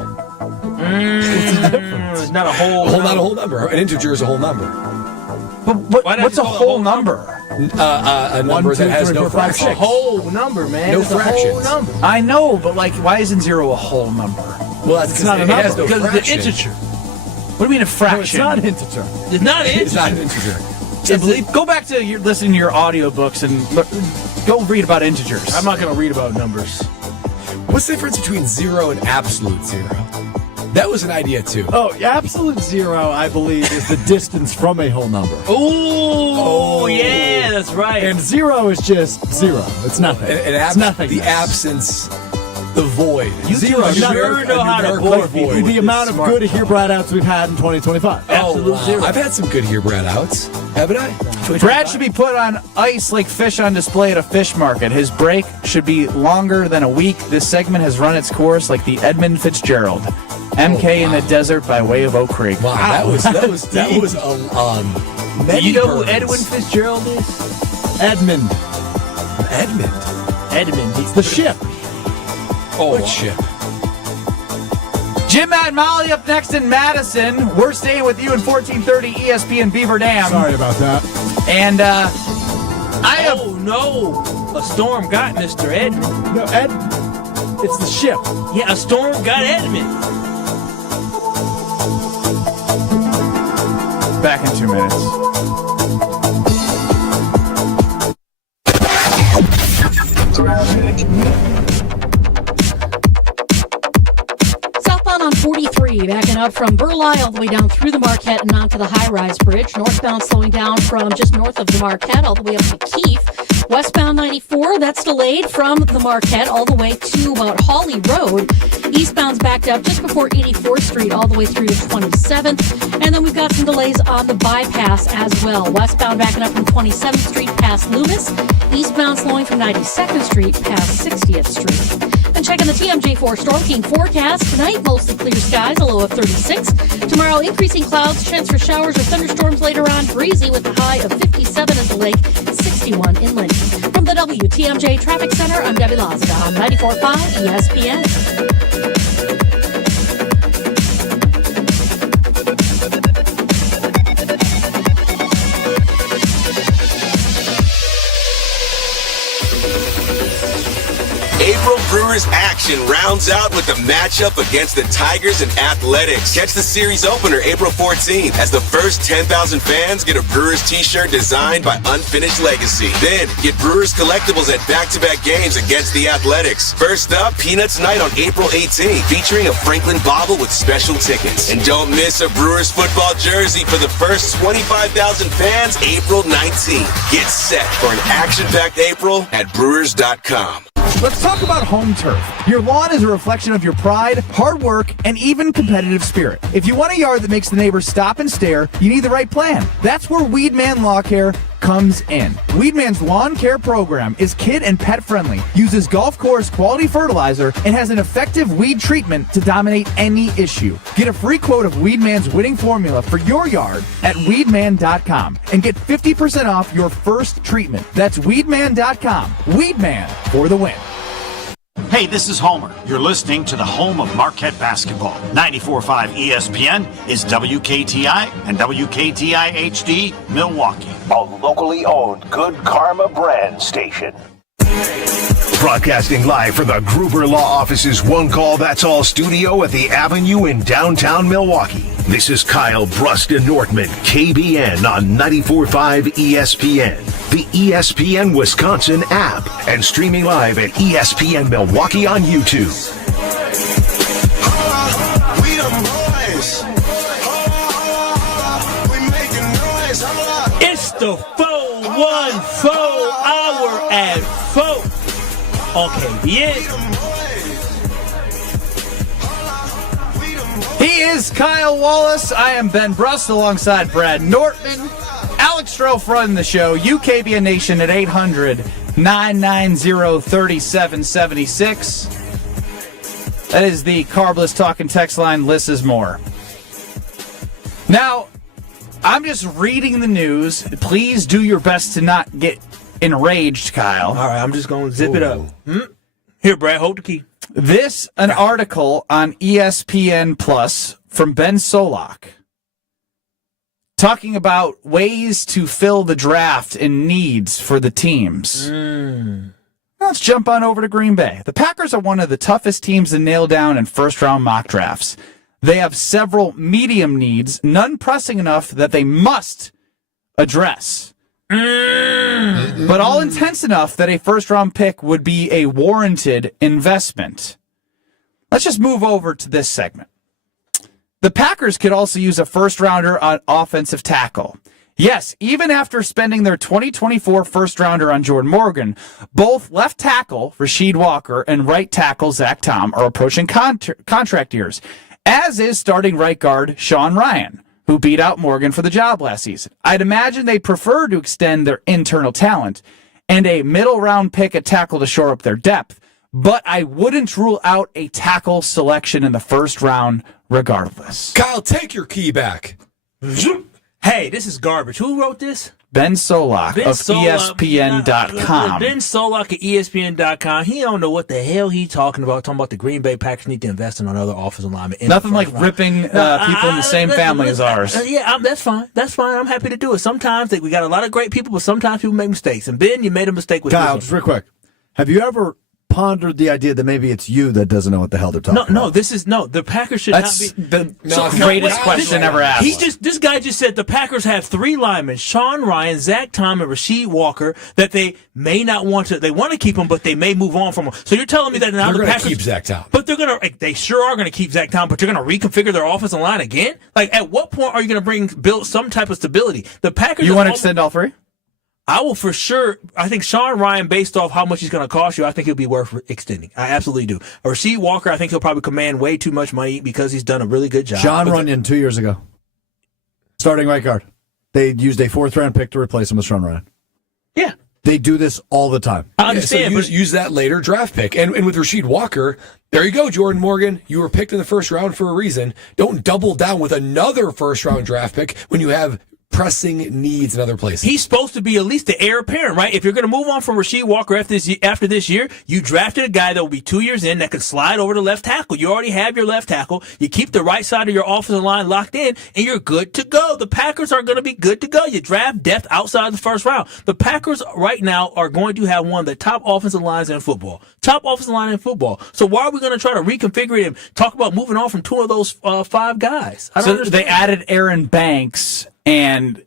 It's not a whole Not a whole number. An integer is a whole number. But what's a whole number? A number that has no fractions. It's a whole number, man. No It's a whole fractions. number. I know, but why isn't zero a whole number? Well, that's It's not a it number. has no Because fraction. it's an integer. What do you mean a No, it's fraction? not an integer. It's not an integer. It's not an integer. Go back to listening to your audiobooks and go read about integers. I'm not going to read about numbers. What's the difference between 0 and absolute 0? That was an idea too. Oh, absolute zero, I believe, is the distance from a whole number. Oh, yeah, that's right. And zero is just zero. It's nothing. It's nothing. The absence, the void. Zero. You sure know how to bore people. The amount of good Hear Brad Outs we've had in 2025. Absolute zero. I've had some good Hear Brad Outs, haven't I? Brad should be put on ice like fish on display at a fish market. His break should be longer than a week. This segment has run its course like the Edmund Fitzgerald. MK in the desert by way of Oak Creek. Wow, that was many You know who birds. Edwin Fitzgerald is? Edmund. Edmund. It's the ship. What ship? Jim, Matt, and Molly up next in Madison. We're staying with you in 1430 ESPN Beaver Dam. Sorry about that. And I have... Oh, no. A storm got Mr. Edmund. No, it's the ship. Yeah, a storm got Edmund. Back in 2 minutes. Southbound on 43, backing up from Burleigh all the way down through the Marquette and onto the high-rise bridge. Northbound slowing down from just north of the Marquette all the way up to Keefe. Westbound 94, that's delayed from the Marquette all the way to about Hawley Road. Eastbound's backed up just before 84th Street all the way through to 27th. And then we've got some delays on the bypass as well. Westbound backing up from 27th Street past Loomis. Eastbound slowing from 92nd Street past 60th Street. And checking the TMJ4 Storm King forecast. Tonight, mostly clear skies, a low of 36. Tomorrow, increasing clouds, chance for showers or thunderstorms later on. Breezy with a high of 57 at the lake, 61 inland. From the WTMJ Traffic Center, I'm Debbie Lazada on 94.5 ESPN. April Brewers action rounds out with the matchup against the Tigers and Athletics. Catch the series opener April 14th as the first 10,000 fans get a Brewers t-shirt designed by Unfinished Legacy. Then get Brewers collectibles at back-to-back games against the Athletics. First up, Peanuts Night on April 18th, featuring a Franklin bobble with special tickets. And don't miss a Brewers football jersey for the first 25,000 fans April 19th. Get set for an action-packed April at Brewers.com. Let's talk about home turf. Your lawn is a reflection of your pride, hard work, and even competitive spirit. If you want a yard that makes the neighbors stop and stare, you need the right plan. That's where Weedman Lawn Care comes in. Weedman's lawn care program is kid and pet friendly, uses golf course quality fertilizer, and has an effective weed treatment to dominate any issue. Get a free quote of Weedman's winning formula for your yard at weedman.com and get 50% off your first treatment. That's weedman.com. Weedman for the win. Hey, this is Homer. You're listening to the home of Marquette basketball. 94.5 ESPN is WKTI and WKTI HD Milwaukee. A locally owned Good Karma brand station. Broadcasting live from the Gruber Law Office's One Call That's All studio at the Avenue in downtown Milwaukee. This is Kyle Brust and Nortman, KBN on 94.5 ESPN, the ESPN Wisconsin app, and streaming live at ESPN Milwaukee on YouTube. It's the 414 hour at 4 on KBN. He is Kyle Wallace. I am Ben Brust alongside Brad Nortman. Alex Strofe running the show. UKBN Nation at 800-990-3776. That is the Carbless Talking text line. Lists is more. Now, I'm just reading the news. Please do your best to not get enraged, Kyle. All right, I'm just going to zip it up. Here, Brad, hold the key. An article on ESPN Plus from Ben Solak talking about ways to fill the draft and needs for the teams. Let's jump on over to Green Bay. The Packers are one of the toughest teams to nail down in first-round mock drafts. They have several medium needs, none pressing enough that they must address. But all intense enough that a first-round pick would be a warranted investment. Let's just move over to this segment. The Packers could also use a first-rounder on offensive tackle. Yes, even after spending their 2024 first-rounder on Jordan Morgan, both left tackle Rasheed Walker and right tackle Zach Tom are approaching contract years, as is starting right guard Sean Ryan, who beat out Morgan for the job last season. I'd imagine they prefer to extend their internal talent and a middle-round pick at tackle to shore up their depth, but I wouldn't rule out a tackle selection in the first round regardless. Kyle, take your key back. Hey, this is garbage. Who wrote this? Ben Solak of ESPN.com. Ben Solak of ESPN.com. He don't know what the hell he's talking about the Green Bay Packers need to invest in another offensive lineman. Nothing like ripping people in the same family as ours. That's fine. That's fine. I'm happy to do it. Sometimes we got a lot of great people, but sometimes people make mistakes. And Ben, you made a mistake with Kyle, just real quick. Have you ever pondered the idea that maybe it's you that doesn't know what the hell they're talking about? The Packers should not be. The greatest question ever asked. This guy just said the Packers have three linemen, Sean Ryan, Zach Tom, and Rasheed Walker, that they may not want to. They want to keep them, but they may move on from them. So you're telling me that now the Packers keep Zach Tom, but they sure are going to keep Zach Tom, but they're going to reconfigure their offensive line again? Like, at what point are you going to build some type of stability? The Packers. You want to extend all three? I will for sure. I think Sean Ryan, based off how much he's going to cost you, I think he'll be worth extending. I absolutely do. Rasheed Walker, I think he'll probably command way too much money because he's done a really good job. John Runyon 2 years ago, starting right guard. They used a fourth-round pick to replace him with Sean Ryan. Yeah. They do this all the time. I understand. So use that later draft pick. And with Rasheed Walker, there you go, Jordan Morgan. You were picked in the first round for a reason. Don't double down with another first-round draft pick when you have pressing needs in other places. He's supposed to be at least the heir apparent, right? If you're going to move on from Rasheed Walker after this year, you drafted a guy that will be 2 years in that can slide over to left tackle. You already have your left tackle. You keep the right side of your offensive line locked in, and you're good to go. The Packers are going to be good to go. You draft depth outside the first round. The Packers right now are going to have one of the top offensive lines in football. Top offensive line in football. So why are we going to try to reconfigure it and talk about moving on from two of those 5 guys? I don't understand. They added Aaron Banks, and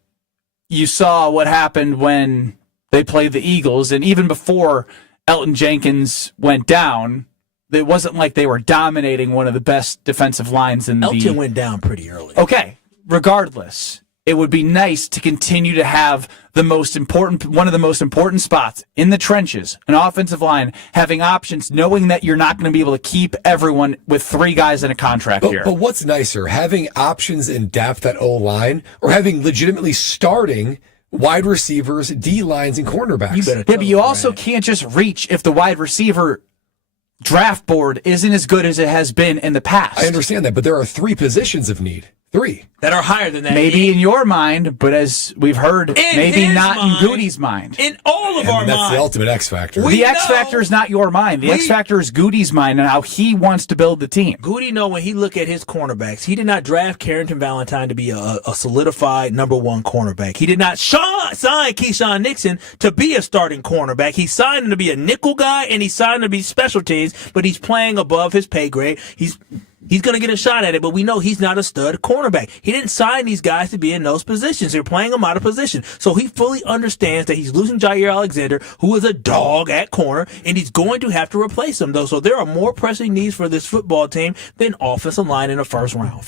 you saw what happened when they played the Eagles, and even before Elton Jenkins went down, it wasn't like they were dominating one of the best defensive lines in Elton went down pretty early. Okay, regardless, it would be nice to continue to have one of the most important spots in the trenches, an offensive line, having options, knowing that you're not going to be able to keep everyone with 3 guys in a contract here. But what's nicer, having options in depth at O-line or having legitimately starting wide receivers, D-lines, and cornerbacks? But you also can't just reach if the wide receiver draft board isn't as good as it has been in the past. I understand that, but there are 3 positions of need. 3. That are higher than that. Maybe in your mind, but as we've heard, maybe not in Goody's mind. In all of our minds. That's the ultimate X factor. The X factor is not your mind. The X factor is Goody's mind and how he wants to build the team. Goody know when he look at his cornerbacks, he did not draft Carrington Valentine to be a solidified number 1 cornerback. He did not sign Keyshawn Nixon to be a starting cornerback. He signed him to be a nickel guy, and he signed him to be special teams, but he's playing above his pay grade. He's going to get a shot at it, but we know he's not a stud cornerback. He didn't sign these guys to be in those positions. They're playing him out of position. So he fully understands that he's losing Jair Alexander, who is a dog at corner, and he's going to have to replace him, though. So there are more pressing needs for this football team than offensive line in the first round.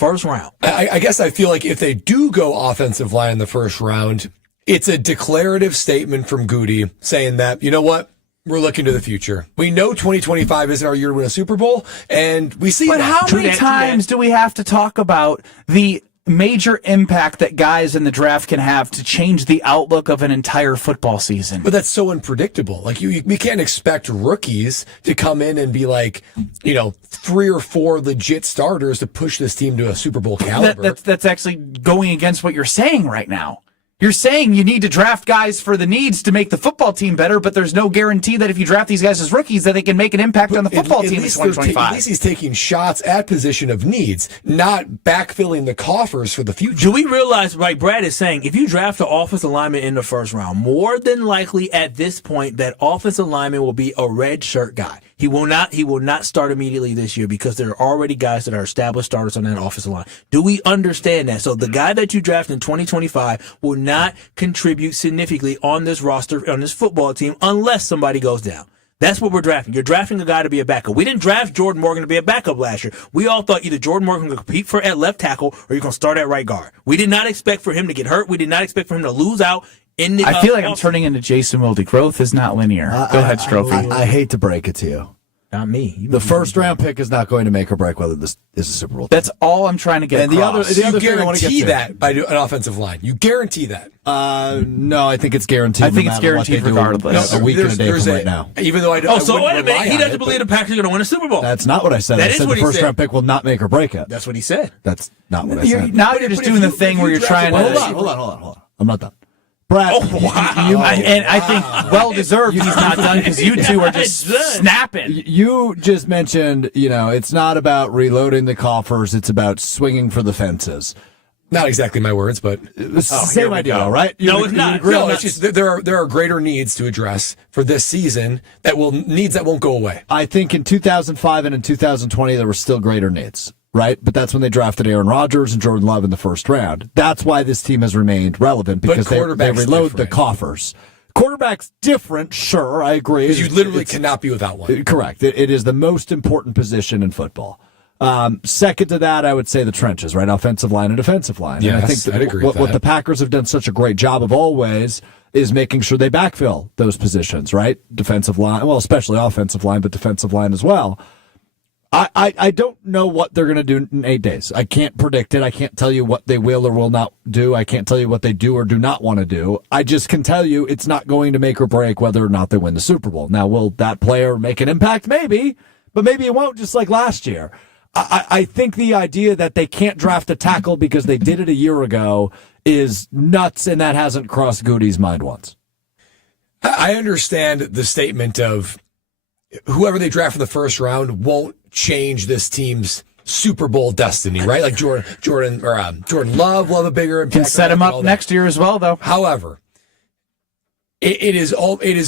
I guess I feel like if they do go offensive line in the first round, it's a declarative statement from Goody saying that, you know what? We're looking to the future. We know 2025 isn't our year to win a Super Bowl, and we see But that. how many times do we have to talk about the major impact that guys in the draft can have to change the outlook of an entire football season? But that's so unpredictable. Like we can't expect rookies to come in and be like, 3 or 4 legit starters to push this team to a Super Bowl caliber. That's actually going against what you're saying right now. You're saying you need to draft guys for the needs to make the football team better, but there's no guarantee that if you draft these guys as rookies that they can make an impact on the football team in 2025. At least he's taking shots at position of needs, not backfilling the coffers for the future. Do we realize, like Brad is saying, if you draft an offensive lineman in the first round, more than likely at this point that offensive lineman will be a red shirt guy. He will not start immediately this year because there are already guys that are established starters on that offensive line. Do we understand that? So the guy that you draft in 2025 will not contribute significantly on this roster, on this football team, unless somebody goes down. That's what we're drafting. You're drafting a guy to be a backup. We didn't draft Jordan Morgan to be a backup last year. We all thought either Jordan Morgan would compete at left tackle or you're going to start at right guard. We did not expect for him to get hurt. We did not expect for him to lose out. I feel like I'm turning into Jason Wilde. Growth is not linear. Go ahead, Strophy. I hate to break it to you. Not me. The first round pick is not going to make or break whether this is a Super Bowl. That's all I'm trying to get across. The other thing I want to get to that by an offensive line. You guarantee that. No, I think it's guaranteed. I think it's guaranteed regardless. A week and a day from right now. Even though I don't. Oh, so wait a minute. He doesn't believe the Packers are going to win a Super Bowl. That's not what I said. I said the first round pick will not make or break it. That's what he said. That's not what I said. Now you're just doing the thing where you're trying to. Hold on. I'm not done. Brad, and I think well-deserved he's not done because you two are just snapping. You just mentioned, it's not about reloading the coffers, it's about swinging for the fences. Not exactly my words, but same idea, right? No, it's not. No, it's just there are greater needs to address for this season that won't go away. I think in 2005 and in 2020 there were still greater needs. Right? But that's when they drafted Aaron Rodgers and Jordan Love in the first round. That's why this team has remained relevant, because they reload the coffers. Quarterback's different, sure, I agree. Because you literally cannot be without one. Correct. It is the most important position in football. Second to that, I would say the trenches, right? Offensive line and defensive line. Yes, and I think I'd agree with that. What the Packers have done such a great job of always is making sure they backfill those positions, right? Defensive line, well, especially offensive line, but defensive line as well. I don't know what they're going to do in 8 days. I can't predict it. I can't tell you what they will or will not do. I can't tell you what they do or do not want to do. I just can tell you it's not going to make or break whether or not they win the Super Bowl. Now, will that player make an impact? Maybe, but maybe it won't, just like last year. I think the idea that they can't draft a tackle because they did it a year ago is nuts, and that hasn't crossed Goody's mind once. I understand the statement of whoever they draft in the first round won't change this team's Super Bowl destiny, right? Like Jordan Love will have a bigger impact. Can set him up next year as well, though. However, it is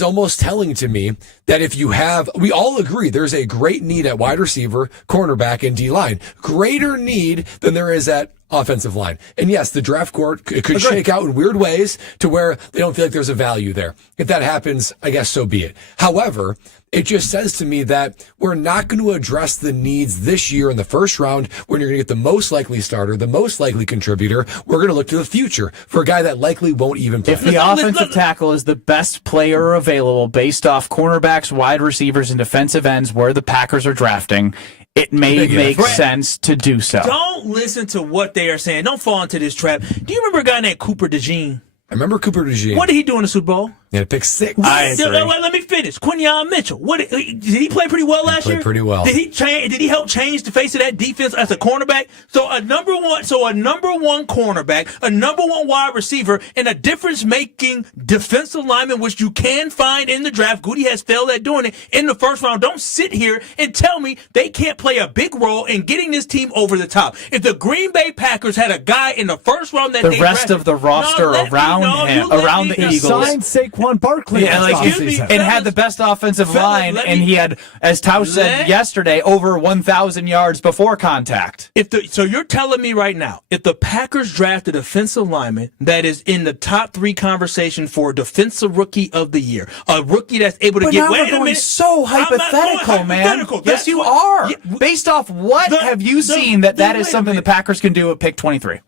almost telling to me that if you have, we all agree there's a great need at wide receiver, cornerback, and D-line. Greater need than there is at offensive line. And yes, the draft court could shake out in weird ways to where they don't feel like there's a value there. If that happens, I guess so be it. However, it just says to me that we're not going to address the needs this year in the first round when you're going to get the most likely starter, the most likely contributor. We're going to look to the future for a guy that likely won't even play. If the offensive tackle is the best player available based off cornerbacks, wide receivers, and defensive ends where the Packers are drafting, it may make sense to do so. Don't listen to what they are saying. Don't fall into this trap. Do you remember a guy named Cooper DeJean? I remember Cooper DeJean. What did he do in the Super Bowl? He had to pick 6. Let me finish. Quinyon Mitchell. Did he play pretty well last year? Played pretty well. Did he help change the face of that defense as a cornerback? So a number one cornerback, a number one wide receiver, and a difference-making defensive lineman, which you can find in the draft. Goody has failed at doing it in the first round. Don't sit here and tell me they can't play a big role in getting this team over the top. If the Green Bay Packers had a guy in the first round that the rest of the roster around the Eagles signed Saquon Barkley and had the best offensive line, and he had, as Tausch said yesterday, over 1,000 yards before contact. So you're telling me right now, if the Packers draft a defensive lineman that is in the top 3 conversation for defensive rookie of the year, a rookie that's able to But get. now Wait we're a going minute. so hypothetical, man. Yes, you are. Based off what have you seen that is something the Packers can do at pick 23?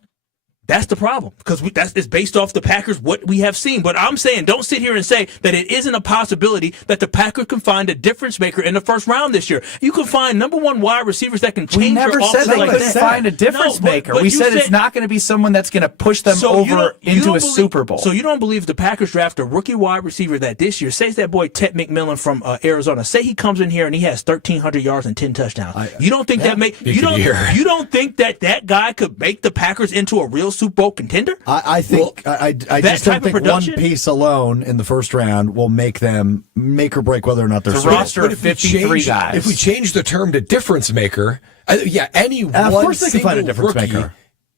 That's the problem, because it's based off the Packers, what we have seen. But I'm saying, don't sit here and say that it isn't a possibility that the Packers can find a difference maker in the first round this year. You can find number one wide receivers that can change your offense. We never said they couldn't find a difference maker. We said it's not going to be someone that's going to push them over into a Super Bowl. So you don't believe the Packers draft a rookie wide receiver that this year, say that boy Ted McMillan from Arizona, say he comes in here and he has 1,300 yards and 10 touchdowns. You don't think you don't think that guy could make the Packers into a real Super Bowl contender? I think I just don't think one piece alone in the first round will make them make or break whether or not they're a roster of 53 guys. If we change the term to difference maker, any one of course they can find a difference maker.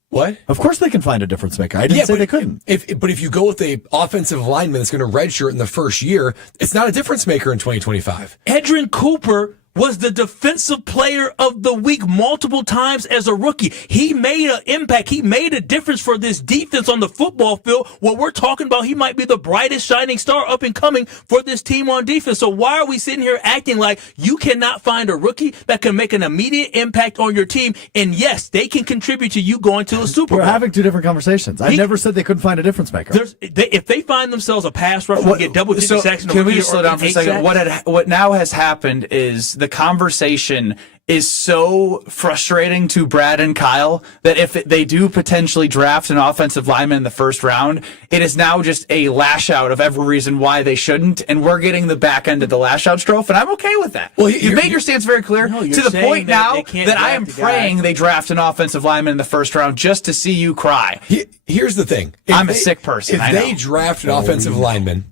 What? Of course they can find a difference maker. I didn't say they couldn't. But if you go with a offensive lineman that's going to redshirt in the first year, it's not a difference maker in 2025. Edrin Cooper was the defensive player of the week multiple times as a rookie. He made an impact. He made a difference for this defense on the football field. What we're talking about, he might be the brightest shining star up and coming for this team on defense. So why are we sitting here acting like you cannot find a rookie that can make an immediate impact on your team? And yes, they can contribute to you going to a Super Bowl. We're having 2 different conversations. I never said they couldn't find a difference maker. If they find themselves a pass rusher and get double-digit sacks in a can we rookie just slow down for a second? What now has happened is the conversation is so frustrating to Brad and Kyle that if they do potentially draft an offensive lineman in the first round, it is now just a lash out of every reason why they shouldn't, and we're getting the back end of the lash out strophe, and I'm okay with that. Well, you've made your stance very clear to the point now that I am praying they draft an offensive lineman in the first round just to see you cry. Here's the thing. I'm a sick person. If they draft an offensive lineman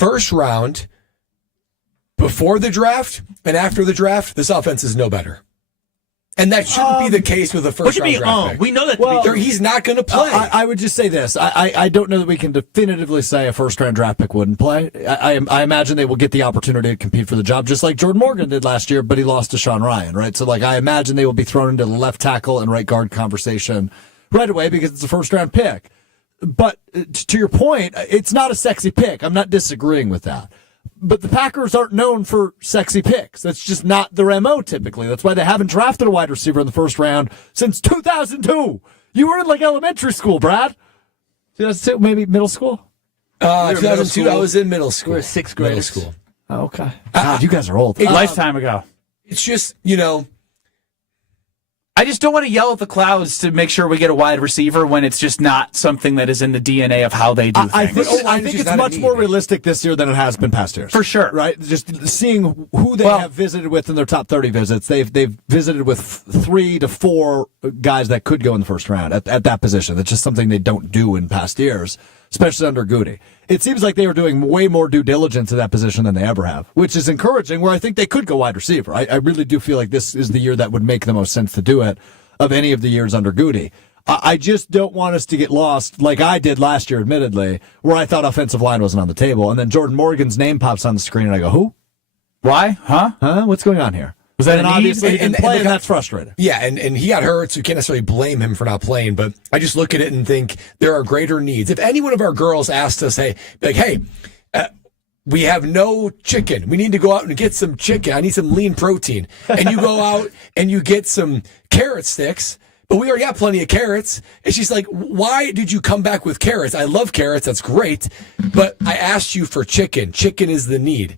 first round, before the draft and after the draft, this offense is no better. And that shouldn't be the case with a first-round draft pick. We know that he's not going to play. I would just say this. I don't know that we can definitively say a first-round draft pick wouldn't play. I imagine they will get the opportunity to compete for the job, just like Jordan Morgan did last year, but he lost to Sean Ryan, right? So, I imagine they will be thrown into the left tackle and right guard conversation right away because it's a first-round pick. But to your point, it's not a sexy pick. I'm not disagreeing with that. But the Packers aren't known for sexy picks. That's just not their MO typically. That's why they haven't drafted a wide receiver in the first round since 2002. You were in elementary school, Brad. 2002, maybe middle school? 2002, I was in middle school. We were 6th grade. Middle school. Oh, okay. God, you guys are old. Lifetime ago. It's just, I just don't want to yell at the clouds to make sure we get a wide receiver when it's just not something that is in the DNA of how they do things. I think it's much more realistic this year than it has been past years. For sure. Right? Just seeing who they have visited with in their top 30 visits. They've visited with 3 to 4 guys that could go in the first round at that position. That's just something they don't do in past years, especially under Goody. It seems like they are doing way more due diligence at that position than they ever have, which is encouraging, where I think they could go wide receiver. I really do feel like this is the year that would make the most sense to do it of any of the years under Goody. I just don't want us to get lost, like I did last year, admittedly, where I thought offensive line wasn't on the table, and then Jordan Morgan's name pops on the screen, and I go, who? Why? Huh? What's going on here? Was that and obviously he didn't play, and that's frustrating. Yeah, and he got hurt, so you can't necessarily blame him for not playing, but I just look at it and think there are greater needs. If any one of our girls asked us, hey, we have no chicken. We need to go out and get some chicken. I need some lean protein. And you go out and you get some carrot sticks, but we already got plenty of carrots. And she's like, why did you come back with carrots? I love carrots. That's great. But I asked you for chicken. Chicken is the need.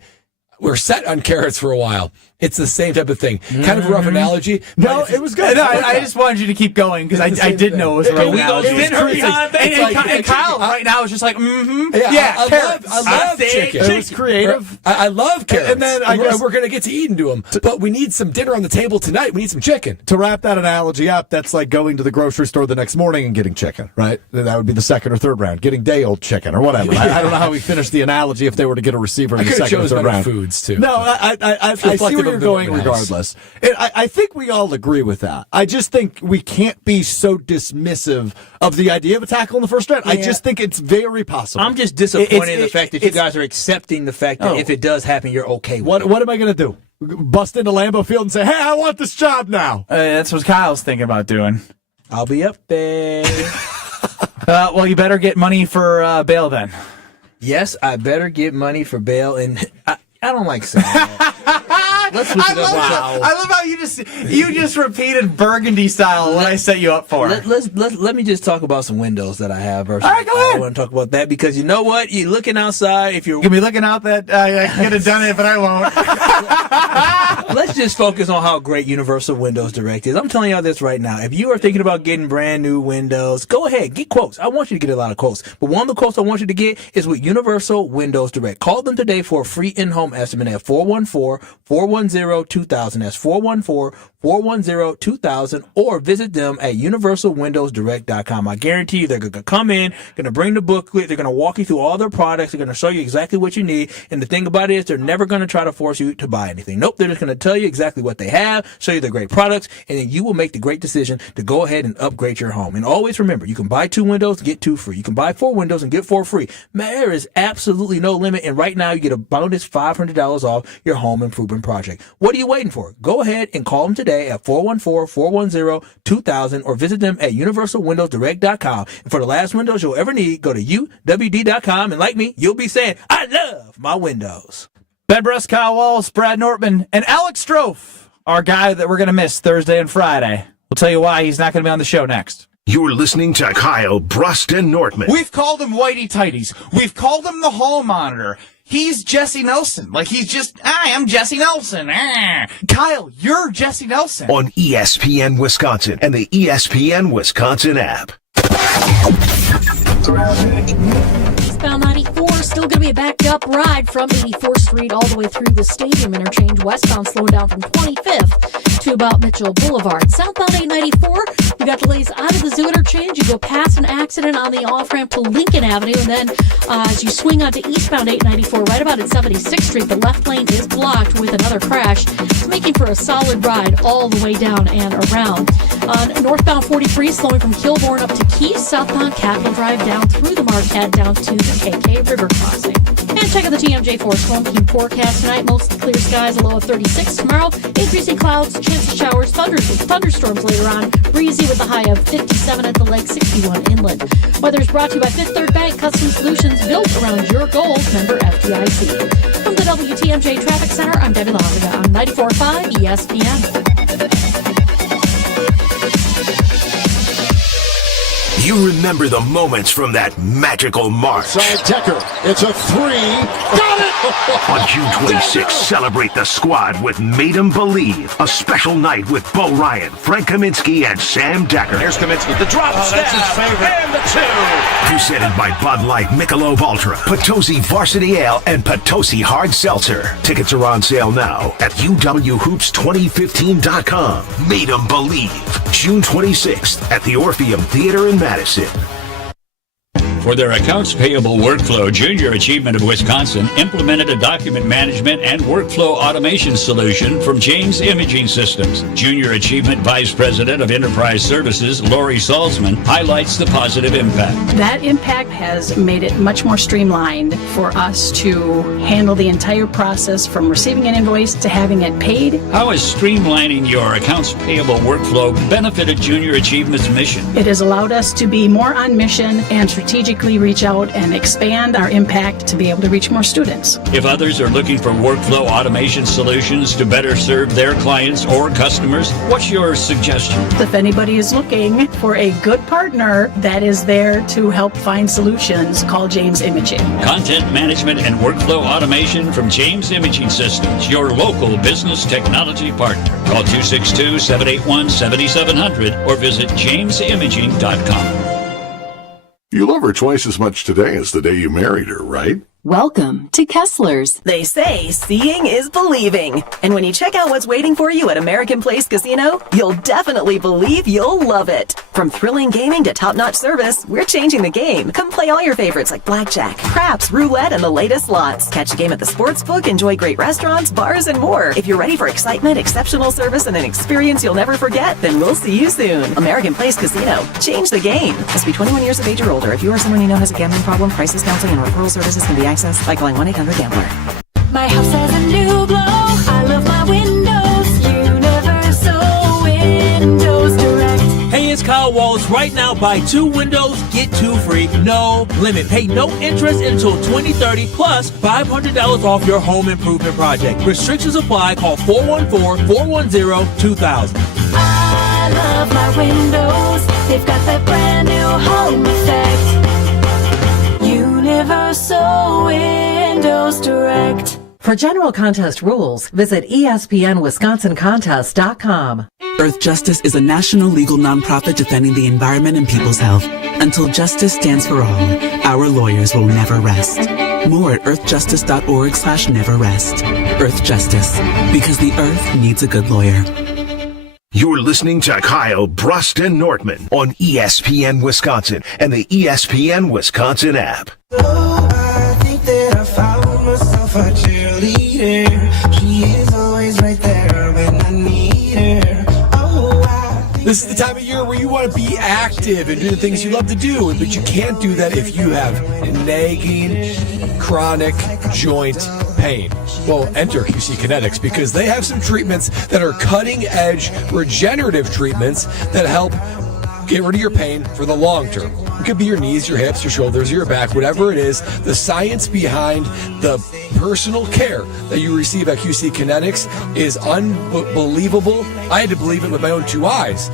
We're set on carrots for a while. It's the same type of thing. Kind of a rough analogy. No, it was good. No, I just wanted you to keep going because I did know it was a rough analogy. And Kyle right now is just like, I love chicken. It was creative. I love carrots. And then we're going to get to eat into them. But we need some dinner on the table tonight. We need some chicken. To wrap that analogy up, that's like going to the grocery store the next morning and getting chicken, right? That would be the second or third round. Getting day-old chicken or whatever. I don't know how we finished the analogy if they were to get a receiver in the second or third round. Foods too. No, I see where you're going regardless. I think we all agree with that. I just think we can't be so dismissive of the idea of a tackle in the first round. I just think it's very possible. I'm just disappointed in the fact that you guys are accepting the fact that if it does happen, you're okay with it. What am I going to do? Bust into Lambeau Field and say, hey, I want this job now. That's what Kyle's thinking about doing. I'll be up there. Well, you better get money for bail then. Yes, I better get money for bail, and I don't like saying that. I love how you just repeated Burgundy style what I set you up for. Let me just talk about some windows that I have. All right, go ahead. I want to talk about that because you know what? You're looking outside. If you're gonna be looking out that I could have done it, but I won't. Let's just focus on how great Universal Windows Direct is. I'm telling y'all this right now. If you are thinking about getting brand new windows, go ahead, get quotes. I want you to get a lot of quotes, but one of the quotes I want you to get is with Universal Windows Direct. Call them today for a free in-home estimate at 414-410-2000. That's 414-410-2000, or visit them at universalwindowsdirect.com. I guarantee you they're going to come in, going to bring the booklet, they're going to walk you through all their products, they're going to show you exactly what you need, and the thing about it is they're never going to try to force you to buy anything. Nope, they're just going to tell you exactly what they have, show you the great products, and then you will make the great decision to go ahead and upgrade your home. And always remember, you can buy 2 windows, get 2 free. You can buy 4 windows and get 4 free. There is absolutely no limit, and right now you get a bonus $500 off your home improvement project. What are you waiting for? Go ahead and call them today at 414-410-2000 or visit them at universalwindowsdirect.com. And for the last windows you'll ever need, go to uwd.com, and like me, you'll be saying, I love my windows. Ben Brust, Kyle Walls, Brad Nortman, and Alex Strofe, our guy that we're going to miss Thursday and Friday. We'll tell you why he's not going to be on the show next. You're listening to Kyle, Brust, and Nortman. We've called him Whitey Tighties. We've called him the Hall Monitor. He's Jesse Nelson. Like, he's just, I am Jesse Nelson. Kyle, you're Jesse Nelson. On ESPN Wisconsin and the ESPN Wisconsin app. Eastbound 94, still going to be a backed up ride from 84th Street all the way through the Stadium Interchange. Westbound slowing down from 25th to about Mitchell Boulevard. Southbound 894, you got delays out of the Zoo Interchange. You go past an accident on the off-ramp to Lincoln Avenue, and then as you swing onto eastbound 894, right about at 76th Street, the left lane is blocked with another crash. It's making for a solid ride all the way down and around. On northbound 43, slowing from Kilbourne up to Keys, southbound Capitol Drive down through the Marquette down to the KK River crossing. And check out the TMJ4 Storm King forecast tonight. Mostly clear skies, a low of 36. Tomorrow, increasing clouds, chance of showers, thunderstorms later on. Breezy with a high of 57 at the lake, 61 inland. Weather's brought to you by Fifth Third Bank, custom solutions built around your goals. Member FDIC. From the WTMJ Traffic Center, I'm Debbie Laviga on 94.5 ESPN. You remember the moments from that magical March. Side Decker. It's a three. Got it! On June 26th, celebrate the squad with Made 'em Believe, a special night with Bo Ryan, Frank Kaminsky, and Sam Decker. Here's Kaminsky, the drop step, and the two. Presented by Bud Light, Michelob Ultra, Potosi Varsity Ale, and Potosi Hard Seltzer. Tickets are on sale now at UWHoops2015.com. Made 'em Believe, June 26th at the Orpheum Theater in Madison. For their accounts payable workflow, Junior Achievement of Wisconsin implemented a document management and workflow automation solution from James Imaging Systems. Junior Achievement Vice President of Enterprise Services, Lori Salzman, highlights the positive impact. That impact has made it much more streamlined for us to handle the entire process from receiving an invoice to having it paid. How has streamlining your accounts payable workflow benefited Junior Achievement's mission? It has allowed us to be more on mission and strategically reach out and expand our impact to be able to reach more students. If others are looking for workflow automation solutions to better serve their clients or customers, what's your suggestion? If anybody is looking for a good partner that is there to help find solutions, call James Imaging. Content management and workflow automation from James Imaging Systems, your local business technology partner. Call 262-781-7700 or visit jamesimaging.com. You love her twice as much today as the day you married her, right? Welcome to Kessler's. They say seeing is believing. And when you check out what's waiting for you at American Place Casino, you'll definitely believe you'll love it. From thrilling gaming to top-notch service, we're changing the game. Come play all your favorites like blackjack, craps, roulette, and the latest slots. Catch a game at the sportsbook, enjoy great restaurants, bars, and more. If you're ready for excitement, exceptional service, and an experience you'll never forget, then we'll see you soon. American Place Casino. Change the game. Must be 21 years of age or older. If you or someone you know has a gambling problem, crisis counseling and referral services can be accessed by calling 1-800-GAMBLER. My house has a new glow. I love my windows. Universal Windows Direct. Hey, it's Kyle Wallace. Right now, buy 2 windows, get 2 free. No limit. Pay no interest until 2030, plus $500 off your home improvement project. Restrictions apply. Call 414-410-2000. I love my windows. They've got that brand new home effect. Universal Windows Direct. For general contest rules, visit ESPNWisconsinContest.com. Earth Justice is a national legal nonprofit defending the environment and people's health. Until justice stands for all, our lawyers will never rest. More at earthjustice.org/neverrest. Earth Justice, because the earth needs a good lawyer. You're listening to Kyle, Brust, and Nortman on ESPN Wisconsin and the ESPN Wisconsin app. Oh, I think that I found myself a cheerleader. She is always right there when I need her. This is the time of year where you want to be active and do the things you love to do, but you can't do that if you have nagging, chronic joint pain. Well, enter QC Kinetics because they have some treatments that are cutting-edge regenerative treatments that help get rid of your pain for the long term. It could be your knees, your hips, your shoulders, your back, whatever it is. The science behind the personal care that you receive at QC Kinetics is unbelievable. I had to believe it with my own 2 eyes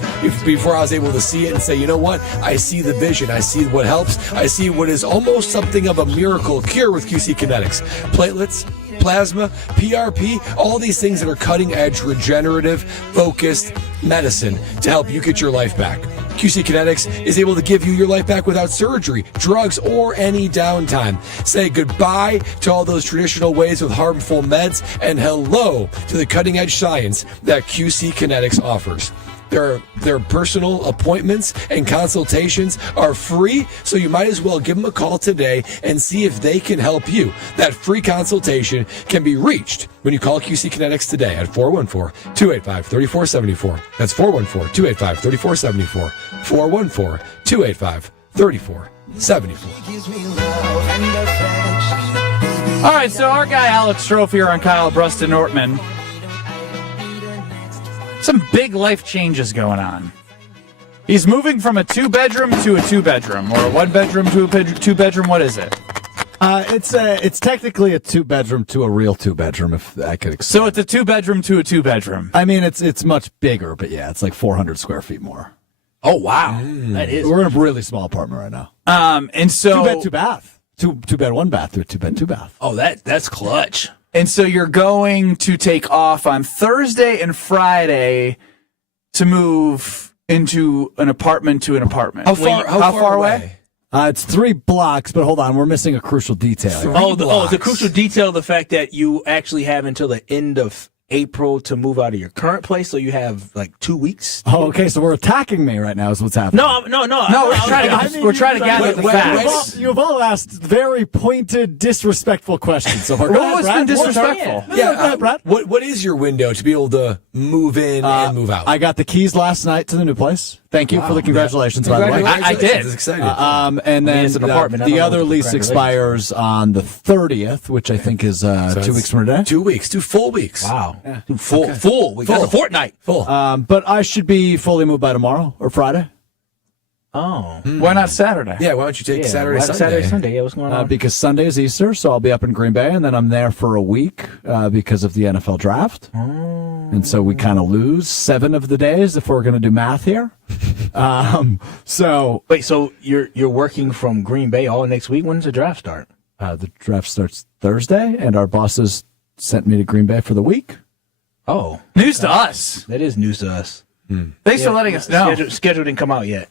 before I was able to see it and say, you know what? I see the vision. I see what helps. I see what is almost something of a miracle cure with QC Kinetics. Platelets, plasma, PRP, all these things that are cutting-edge, regenerative, focused medicine to help you get your life back. QC Kinetics is able to give you your life back without surgery, drugs, or any downtime. Say goodbye to all those traditional ways with harmful meds and hello to the cutting-edge science that QC Kinetics offers. Their personal appointments and consultations are free, so you might as well give them a call today and see if they can help you. That free consultation can be reached when you call QC Kinetics today at 414-285-3474. That's 414-285-3474. 414-285-3474. All right, so our guy Alex Strofe here on Kyle, Brust, and Nortman. Some big life changes going on. He's moving from a 2-bedroom to a 2-bedroom, or a 1-bedroom to a 2-bedroom. What is it? It's technically a 2-bedroom to a real 2-bedroom, if I could explain. So it's a 2-bedroom to a 2-bedroom. I mean, it's much bigger, but yeah, it's like 400 square feet more. Oh, wow. That is. We're in a really small apartment right now. And so 2 bed, 2 bath. Two bed, 1 bath, or 2 bed, 2 bath. Oh, that's clutch. And so you're going to take off on Thursday and Friday to move into an apartment to an apartment. How far away? It's 3 blocks, but hold on, we're missing a crucial detail. The crucial detail, the fact that you actually have until the end of April to move out of your current place, so you have like 2 weeks. Oh, okay, so we're attacking me right now is what's happening. No. We're trying to gather the facts. You've all asked very pointed, disrespectful questions so far. What's been disrespectful? Go ahead, Brad. What is your window to be able to move in and move out? I got the keys last night to the new place. Thank you for the congratulations, by the way. I did. It's exciting. And then it's an apartment. the other lease expires on the 30th, which I think is 2 weeks from today. 2 weeks, 2 full weeks. Wow. Yeah. Full week. That's a fortnight. Full. But I should be fully moved by tomorrow or Friday. Oh. Why not Saturday? Yeah, why don't you take Saturday, Sunday? Yeah, what's going on? Because Sunday is Easter, so I'll be up in Green Bay, and then I'm there for a week because of the NFL draft. And so we kind of lose 7 of the days if we're going to do math here. So wait, so you're working from Green Bay all next week? When does the draft start? The draft starts Thursday, and our bosses sent me to Green Bay for the week. Oh, news to us. That is news to us. Thanks for letting us know. Schedule didn't come out yet.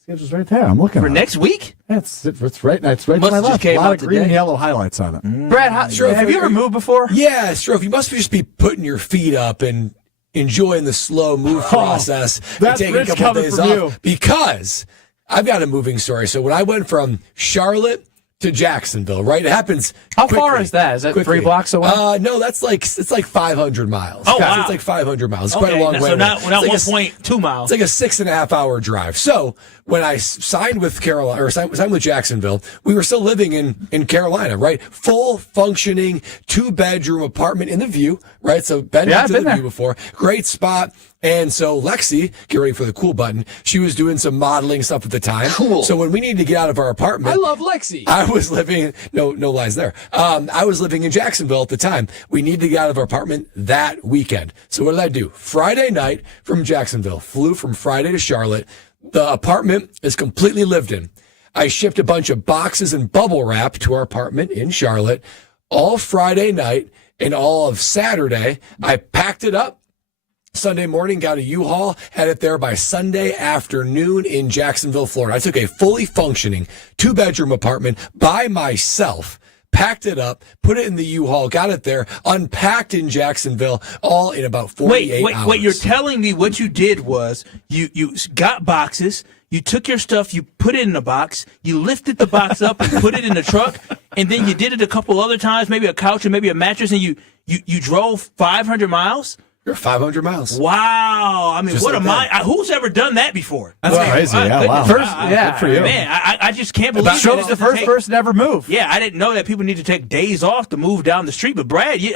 Schedule's right there. I'm looking for at next week. It's right. It's right to my left. A lot of green and yellow highlights on it. Brad, have you ever moved before? Yeah, Strofe. You must just be putting your feet up and enjoying the slow move process and taking a couple days off. Because I've got a moving story. So when I went from Charlotte to Jacksonville, right? It happens. How far is that? Is that 3 blocks away? No, it's like 500 miles. Oh, wow. It's like 500 miles. It's quite a long way. So not It's like 1.2 miles. It's like a 6.5 hour drive. So when I signed with Carolina or signed with Jacksonville, we were still living in Carolina, right? Full functioning 2-bedroom apartment in the View, right? So been to the View before. Great spot. And so Lexi, get ready for the cool button. She was doing some modeling stuff at the time. Cool. So when we needed to get out of our apartment, I love Lexi. I was living, no lies there. I was living in Jacksonville at the time. We needed to get out of our apartment that weekend. So what did I do? Friday night from Jacksonville, flew from Friday to Charlotte. The apartment is completely lived in. I shipped a bunch of boxes and bubble wrap to our apartment in Charlotte all Friday night and all of Saturday. I packed it up. Sunday morning, got a U-Haul, had it there by Sunday afternoon in Jacksonville, Florida. I took a fully functioning 2-bedroom apartment by myself, packed it up, put it in the U-Haul, got it there, unpacked in Jacksonville, all in about 48 hours. Wait, you're telling me what you did was you got boxes, you took your stuff, you put it in a box, you lifted the box up and put it in the truck, and then you did it a couple other times, maybe a couch and maybe a mattress, and you drove 500 miles? You're 500 miles. Wow. I mean, Just what like am I? Who's ever done that before? That's crazy. Yeah, wow. Good for you. Man, I just can't believe Stroke's the first person to ever move. Yeah, I didn't know that people need to take days off to move down the street. But Brad, you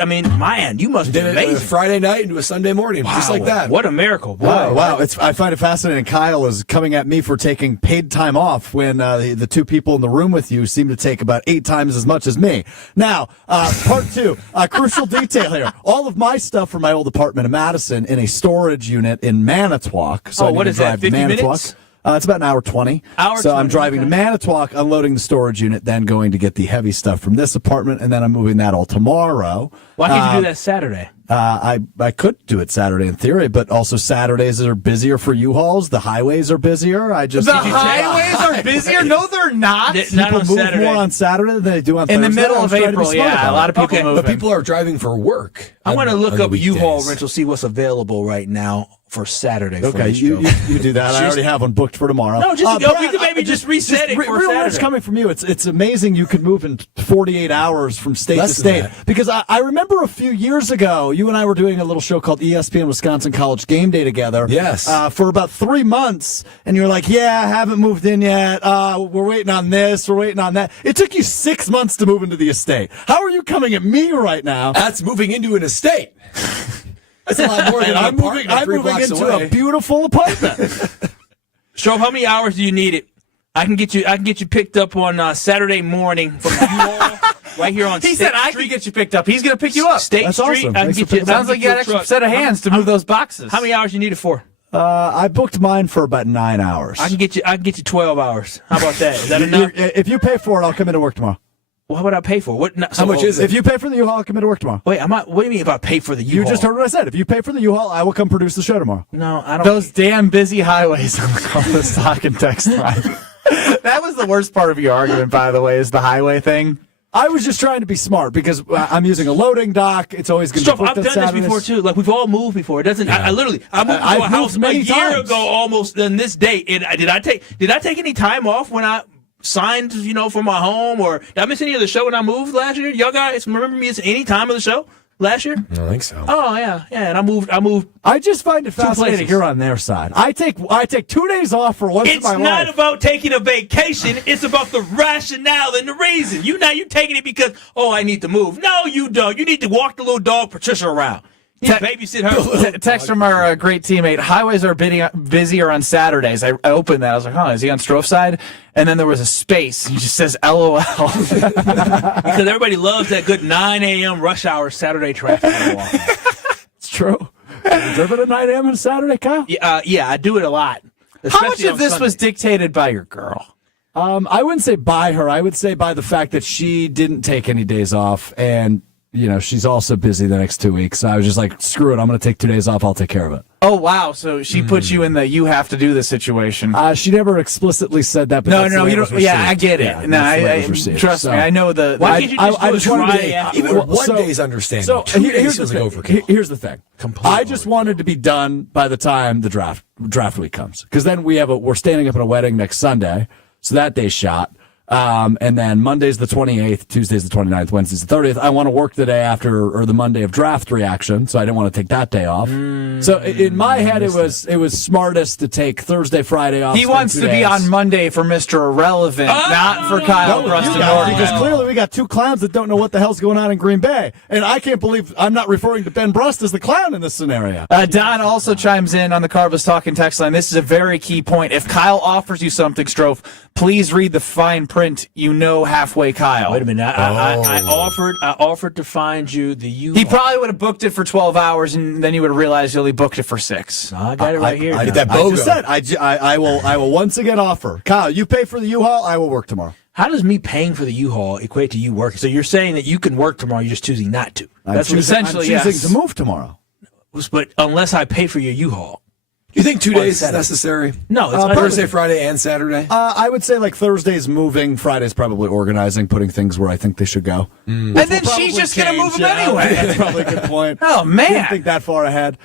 must be Did it amazing. Friday night into a Sunday morning, just like that. What a miracle. Boy. Wow. I find it fascinating. Kyle is coming at me for taking paid time off when the 2 people in the room with you seem to take about 8 times as much as me. Now, part 2, crucial detail here. All of my stuff from my old apartment in Madison in a storage unit in Manitowoc. So what is that, 50 minutes? It's about an hour 20. I'm driving to Manitowoc, unloading the storage unit, then going to get the heavy stuff from this apartment, and then I'm moving that all tomorrow. Why can't you do that Saturday? I could do it Saturday in theory, but also Saturdays are busier for U-Hauls. The highways are busier. The highways are busier? No, they're not. Not on People move Saturday. more on Saturday than they do on Thursday. In the middle of April, yeah. A lot of people moving. But people are driving for work. I want to look up weekdays. U-Haul rental, see what's available right now for Saturday. Okay, you do that. I already have one booked for tomorrow. No, we could maybe just reset it for real Saturday. words coming from you. It's amazing you can move in 48 hours from state to state. Because I remember a few years ago, you and I were doing a little show called ESPN Wisconsin College Game Day together. Yes. For about 3 months, and you're like, yeah, I haven't moved in yet. We're waiting on this. We're waiting on that. It took you 6 months to move into the estate. How are you coming at me right now? That's moving into an estate. That's a lot more than I'm moving into a beautiful apartment. Strobe, how many hours do you need it? I can get you picked up on Saturday morning from U-Haul right here on State He said I Street. could get you picked up. He's going to pick you up. State That's Street. awesome. I can Thanks get for you. picking Sounds like you got an extra set of hands to move those boxes. How many hours you need it for? I booked mine for about 9 hours. I can get you 12 hours. How about that? Is that enough? If you pay for it, I'll come into work tomorrow. What would I pay for? How much is it? If you pay for the U-Haul, I'll come into work tomorrow. Wait, what do you mean if I pay for the U-Haul? You just heard what I said. If you pay for the U-Haul, I will come produce the show tomorrow. No, I don't. Those damn busy highways on the Columbus Talk and Text line. That was the worst part of your argument, by the way, is the highway thing. I was just trying to be smart because I'm using a loading dock. It's always going to be I've done this before too. Like we've all moved before. It doesn't. Yeah. I moved to a house a year ago almost on this date. And did I take any time off when I signed, for my home, or did I miss any of the show when I moved last year? Y'all guys remember me missing any time of the show last year? I don't think so. Oh yeah. And I moved. I just find it fascinating here on their side. I take 2 days off for once in my life. It's not about taking a vacation. It's about the rationale and the reason. You're taking it because I need to move. No, you don't. You need to walk the little dog Patricia around. Babysit her. Text from our great teammate. Highways are busier on Saturdays. I opened that. I was like, is he on Stroh's side? And then there was a space. He just says LOL. Because everybody loves that good 9 a.m. rush hour Saturday traffic. It's true. Have you driven at 9 a.m. on Saturday, Kyle? Yeah, I do it a lot. How much of this was dictated by your girl? I wouldn't say by her. I would say by the fact that she didn't take any days off, and she's also busy the next 2 weeks. So I was just like, screw it. I'm going to take 2 days off. I'll take care of it. Oh, wow. So she put you in the you have to do this situation. She never explicitly said that. But No, you don't. Yeah, I get it. Yeah, no, I trust me. I know the. Why can't you just try even one day's understanding. So 2 days feels like overkill. Here's the thing. I just wanted to be done by the time the draft week comes, because then we're standing up at a wedding next Sunday, so that day's shot. And then Monday's the 28th, Tuesday's the 29th, Wednesday's the 30th. I want to work the day after, or the Monday of draft reaction, so I didn't want to take that day off. So in my head, it was smartest to take Thursday, Friday off. He wants to be on Monday for Mr. Irrelevant, not for Kyle Brust and Nortman. Because clearly we got two clowns that don't know what the hell's going on in Green Bay. And I can't believe I'm not referring to Ben Brust as the clown in this scenario. Don also chimes in on the Carbus Talking text line. This is a very key point. If Kyle offers you something, Stroh, please read the fine print. Halfway Kyle. Wait a minute. I offered to find you the U-Haul. He probably would have booked it for 12 hours, and then you would have realized he only booked it for 6. No, I got it right here. I just said I will once again offer. Kyle, you pay for the U-Haul, I will work tomorrow. How does me paying for the U-Haul equate to you working? So you're saying that you can work tomorrow, you're just choosing not to. That's essentially I'm choosing to move tomorrow. But unless I pay for your U-Haul. You think 2 days is necessary? No, it's Thursday, Friday, and Saturday. I would say like Thursday's moving, Friday's probably organizing, putting things where I think they should go. And then she's just going to move them anyway. That's probably a good point. Oh man, didn't think that far ahead.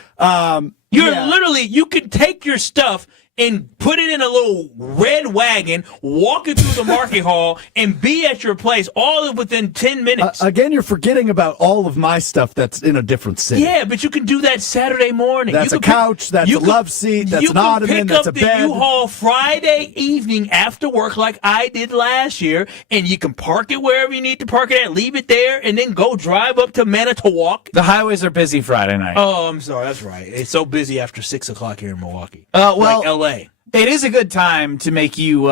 You could take your stuff and put it in a little red wagon, walk it through the market hall, and be at your place all within 10 minutes. Again, you're forgetting about all of my stuff that's in a different city. Yeah, but you can do that Saturday morning. That's a couch, that's a love seat, that's an ottoman, that's a bed. You can pick up the U-Haul Friday evening after work like I did last year, and you can park it wherever you need to park it at, leave it there, and then go drive up to Manitowoc. The highways are busy Friday night. Oh, I'm sorry, that's right. It's so busy after 6 o'clock here in Milwaukee. Like LA. It is a good time to make you,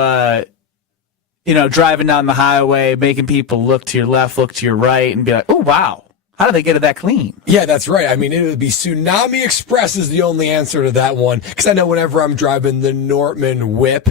driving down the highway, making people look to your left, look to your right, and be like, oh, wow. How do they get it that clean? Yeah, that's right. I mean, it would be Tsunami Express is the only answer to that one. Because I know whenever I'm driving the Nortman whip,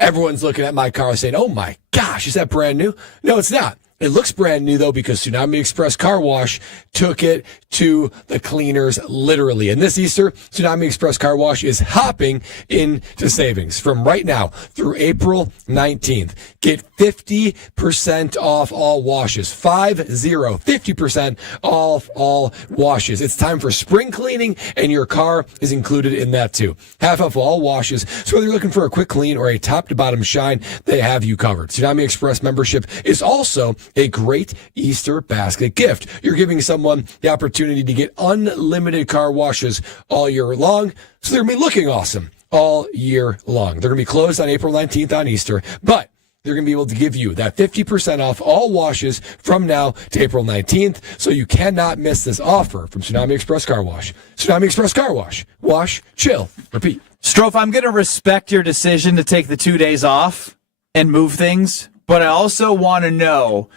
everyone's looking at my car saying, oh my gosh, is that brand new? No, it's not. It looks brand new, though, because Tsunami Express Car Wash took it to the cleaners, literally. And this Easter, Tsunami Express Car Wash is hopping into savings. From right now through April 19th, get 50% off all washes. 50% off all washes. It's time for spring cleaning, and your car is included in that, too. Half off all washes. So whether you're looking for a quick clean or a top-to-bottom shine, they have you covered. Tsunami Express membership is also a great Easter basket gift. You're giving someone the opportunity to get unlimited car washes all year long, so they're going to be looking awesome all year long. They're going to be closed on April 19th on Easter, but they're going to be able to give you that 50% off all washes from now to April 19th, so you cannot miss this offer from Tsunami Express Car Wash. Tsunami Express Car Wash. Wash, chill, repeat. Stroh, I'm going to respect your decision to take the 2 days off and move things, but I also want to know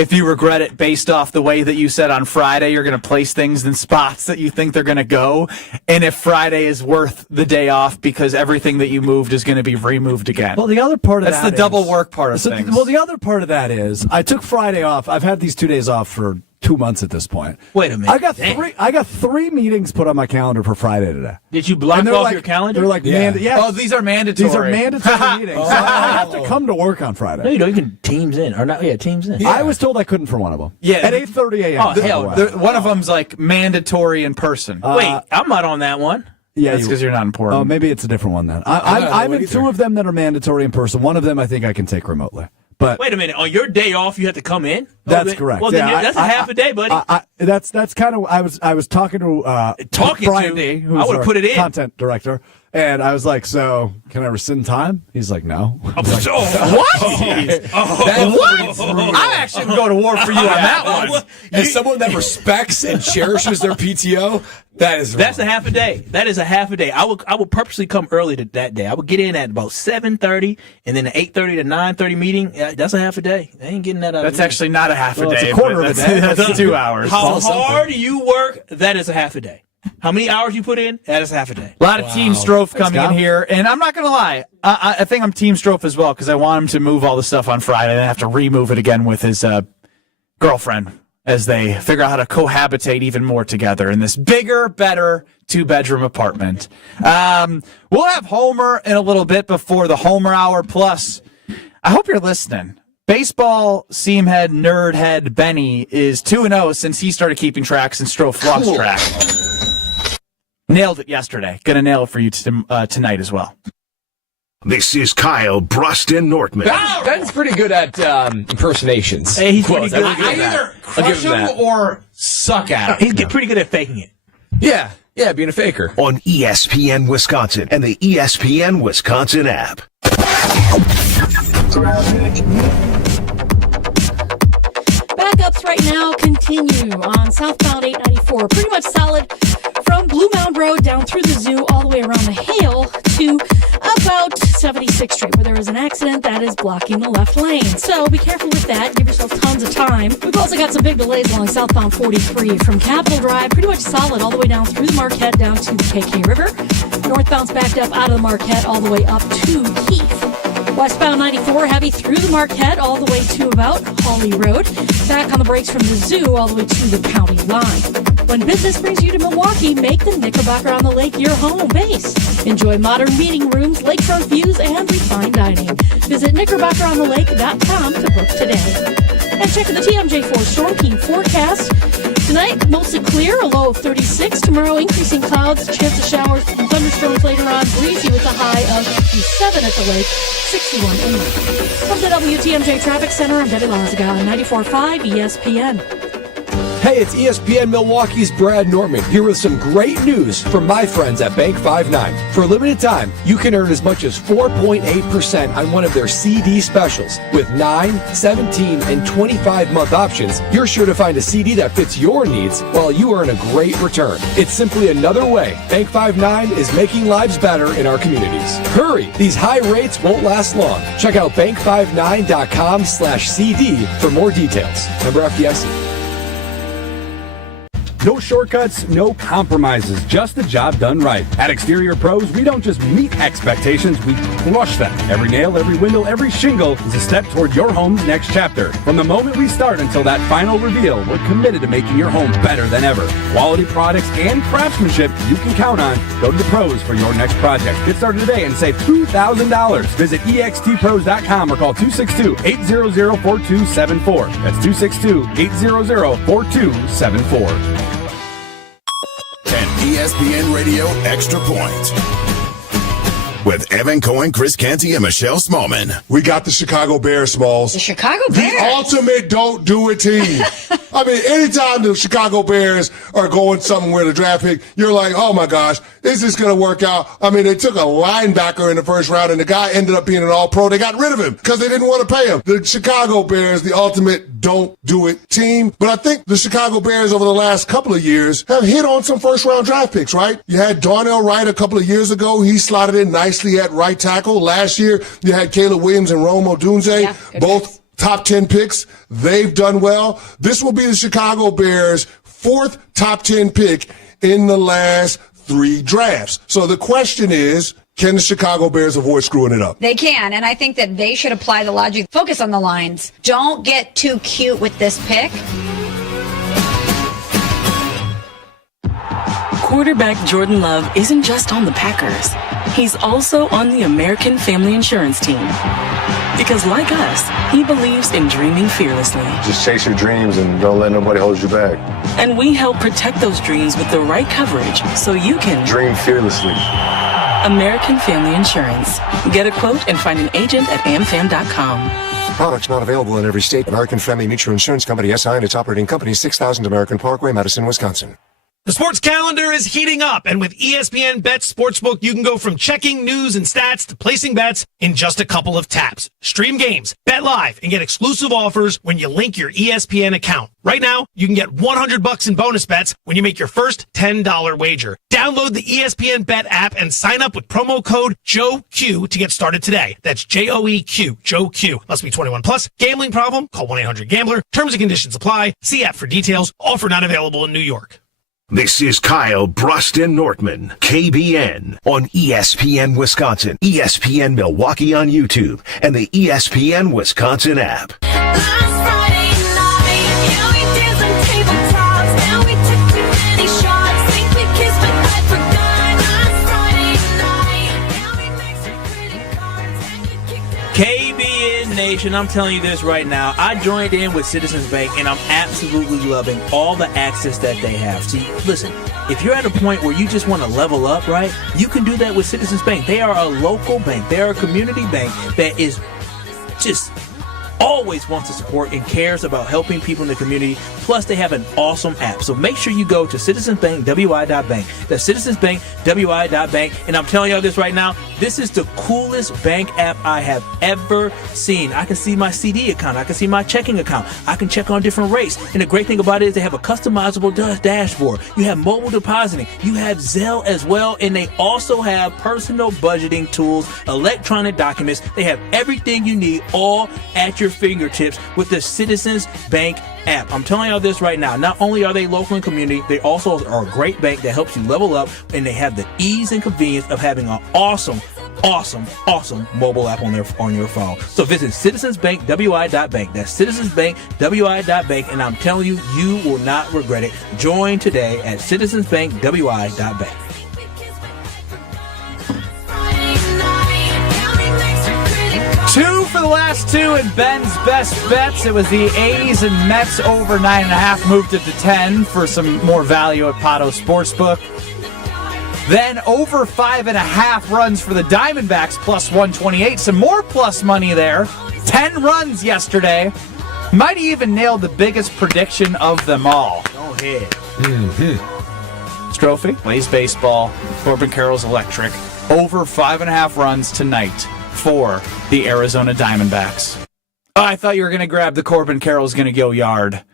if you regret it based off the way that you said on Friday you're going to place things in spots that you think they're going to go, and if Friday is worth the day off because everything that you moved is going to be removed again. Well, the other part of that's that the double work part of things. Well, the other part of that is I took Friday off. I've had these 2 days off for 2 months at this point. Wait a minute. I got three meetings put on my calendar for Friday today. Did you block off your calendar? They're like, Oh, these are mandatory. These are mandatory meetings. So I have to come to work on Friday. No, you don't. You can Teams in or not? Yeah, Teams in. I was told I couldn't for one of them. Yeah, at 8:30 a.m. Oh, hell, one of them's like mandatory in person. Wait, I'm not on that one. Yeah, that's because you're not important. Oh, maybe it's a different one then. I'm in two of them that are mandatory in person. One of them I think I can take remotely. But wait a minute, on your day off, you have to come in? That's correct. Well, then that's a half a day, buddy. That's kind of. I was talking to Brian D, who's I would have put it in. Content director, and I was like, "So can I rescind time?" He's like, "No." What? I actually would go to war for you on that one. As someone that respects and cherishes their PTO, that's a half a day. That is a half a day. I will purposely come early to that day. I would get in at about 7:30, and then the 8:30 to 9:30 meeting. That's a half a day. I ain't getting that out. That's actually not a half a day. It's a quarter of a day. That's 2 hours. How hard you work? That is a half a day. How many hours you put in? That is half a day. A lot of Team Strofe coming in here, and I'm not going to lie. I think I'm Team Strofe as well because I want him to move all the stuff on Friday and have to remove it again with his girlfriend as they figure out how to cohabitate even more together in this bigger, better 2-bedroom apartment. We'll have Homer in a little bit before the Homer Hour. Plus, I hope you're listening. Baseball seamhead, nerdhead Benny is 2-0 since he started keeping track since Strofe lost track. Nailed it yesterday. Gonna nail it for you tonight as well. This is Kyle, Brust, and Nortman. Ben's pretty good at impersonations. Hey, he's pretty good. I either crush him or suck at him. He's pretty good at faking it. Yeah, being a faker. On ESPN Wisconsin and the ESPN Wisconsin app. Backups right now continue on southbound 894. Pretty much solid from Blue Mound Road down through the zoo all the way around the Hale to about 76th Street, where there was an accident that is blocking the left lane. So be careful with that. Give yourself tons of time. We've also got some big delays along southbound 43 from Capitol Drive, pretty much solid all the way down through the Marquette down to the KK River. Northbound's backed up out of the Marquette all the way up to Keith. Westbound 94 heavy through the Marquette all the way to about Hawley Road. Back on the brakes from the zoo all the way to the county line. When business brings you to Milwaukee, make the Knickerbocker on the Lake your home base. Enjoy modern meeting rooms, lakefront views, and refined dining. Visit knickerbockerontheLake.com to book today. And check the TMJ4 Storm Team forecast. Tonight, mostly clear, a low of 36. Tomorrow, increasing clouds, chance of showers and thunderstorms later on. Breezy with a high of 57 at the lake, 61 inland. From the WTMJ Traffic Center, I'm Debbie Lazaga on 94.5 ESPN. Hey, it's ESPN Milwaukee's Brad Nortman here with some great news from my friends at Bank 5-9. For a limited time, you can earn as much as 4.8% on one of their CD specials. With 9, 17, and 25-month options, you're sure to find a CD that fits your needs while you earn a great return. It's simply another way Bank 5-9 is making lives better in our communities. Hurry! These high rates won't last long. Check out bank59.com/CD for more details. Member FDIC. No shortcuts, no compromises, just the job done right. At Exterior Pros, we don't just meet expectations, we crush them. Every nail, every window, every shingle is a step toward your home's next chapter. From the moment we start until that final reveal, we're committed to making your home better than ever. Quality products and craftsmanship you can count on. Go to the pros for your next project. Get started today and save $2,000. Visit extpros.com or call 262-800-4274. That's 262-800-4274. ESPN Radio Extra Point with Evan Cohen, Chris Canty, and Michelle Smallman. We got the Chicago Bears, Smalls. The Chicago Bears? The ultimate don't do it team. I mean, anytime the Chicago Bears are going somewhere to draft pick, you're like, oh my gosh, is this going to work out? I mean, they took a linebacker in the first round and the guy ended up being an all-pro. They got rid of him because they didn't want to pay him. The Chicago Bears, the ultimate don't do it team. But I think the Chicago Bears over the last couple of years have hit on some first-round draft picks, right? You had Darnell Wright a couple of years ago. He slotted in nicely at right tackle. Last year, you had Caleb Williams and Rome Odunze, both top 10 picks. They've done well. This will be the Chicago Bears' 4th top 10 pick in the last 3 drafts. So the question is, can the Chicago Bears avoid screwing it up? They can, and I think that they should apply the logic. Focus on the lines. Don't get too cute with this pick. Quarterback Jordan Love isn't just on the Packers. He's also on the American Family Insurance team. Because like us, he believes in dreaming fearlessly. Just chase your dreams and don't let nobody hold you back. And we help protect those dreams with the right coverage so you can dream fearlessly. American Family Insurance. Get a quote and find an agent at amfam.com. Products not available in every state. American Family Mutual Insurance Company, SI, and its operating company, 6000 American Parkway, Madison, Wisconsin. The sports calendar is heating up, and with ESPN Bet Sportsbook, you can go from checking news and stats to placing bets in just a couple of taps. Stream games, bet live, and get exclusive offers when you link your ESPN account. Right now, you can get $100 in bonus bets when you make your first $10 wager. Download the ESPN Bet app and sign up with promo code JOEQ to get started today. That's JOEQ, JOEQ. Must be 21 plus. Gambling problem? Call 1-800-GAMBLER. Terms and conditions apply. See app for details. Offer not available in New York. This is Kyle, Brust, and Nortman, KBN, on ESPN Wisconsin, ESPN Milwaukee on YouTube, and the ESPN Wisconsin app. KBN Nation, I'm telling you this right now. I joined in with Citizens Bank, and I'm absolutely loving all the access that they have. See, listen, if you're at a point where you just want to level up, right, you can do that with Citizens Bank. They are a local bank. They are a community bank that is just always wants to support and cares about helping people in the community. Plus, they have an awesome app. So make sure you go to citizensbankwi.bank. That's citizensbankwi.bank. And I'm telling y'all this right now, this is the coolest bank app I have ever seen. I can see my CD account. I can see my checking account. I can check on different rates. And the great thing about it is they have a customizable dashboard. You have mobile depositing. You have Zelle as well. And they also have personal budgeting tools, electronic documents. They have everything you need all at your fingertips with the Citizens Bank app. I'm telling y'all this right now. Not only are they local and community, they also are a great bank that helps you level up, and they have the ease and convenience of having an awesome mobile app on your phone. So visit citizensbankwi.bank. That's citizensbankwi.bank, and I'm telling you, you will not regret it. Join today at citizensbankwi.bank. Two for the last two in Ben's best bets. It was the A's and Mets over 9.5, moved it to 10 for some more value at Pato Sportsbook. Then over 5.5 runs for the Diamondbacks, plus 128. Some more plus money there. 10 runs yesterday. Might even nailed the biggest prediction of them all. Go ahead. Strophe, Blaze Baseball, Corbin Carroll's Electric. Over 5.5 runs tonight for the Arizona Diamondbacks. Oh, I thought you were going to grab the Corbin Carroll's going to go yard.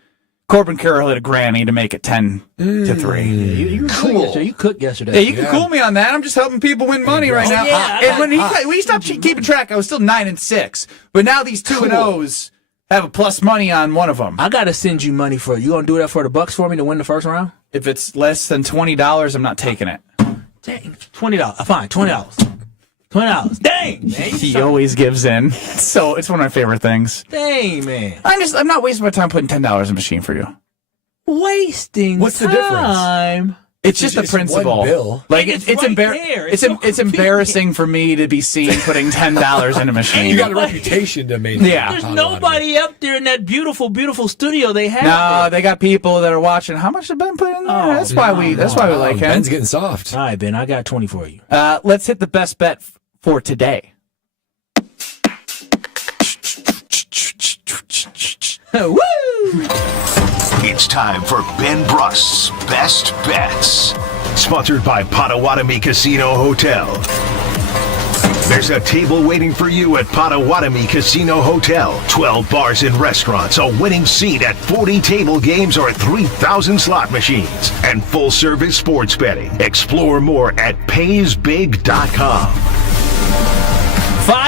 Corbin Carroll hit a Granny to make it 10-3. You cool. You cooked yesterday. Yeah, you can cool me on that. I'm just helping people win money right now. And when he stopped keeping track, I was still 9-6. But now these 2-0s have a plus money on one of them. I got to send you money for it. You going to do that for the Bucks for me to win the first round? If it's less than $20, I'm not taking it. Dang, $20. Fine, $20. $20. Dang, man. He always gives in. So it's one of my favorite things. Dang, man. I'm not wasting my time putting $10 in a machine for you. Wasting What's the difference? It's just the principle. One bill. Like it's it's embarrassing for me to be seen putting $10 in a machine. You got a reputation to maintain. Yeah. There's nobody up there in that beautiful, beautiful studio they have. No, they got people that are watching. How much has Ben put in there? That's why we like him. Ben's getting soft. All right, Ben, I got 20 for you. Let's hit the best bet for today. Woo! It's time for Ben Brust's Best Bets. Sponsored by Potawatomi Casino Hotel. There's a table waiting for you at Potawatomi Casino Hotel. 12 bars and restaurants, a winning seat at 40 table games or 3,000 slot machines, and full-service sports betting. Explore more at paysbig.com.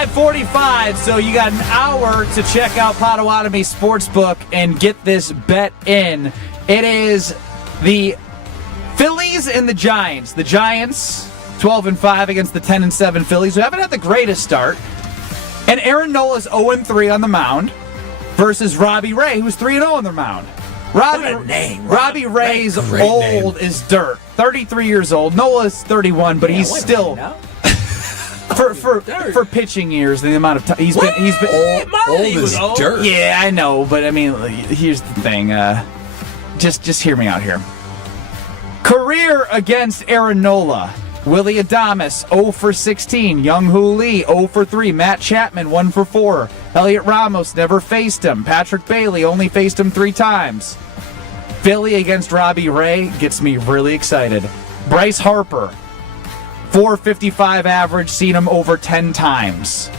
5:45, so you got an hour to check out Potawatomi Sportsbook and get this bet in. It is the Phillies and the Giants. The Giants, 12-5 against the 10-7 Phillies, who haven't had the greatest start. And Aaron Nola's 0-3 on the mound versus Robbie Ray, who's 3-0 on the mound. Robbie Ray's old as dirt. 33 years old. Nola's 31, but he's still for pitching years. The amount of time he's been old as dirt. Yeah, I know, but I mean, here's the thing. Just hear me out here. Career against Aaron Nola. Willie Adames, 0-16. Young-Hoo Lee, 0-3. Matt Chapman, 1-4. Elliot Ramos never faced him. Patrick Bailey only faced him 3 times. Philly against Robbie Ray gets me really excited. Bryce Harper, 4.55 average, seen him over 10 times.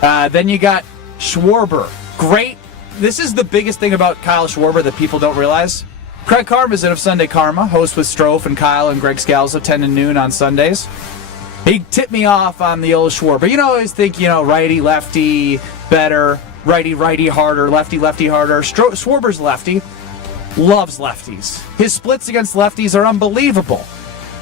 Then you got Schwarber. Great. This is the biggest thing about Kyle Schwarber that people don't realize. Craig Karmazin of Sunday Karma, host with Strofe and Kyle and Greg Scalzo, 10 to noon on Sundays. He tipped me off on the old Schwarber. You know, I always think, righty, lefty, better. Righty, righty, harder. Lefty, lefty, harder. Schwarber's lefty. Loves lefties. His splits against lefties are unbelievable.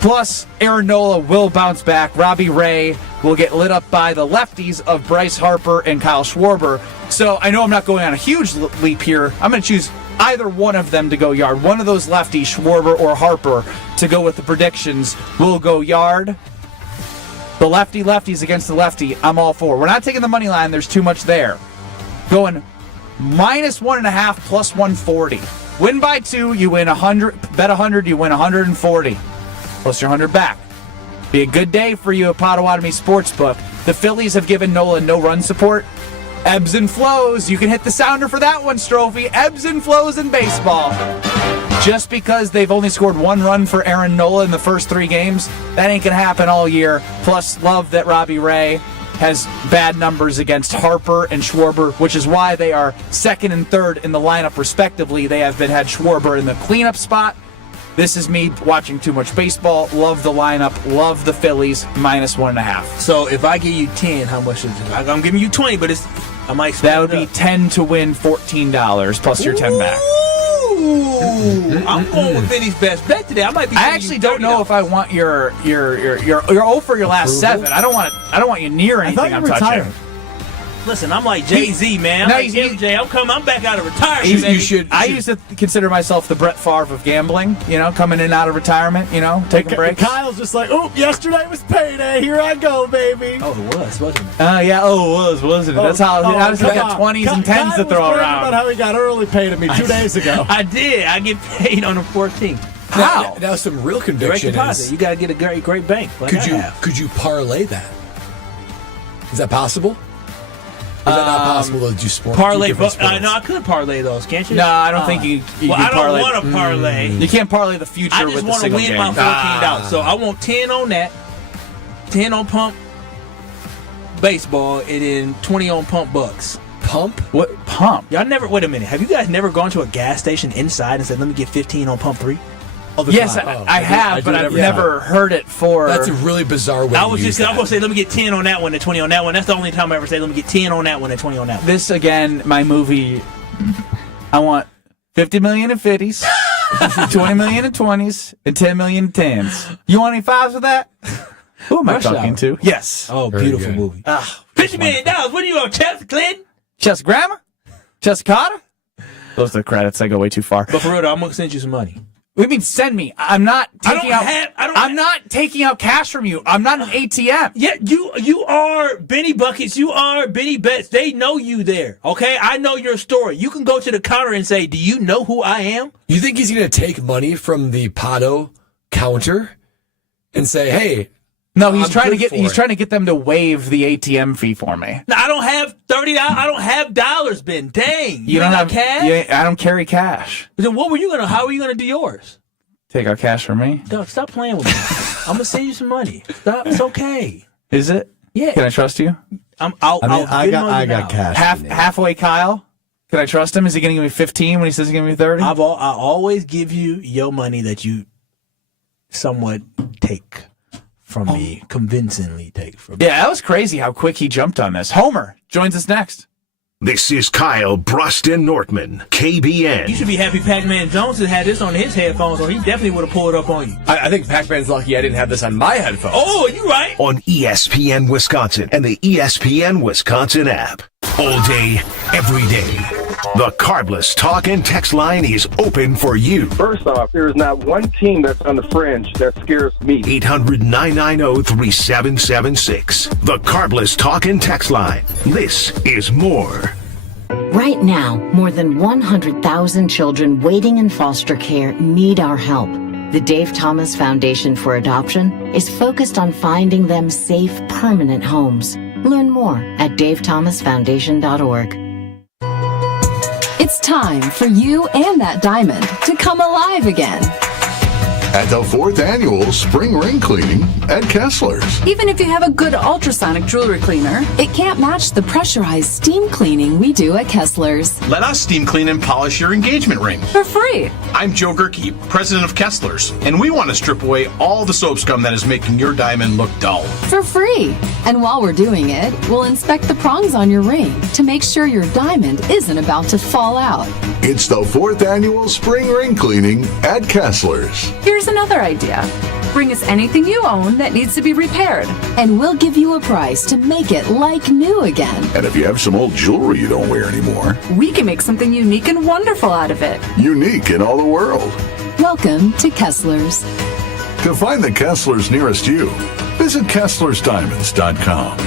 Plus, Aaron Nola will bounce back. Robbie Ray will get lit up by the lefties of Bryce Harper and Kyle Schwarber. So I know I'm not going on a huge leap here. I'm going to choose either one of them to go yard. One of those lefties, Schwarber or Harper, to go with the predictions will go yard. The lefties against the lefty, I'm all for. We're not taking the money line. There's too much there. Going -1.5 plus 140. Win by 2, you win 100. Bet 100, you win 140. Plus your 100 back. Be a good day for you at Potawatomi Sportsbook. The Phillies have given Nola no run support. Ebbs and flows. You can hit the sounder for that one, Strophy. Ebbs and flows in baseball. Just because they've only scored 1 run for Aaron Nola in the first 3 games, that ain't going to happen all year. Plus, love that Robbie Ray has bad numbers against Harper and Schwarber, which is why they are 2nd and 3rd in the lineup, respectively. They have had Schwarber in the cleanup spot. This is me watching too much baseball. Love the lineup. Love the Phillies. -1.5. So if I give you 10, how much is it? I'm giving you 20, but I might split that would be 10 to win $14 plus your 10 back. Ooh, I'm going with Vinny's best bet today. I actually don't know if I want your 0 for your last 7. I don't want you near anything I'm touching. Listen, I'm like Jay-Z, man. I'm like MJ. I'm back out of retirement. I used to consider myself the Brett Favre of gambling, coming in and out of retirement, taking breaks. Kyle's just like, yesterday was payday. Here I go, baby. Oh, it was, wasn't it? Yeah, it was, wasn't it? That's how I just got 20s and 10s to throw around. About how he got early pay to me 2 days ago. I did. I get paid on the 14th. How? Now some real conviction direct deposit. You got to get a great bank. Could you parlay that? Is that possible? Is that not possible to do sport? Parlay, no, I could parlay those, can't you? No, I don't think you can parlay. I don't want to parlay. You can't parlay the future with the single game. I just want to win my $14. So I want 10 on that, 10 on pump baseball, and then 20 on pump bucks. Pump? What pump? Y'all never. Wait a minute. Have you guys never gone to a gas station inside and said, "Let me get 15 on pump 3"? Yes, I have, but I've never heard it for. That's a really bizarre way. I was going to say, let me get 10 on that one and 20 on that one. That's the only time I ever say, let me get 10 on that one and 20 on that one. This again, my movie. I want 50 million in 50s, 20 million in 20s, and 10 million in 10s. You want any 5s with that? Who am I talking to? Yes. Oh, beautiful movie. $50 million. What are you on, Chester Clinton? Chester Grammar? Chester Carter? Those are the credits. I go way too far. But for real, I'm going to send you some money. What do you mean send me? I'm not taking I'm not taking out cash from you. I'm not an ATM. Yeah, you are Benny Buckets. You are Benny Betts. They know you there. Okay, I know your story. You can go to the counter and say, "Do you know who I am?" You think he's going to take money from the Pato counter and say, "Hey"? No, he's trying to get them to waive the ATM fee for me. No, I don't have $30. I don't have dollars, Ben. Dang, you don't have cash. I don't carry cash. Then how were you gonna do yours? Take out cash from me? Doug, stop playing with me. I'm gonna send you some money. Stop. It's okay. Is it? Yeah. Can I trust you? I got cash. Halfway, Kyle. Can I trust him? Is he going to give me 15 when he says he's going to give me 30? I always give you your money that you somewhat take from me. Convincingly take from me. Yeah, that was crazy how quick he jumped on this. Homer joins us next. This is Kyle, Brust, and Nortman, KBN. You should be happy Pac-Man Jones had this on his headphones, or he definitely would have pulled up on you. I think Pac-Man's lucky I didn't have this on my headphones. Oh, you right. On ESPN Wisconsin and the ESPN Wisconsin app. All day, every day. The Carbless talk and text line is open for you. First off, there is not one team that's on the fringe that scares me. 800-990-3776. The Carbless talk and text line. This is more. Right now, more than 100,000 children waiting in foster care need our help. The Dave Thomas Foundation for Adoption is focused on finding them safe, permanent homes. Learn more at davethomasfoundation.org. It's time for you and that diamond to come alive again. At the 4th annual Spring Ring Cleaning at Kessler's. Even if you have a good ultrasonic jewelry cleaner, it can't match the pressurized steam cleaning we do at Kessler's. Let us steam clean and polish your engagement ring. For free. I'm Joe Gerke, president of Kessler's, and we want to strip away all the soap scum that is making your diamond look dull. For free. And while we're doing it, we'll inspect the prongs on your ring to make sure your diamond isn't about to fall out. It's the 4th annual Spring Ring Cleaning at Kessler's. Here's another idea. Bring us anything you own that needs to be repaired, and we'll give you a price to make it like new again. And if you have some old jewelry you don't wear anymore, we can make something unique and wonderful out of it. Unique in all the world. Welcome to Kessler's. To find the Kessler's nearest you, visit KesslersDiamonds.com.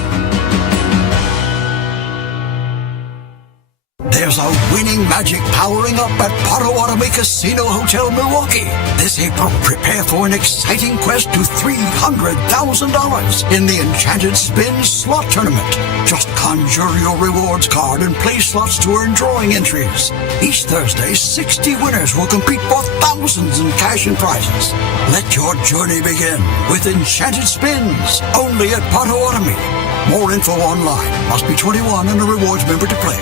There's a winning magic powering up at Potawatomi Casino Hotel Milwaukee. This April, prepare for an exciting quest to $300,000 in the Enchanted Spin Slot Tournament. Just conjure your rewards card and play slots to earn drawing entries. Each Thursday, 60 winners will compete for thousands in cash and prizes. Let your journey begin with Enchanted Spins, only at Potawatomi. More info online. Must be 21 and a rewards member to play.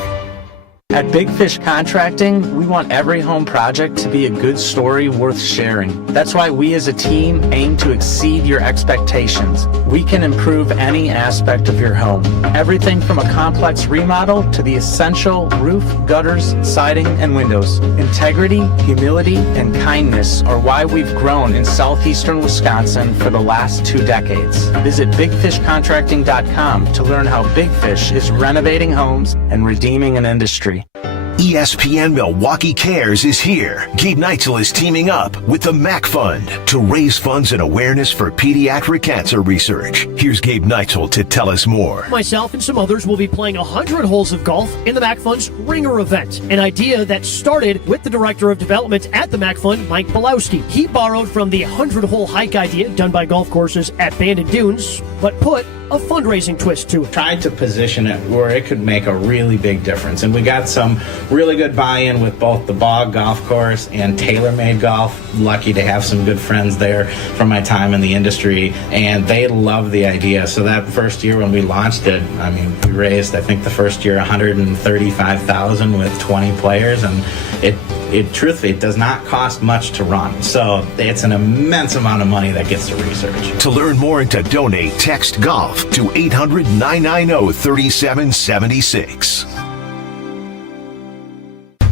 At Big Fish Contracting, we want every home project to be a good story worth sharing. That's why we as a team aim to exceed your expectations. We can improve any aspect of your home. Everything from a complex remodel to the essential roof, gutters, siding, and windows. Integrity, humility, and kindness are why we've grown in southeastern Wisconsin for the last 2 decades. Visit BigFishContracting.com to learn how Big Fish is renovating homes and redeeming an industry. ESPN Milwaukee Cares is here. Gabe Neitzel is teaming up with the MAC Fund to raise funds and awareness for pediatric cancer research. Here's Gabe Neitzel to tell us more. Myself and some others will be playing 100 holes of golf in the MAC Fund's Ringer event, an idea that started with the Director of Development at the MAC Fund, Mike Belowski. He borrowed from the 100-hole hike idea done by golf courses at Bandon Dunes, but put a fundraising twist to it. Tried to position it where it could make a really big difference. And we got some really good buy-in with both the Bog Golf Course and TaylorMade Golf. Lucky to have some good friends there from my time in the industry, and they love the idea. So that first year when we launched it, I mean, we raised, I think the first year, $135,000 with 20 players, and it truthfully, it does not cost much to run. So it's an immense amount of money that gets to research. To learn more and to donate, text GOLF to 800-990-3776.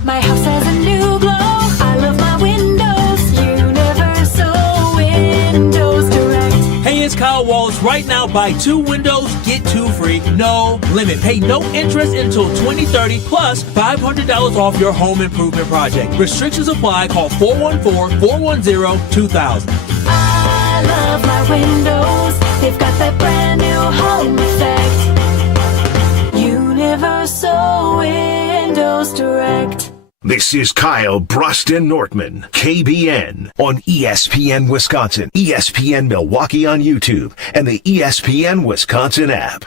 My house has a new glow. I love my windows. Universal Windows Direct. Hey, it's Kyle Wallace. Right now, buy 2 windows, get 2 free. No limit. Pay no interest until 2030, plus $500 off your home improvement project. Restrictions apply. Call 414-410-2000. I love my windows. They've got that brand new home effect. Universal Windows Direct. This is Kyle, Brust, and Nortman, KBN, on ESPN Wisconsin, ESPN Milwaukee on YouTube, and the ESPN Wisconsin app.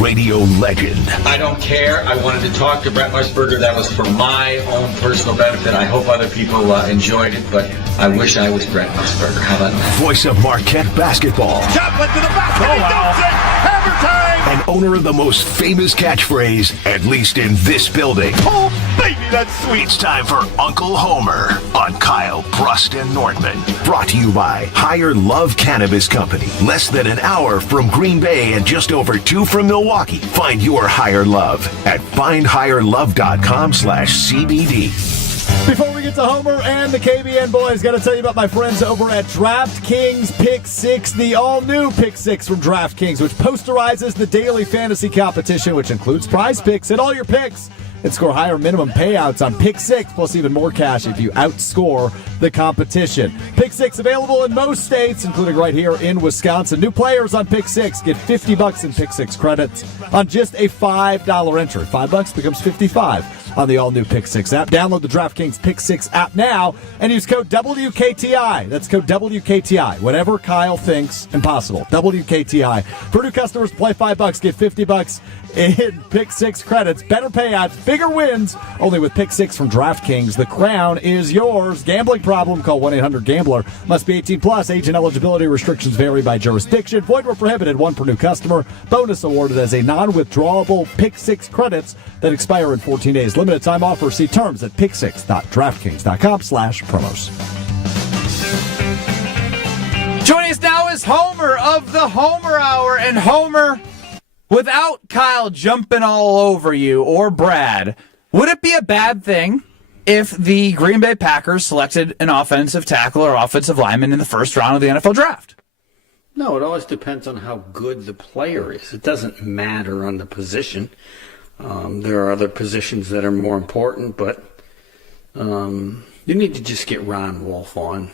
Radio legend. I don't care. I wanted to talk to Brent Musburger. That was for my own personal benefit. I hope other people enjoyed it, but I wish I was Brent Musburger. How about that? Voice of Marquette basketball. Choplin to the basket. He dumps it. Hammer time. And owner of the most famous catchphrase, at least in this building. Oh, baby. That's sweet. It's time for Uncle Homer on Kyle, Brust, and Nortman. Brought to you by Higher Love Cannabis Company. Less than an hour from Green Bay and just over 2 from Milwaukee. Find your higher love at findhigherlove.com/CBD. Before we get to Homer and the KBN boys, got to tell you about my friends over at DraftKings Pick 6, the all-new Pick 6 from DraftKings, which posterizes the daily fantasy competition, which includes prize picks and all your picks, and score higher minimum payouts on Pick 6, plus even more cash if you outscore the competition. Pick 6 available in most states, including right here in Wisconsin. New players on Pick 6 get $50 in Pick 6 credits on just a $5 entry. $5 becomes $55 on the all-new Pick 6 app. Download the DraftKings Pick 6 app now and use code WKTI. That's code WKTI. Whatever Kyle thinks impossible. WKTI. For new customers, play $5, get $50 in Pick 6 credits. Better payouts, bigger wins, only with Pick 6 from DraftKings. The crown is yours. Gambling problem? Call 1-800-GAMBLER. Must be 18 plus. Age and eligibility restrictions vary by jurisdiction. Void where prohibited. 1 per new customer. Bonus awarded as a non-withdrawable Pick 6 credits that expire in 14 days. Limited time offer. See terms at pick6.draftkings.com/promos. Joining us now is Homer of the Homer Hour. And Homer, without Kyle jumping all over you or Brad, would it be a bad thing if the Green Bay Packers selected an offensive tackle or offensive lineman in the first round of the NFL draft? No, it always depends on how good the player is. It doesn't matter on the position. There are other positions that are more important, but you need to just get Ron Wolf on.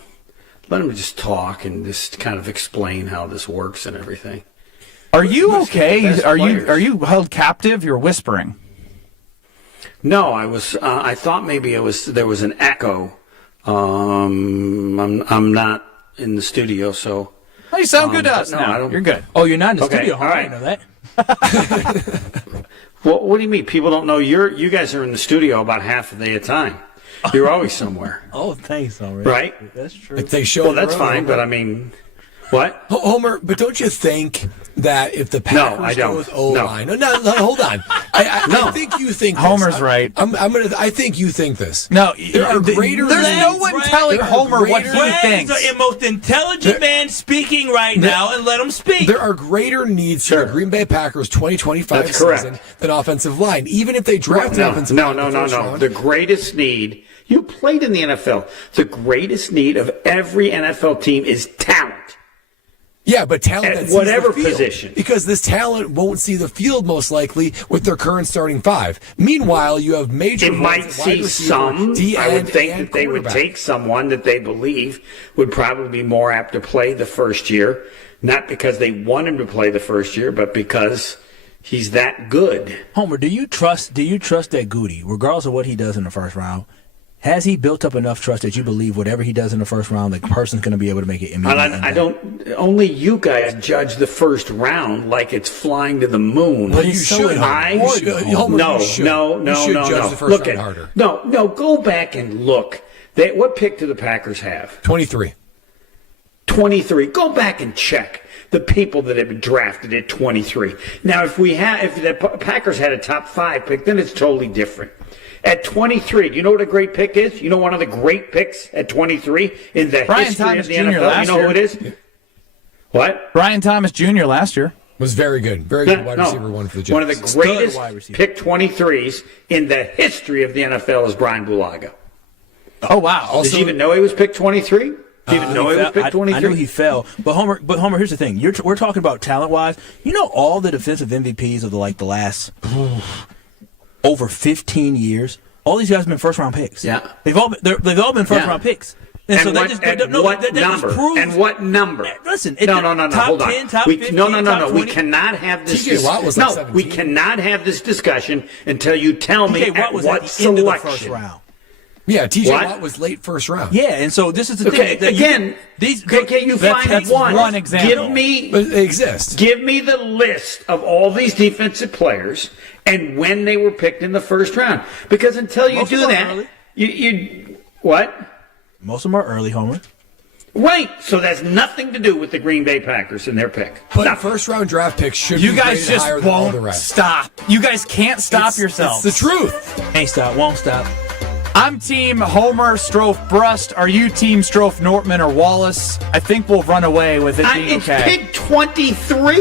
Let him just talk and just kind of explain how this works and everything. Are you okay? Are you held captive? You're whispering. No, I was. I thought maybe there was an echo. I'm not in the studio, so. Oh, you sound good to us now. You're good. Oh, you're not in the Okay, studio. all right. I know that. Well, what do you mean? People don't know you guys are in the studio about half a day at a time. You're always somewhere. Oh, thanks, Homer. Right? That's true. If they show Well, that's fine, but I mean, what? Homer, but don't you think that if the Packers I don't. go with O-line, no, hold on. I think you think this. Homer's right. I think you think this. No, there are greater. There's no one telling Homer what he thinks. He's the most intelligent man speaking right now, and let him speak. There are greater needs for the Green Bay Packers 2025 season than offensive line, even if they draft an offensive line. No. The greatest need. You played in the NFL. The greatest need of every NFL team is talent. Yeah, but talent at that whatever sees the field, position. because this talent won't see the field most likely with their current starting 5. Meanwhile, you have major. It might see some. I would think that they would take someone that they believe would probably be more apt to play the first year, not because they want him to play the first year, but because he's that good. Homer, do you trust that Goody, regardless of what he does in the first round? Has he built up enough trust that you believe whatever he does in the first round, the person's going to be able to make it immediately? I don't. Only you guys judge the first round like it's flying to the moon. Well, you should. No. Look at harder. No. Go back and look. What pick do the Packers have? 23. 23. Go back and check the people that have been drafted at 23. Now, if the Packers had a top 5 pick, then it's totally different. At 23, do you know what a great pick is? You know one of the great picks at 23 in the history of the NFL? You know who it is? What? Brian Thomas Jr. last year. Was very good. Very good wide receiver one for the Jets. One of the greatest pick 23s in the history of the NFL is Brian Bulaga. Oh, wow. Did you even know he was picked 23? Did you even know he was picked 23? I knew he fell. But Homer, here's the thing. We're talking about talent-wise. You know all the defensive MVPs of the last over 15 years, all these guys have been first-round picks. Yeah. They've all been first-round picks. And so what number? Listen, no. Top Hold 10, on. top 15, no. top 20. We cannot have this. TJ Watt was 17. We cannot have this discussion until you tell me TJ Watt at was what at the end of the first selection. round. Yeah, TJ Watt was late first round. Yeah, and so this is the thing. Can you find one example? But it exists. Give me the list of all these defensive players and when they were picked in the first round. Because until you do that, you what? Most of them are early, Homer. Right. So that's nothing to do with the Green Bay Packers and their pick. But first-round draft picks should You be guys rated just higher than all the won't rest. stop. You guys can't stop yourselves. It's the truth. Ain't stop, won't stop. I'm Team Homer, Strofe, Brust. Are you Team Strofe, Nortman, or Wallace? I think we'll run away with it being It's okay. pick 23.